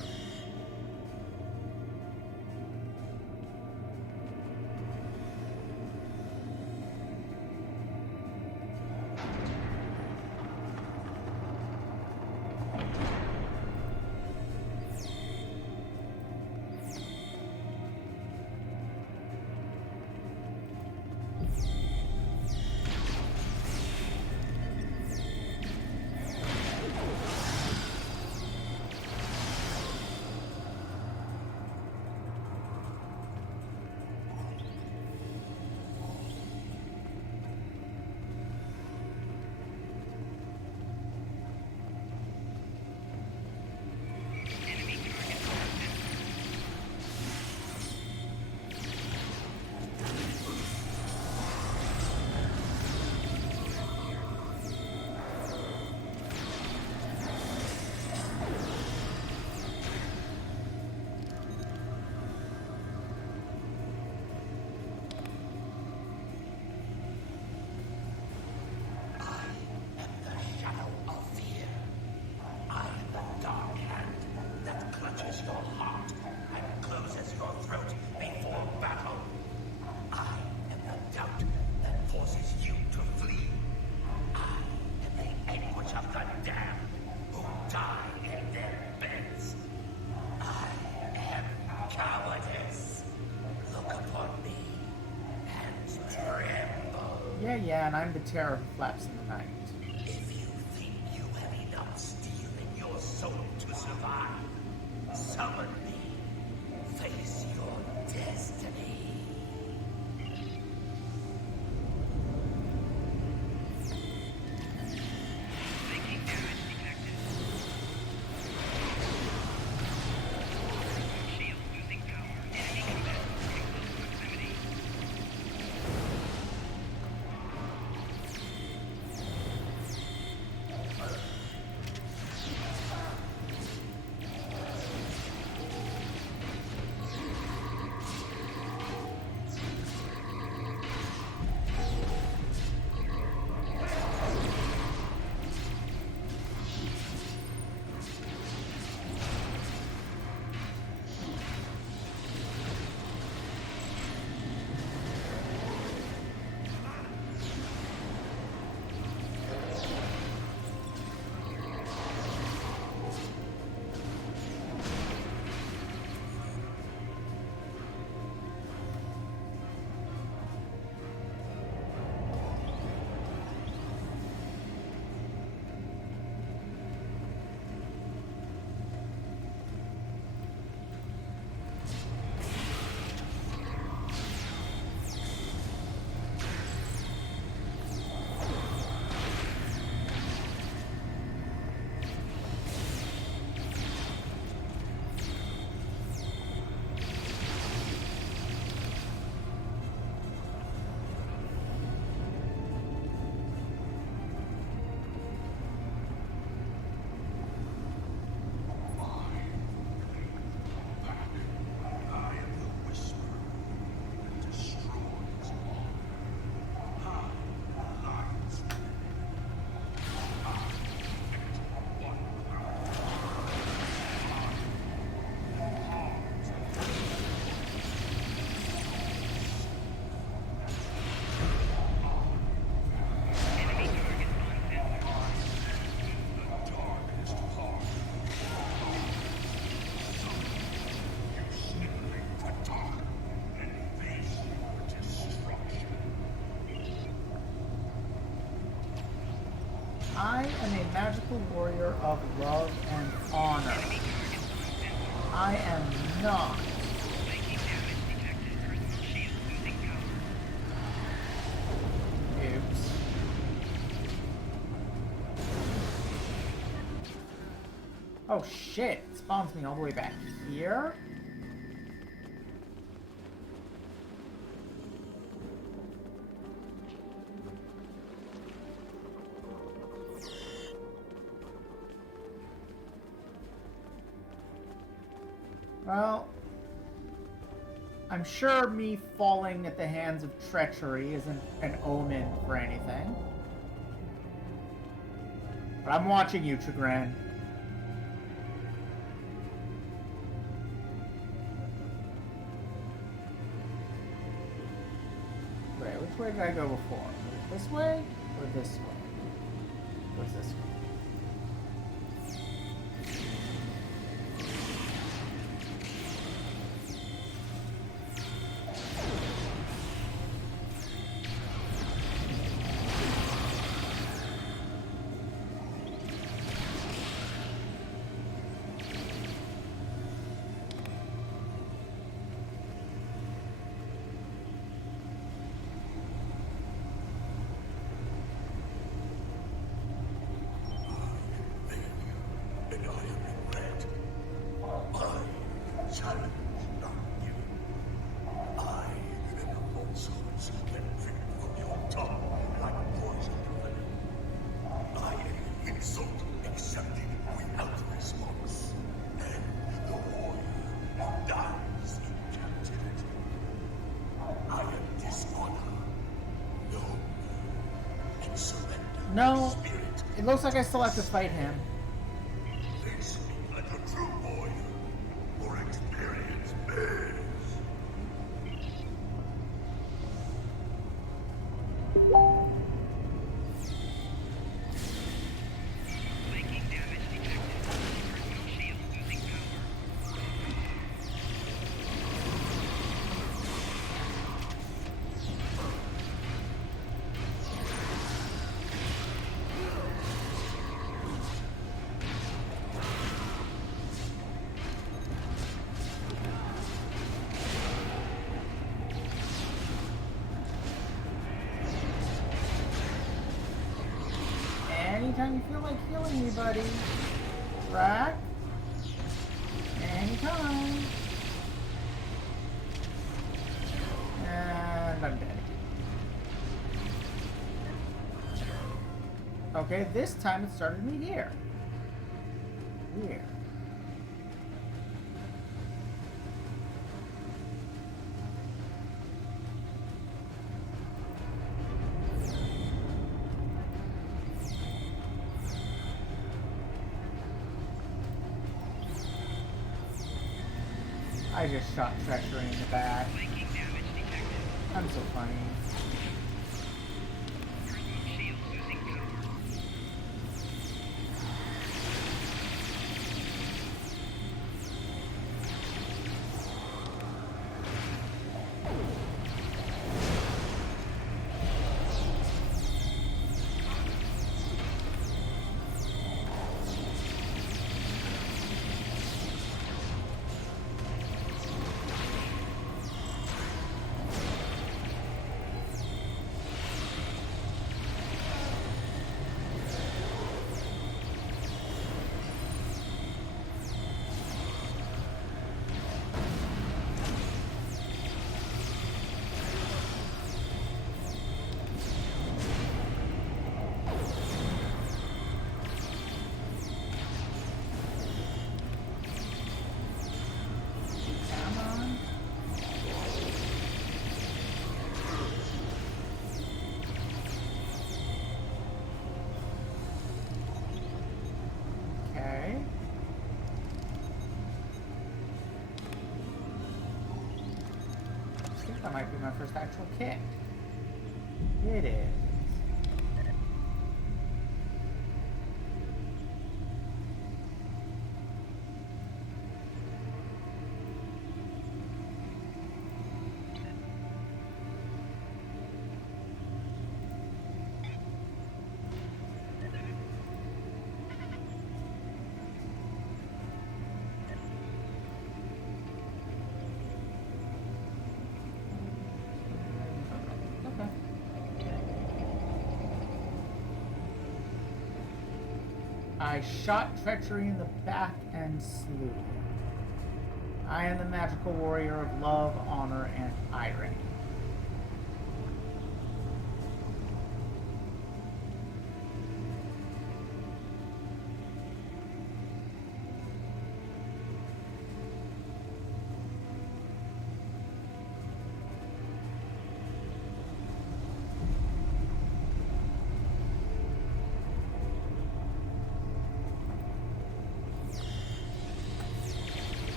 Yeah, and I'm the terror who flaps in the night. If you think you have enough steel in your soul to survive, summon me. Face your destiny. Making damage detected. Shield losing power. Enemy combatants in close proximity. I am a magical warrior of love and honor. I am not. Taking damage detected. Personal shield losing power. Oops. Oh shit, it spawns me all the way back here? Well, I'm sure me falling at the hands of treachery isn't an omen for anything. But I'm watching you, Chagrin. Wait, which way did I go before? This way or this way? What's this way? And I am regret. I challenge not you. I and the falsehoods can drip from your tongue like poison venom. I am an insult accepted without response. And the warrior who dies in captivity. I am dishonor. No. And surrender. No, Spirit. it looks like I still have to fight him. Face me like a true warrior, or experience bears. Taking damage detected. Personal shield losing power. Anytime you feel like healing me, buddy. Rack. Anytime. And I'm dead. Okay, this time it started me here. Here. I just shot treachery in the back. Taking damage detected. I'm so funny. Personal shield losing power. Come on. Okay. I think that might be my first actual kick. It is. I shot treachery in the back and slew. I am the magical warrior of love, honor, and irony.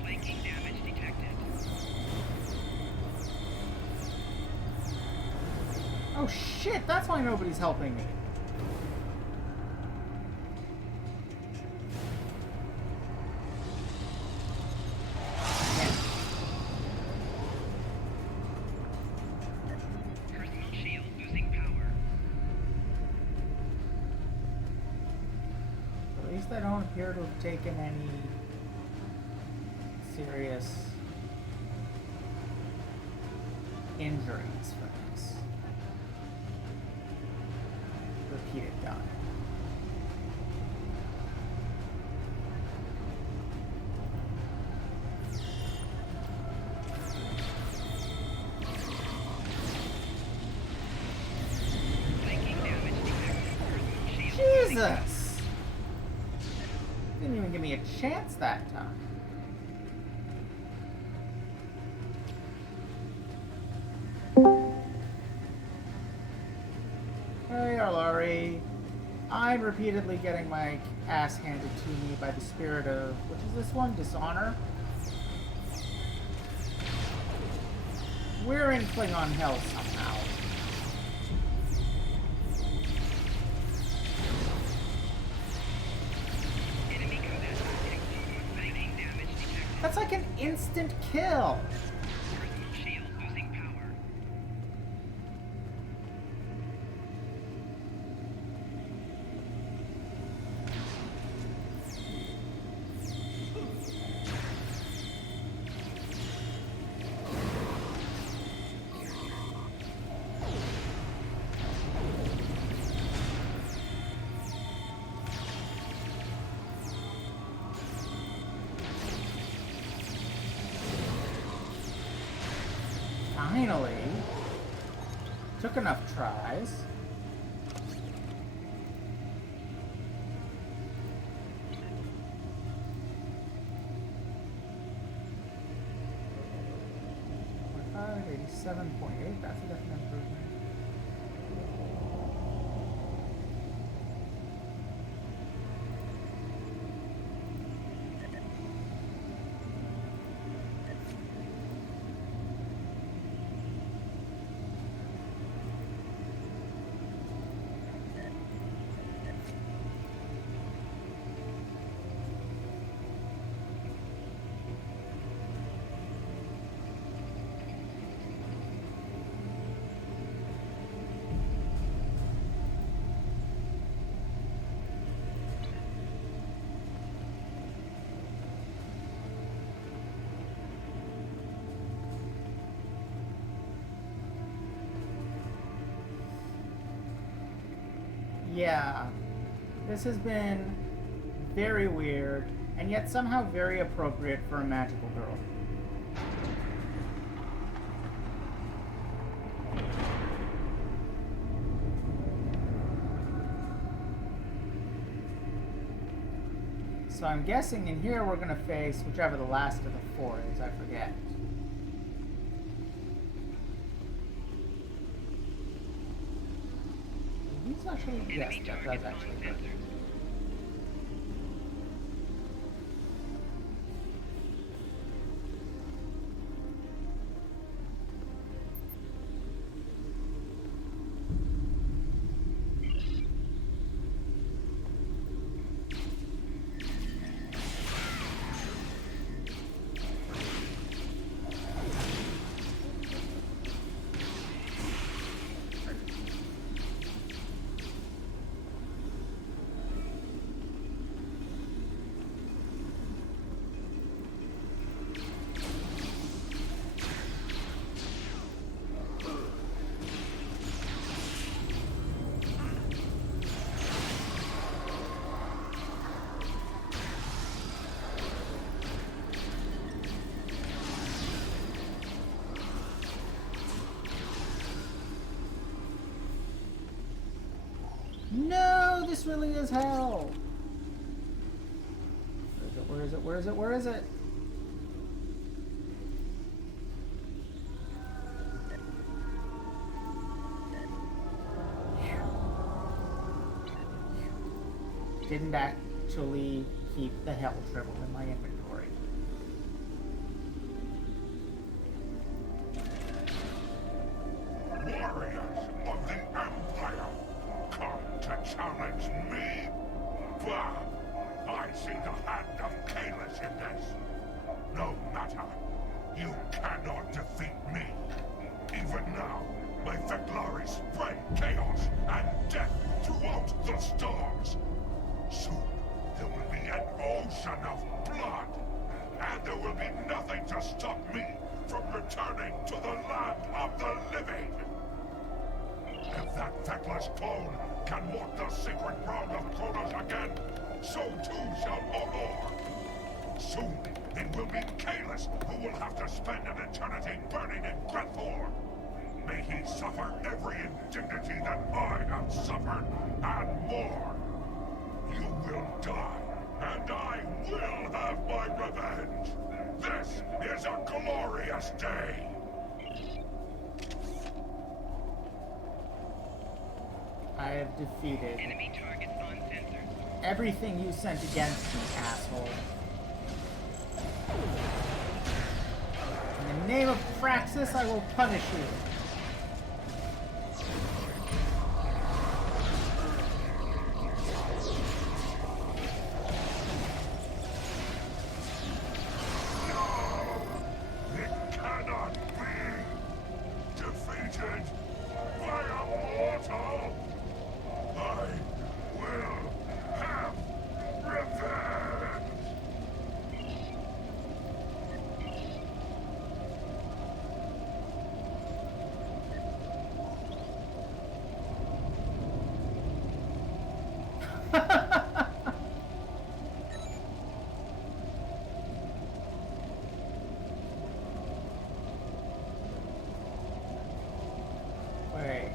Flanking damage detected. Oh shit, that's why nobody's helping me. Personal shield losing power. At least I don't appear to have taken any serious injuries from this. Repeated gun. Flanking damage detected. Personal shield losing power. Jesus! Didn't even give me a chance that time. Hey, Arlari. I'm repeatedly getting my ass handed to me by the spirit of, which is this one? Dishonor? We're in Klingon hell somehow. Enemy combatant exposed. Flanking damage detected. That's like an instant kill. Personal shield losing power. Finally. Took enough tries. $87.8, that's a definite improvement. Yeah, this has been very weird, and yet somehow very appropriate for a magical girl. So I'm guessing in here we're gonna face whichever the last of the four is, I forget. He's actually, yes, Enemy that targets does on actually work. sensors. No, this really is hell. Where is it? Where is it? Where is it? Where is it? Didn't actually keep the hell triple in my inventory. Warriors of the Empire, come to challenge me? Bah! I see the hand of Kalis in this. No matter. You cannot defeat me. Even now, my Vetlari spread chaos and death throughout the stars. Soon, there will be an ocean of blood. And there will be nothing to stop me from returning to the land of the living. If that feckless clone can walk the sacred ground of Kronos again, so too shall Olor. Soon, it will be Kalis who will have to spend an eternity burning in Grethor. May he suffer every indignity that I have suffered, and more. You will die, and I will have my revenge. This is a glorious day. I have defeated Enemy targets on sensors. everything you sent against me, asshole. In the name of Praxis, I will punish you. It cannot be defeated by a mortal. I will have revenge. Wait.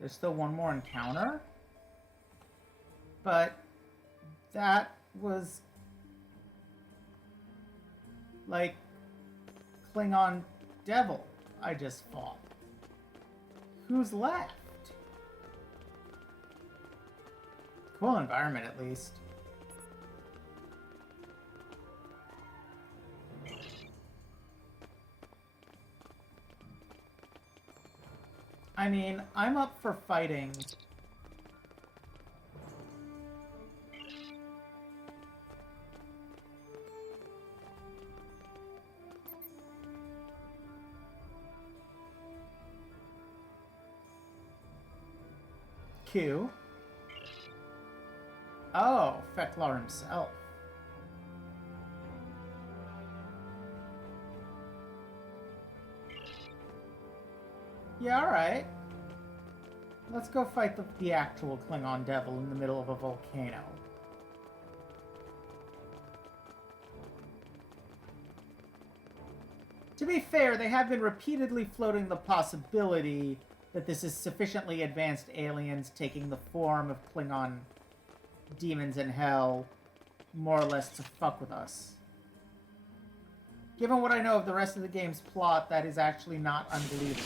There's still one more encounter? But that was like Klingon devil I just fought. Who's left? Cool environment at least. I mean, I'm up for fighting. Q. Oh, Feklar himself. Yeah, alright. Let's go fight the actual Klingon devil in the middle of a volcano. To be fair, they have been repeatedly floating the possibility that this is sufficiently advanced aliens taking the form of Klingon demons in hell, more or less to fuck with us. Given what I know of the rest of the game's plot, that is actually not unbelievable.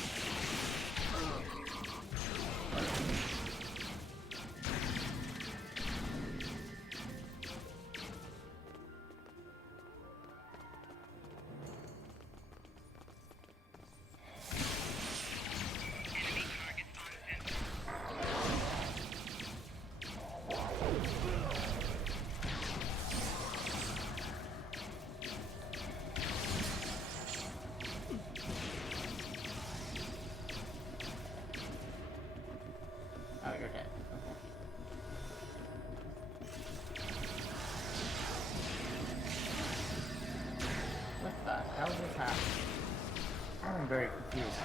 Oh, you're dead. Okay. What the hell just happened? I'm very confused.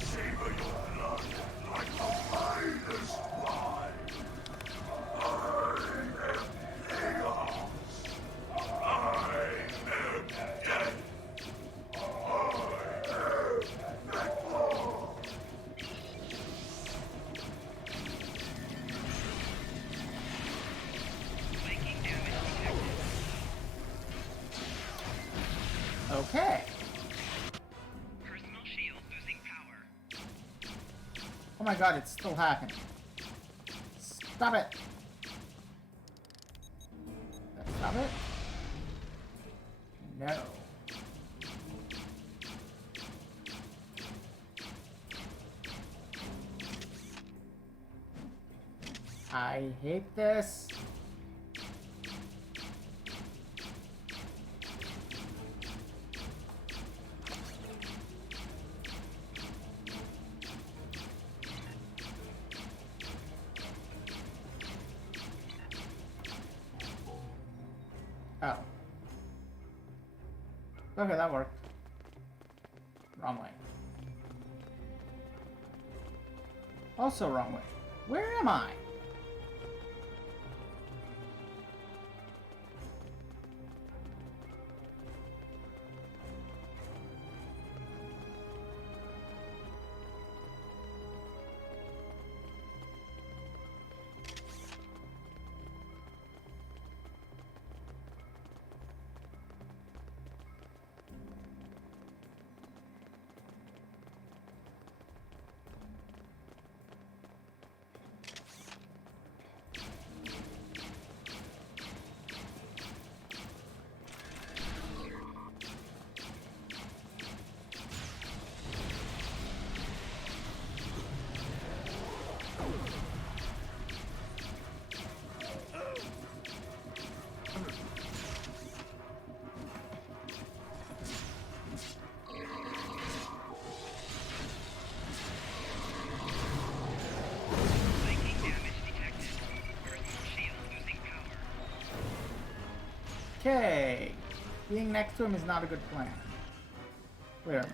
Savor your blood like the finest wine. I am chaos. I am death. I am Vector. Flanking damage detected. Okay. Personal shield losing power. Oh my god, it's still happening. Stop it! Stop it? No. I hate this. Oh. Okay, that worked. Wrong way. Also wrong way. Where am I? Flanking damage detected. Personal shield losing power. Okay. Being next to him is not a good plan. Clearly.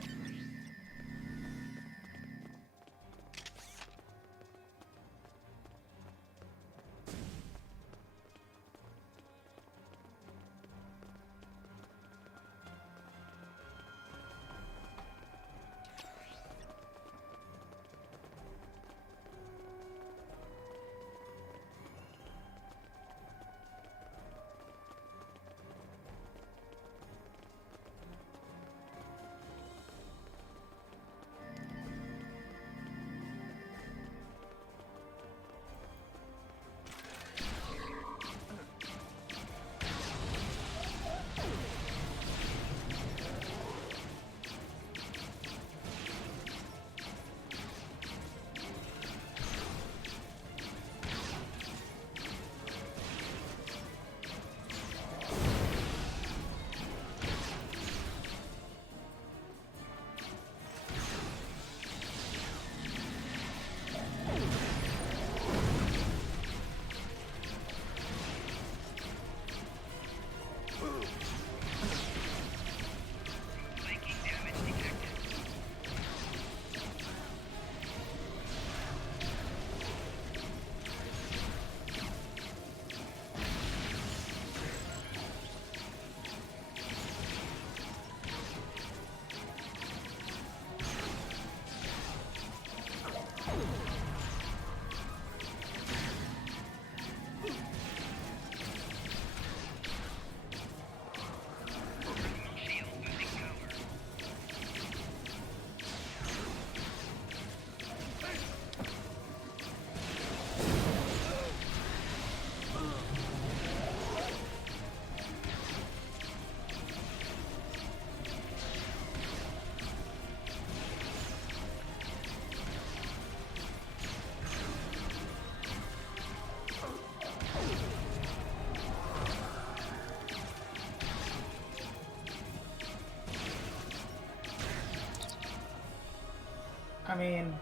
I mean,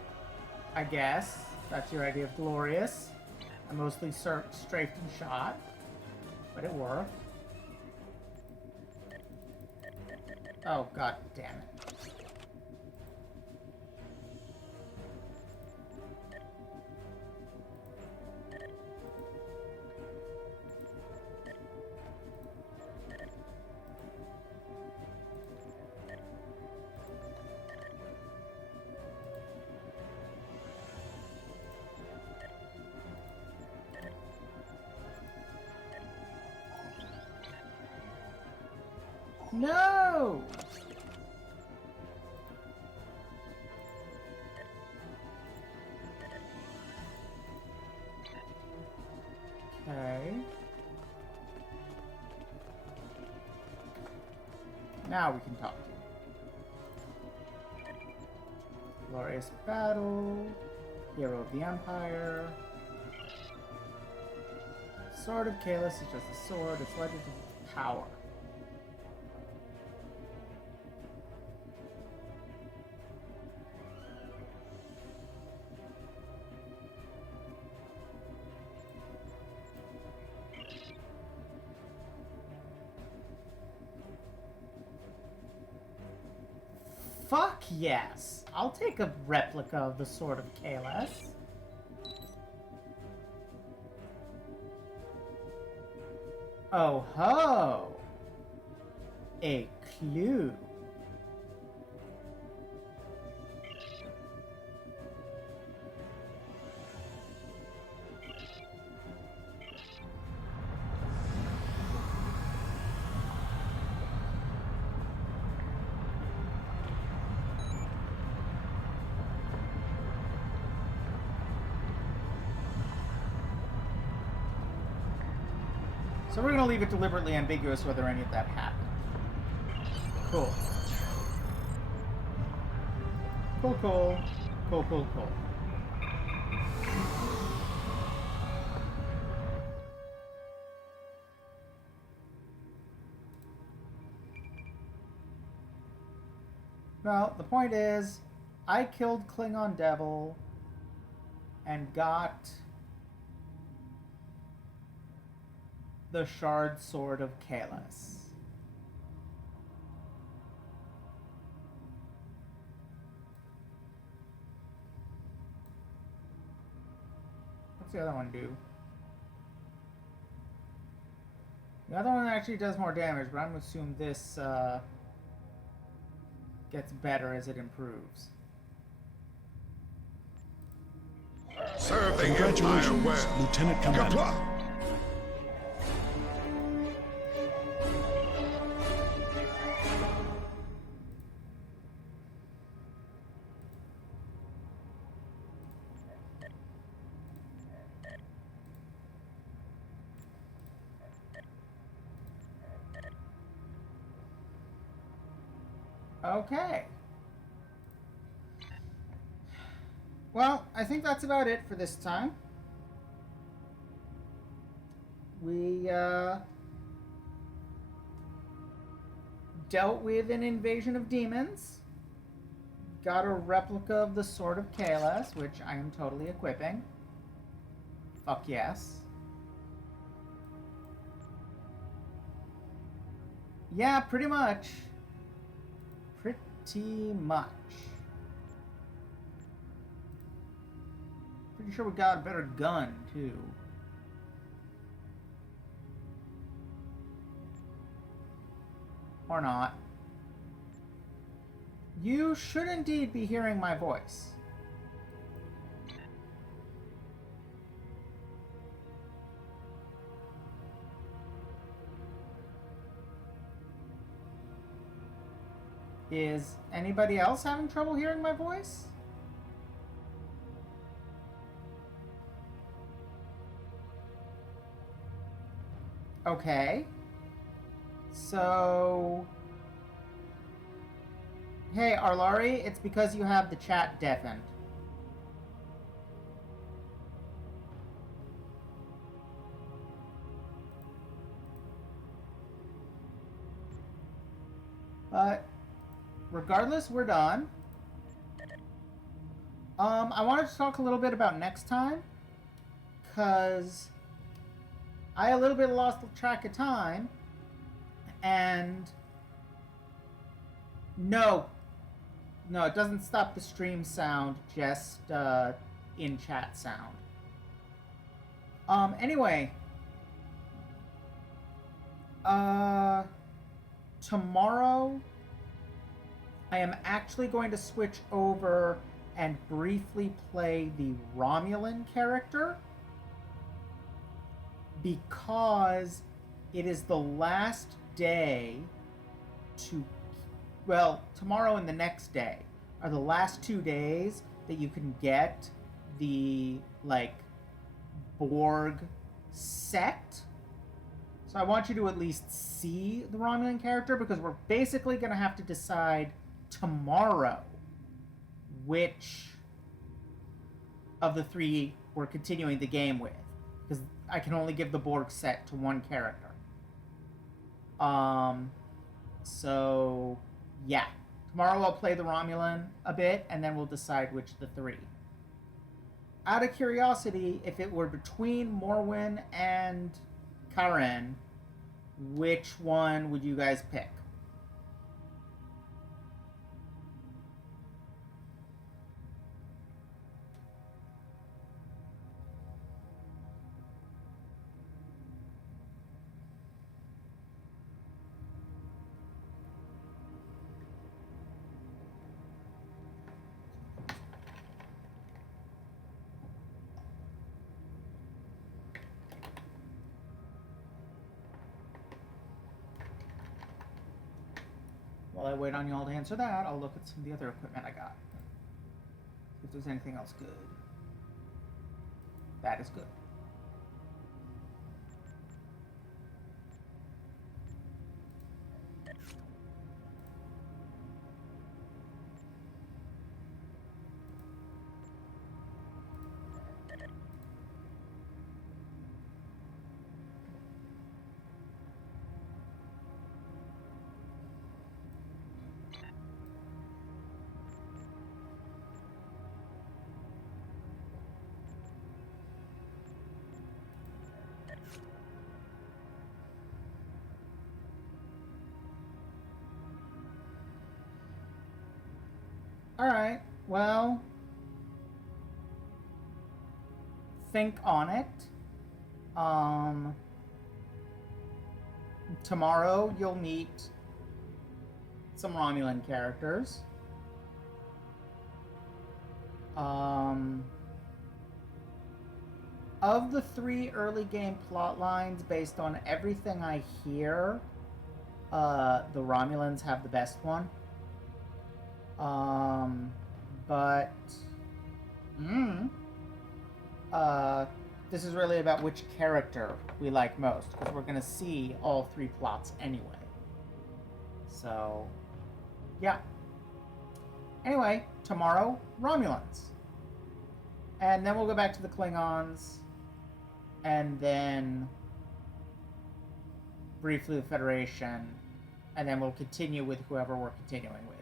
I guess that's your idea of glorious. I mostly strafed and shot, but it worked. Oh, god damn it. No! Okay. Now we can talk. Glorious battle. Hero of the Empire. Sword of Kalis is just a sword. It's legend of power. Fuck yes! I'll take a replica of the Sword of Kalis. Oh ho! A clue. So we're gonna leave it deliberately ambiguous whether any of that happened. Cool. Cool, cool. Cool, cool, cool. Well, the point is, I killed Klingon Devil and got the Shard Sword of Kalis. What's the other one do? The other one actually does more damage, but I'm going to assume this gets better as it improves. Serving Empire Congratulations, well. Lieutenant Commander. Kapla! Okay. Well, I think that's about it for this time. We, dealt with an invasion of demons. Got a replica of the Sword of Kalis, which I am totally equipping. Fuck yes. Yeah, pretty much. Pretty much. Pretty sure we got a better gun, too. Or not. You should indeed be hearing my voice. Is anybody else having trouble hearing my voice? Okay. So... Hey, Arlari, it's because you have the chat deafened. But... regardless, we're done. I wanted to talk a little bit about next time, because I a little bit lost track of time, and no, it doesn't stop the stream sound, just in-chat sound. Anyway, tomorrow I am actually going to switch over and briefly play the Romulan character, because it is the last day to, well, tomorrow and the next day are the last 2 days that you can get the, like, Borg set. So I want you to at least see the Romulan character, because we're basically going to have to decide tomorrow which of the 3 we're continuing the game with, because I can only give the Borg set to one character. So yeah, tomorrow I'll play the Romulan a bit, and then we'll decide which of the 3. Out of curiosity, if it were between Morwen and Karen, which one would you guys pick? While I wait on y'all to answer that, I'll look at some of the other equipment I got. If there's anything else good. That is good. Alright, well, think on it. Tomorrow you'll meet some Romulan characters. Of the 3 early game plot lines, based on everything I hear, the Romulans have the best one. But this is really about which character we like most, because we're gonna see all 3 plots anyway. So, yeah. Anyway, tomorrow, Romulans. And then we'll go back to the Klingons, and then briefly the Federation, and then we'll continue with whoever we're continuing with.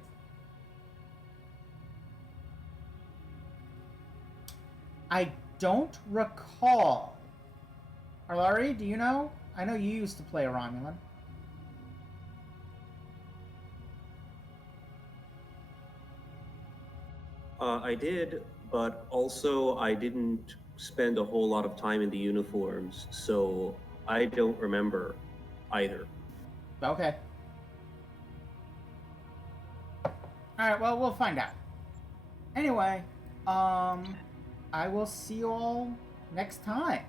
I don't recall. Arlari, do you know? I know you used to play a Romulan. I did, but also I didn't spend a whole lot of time in the uniforms, so I don't remember either. Okay. Alright, well, we'll find out. Anyway, I will see you all next time.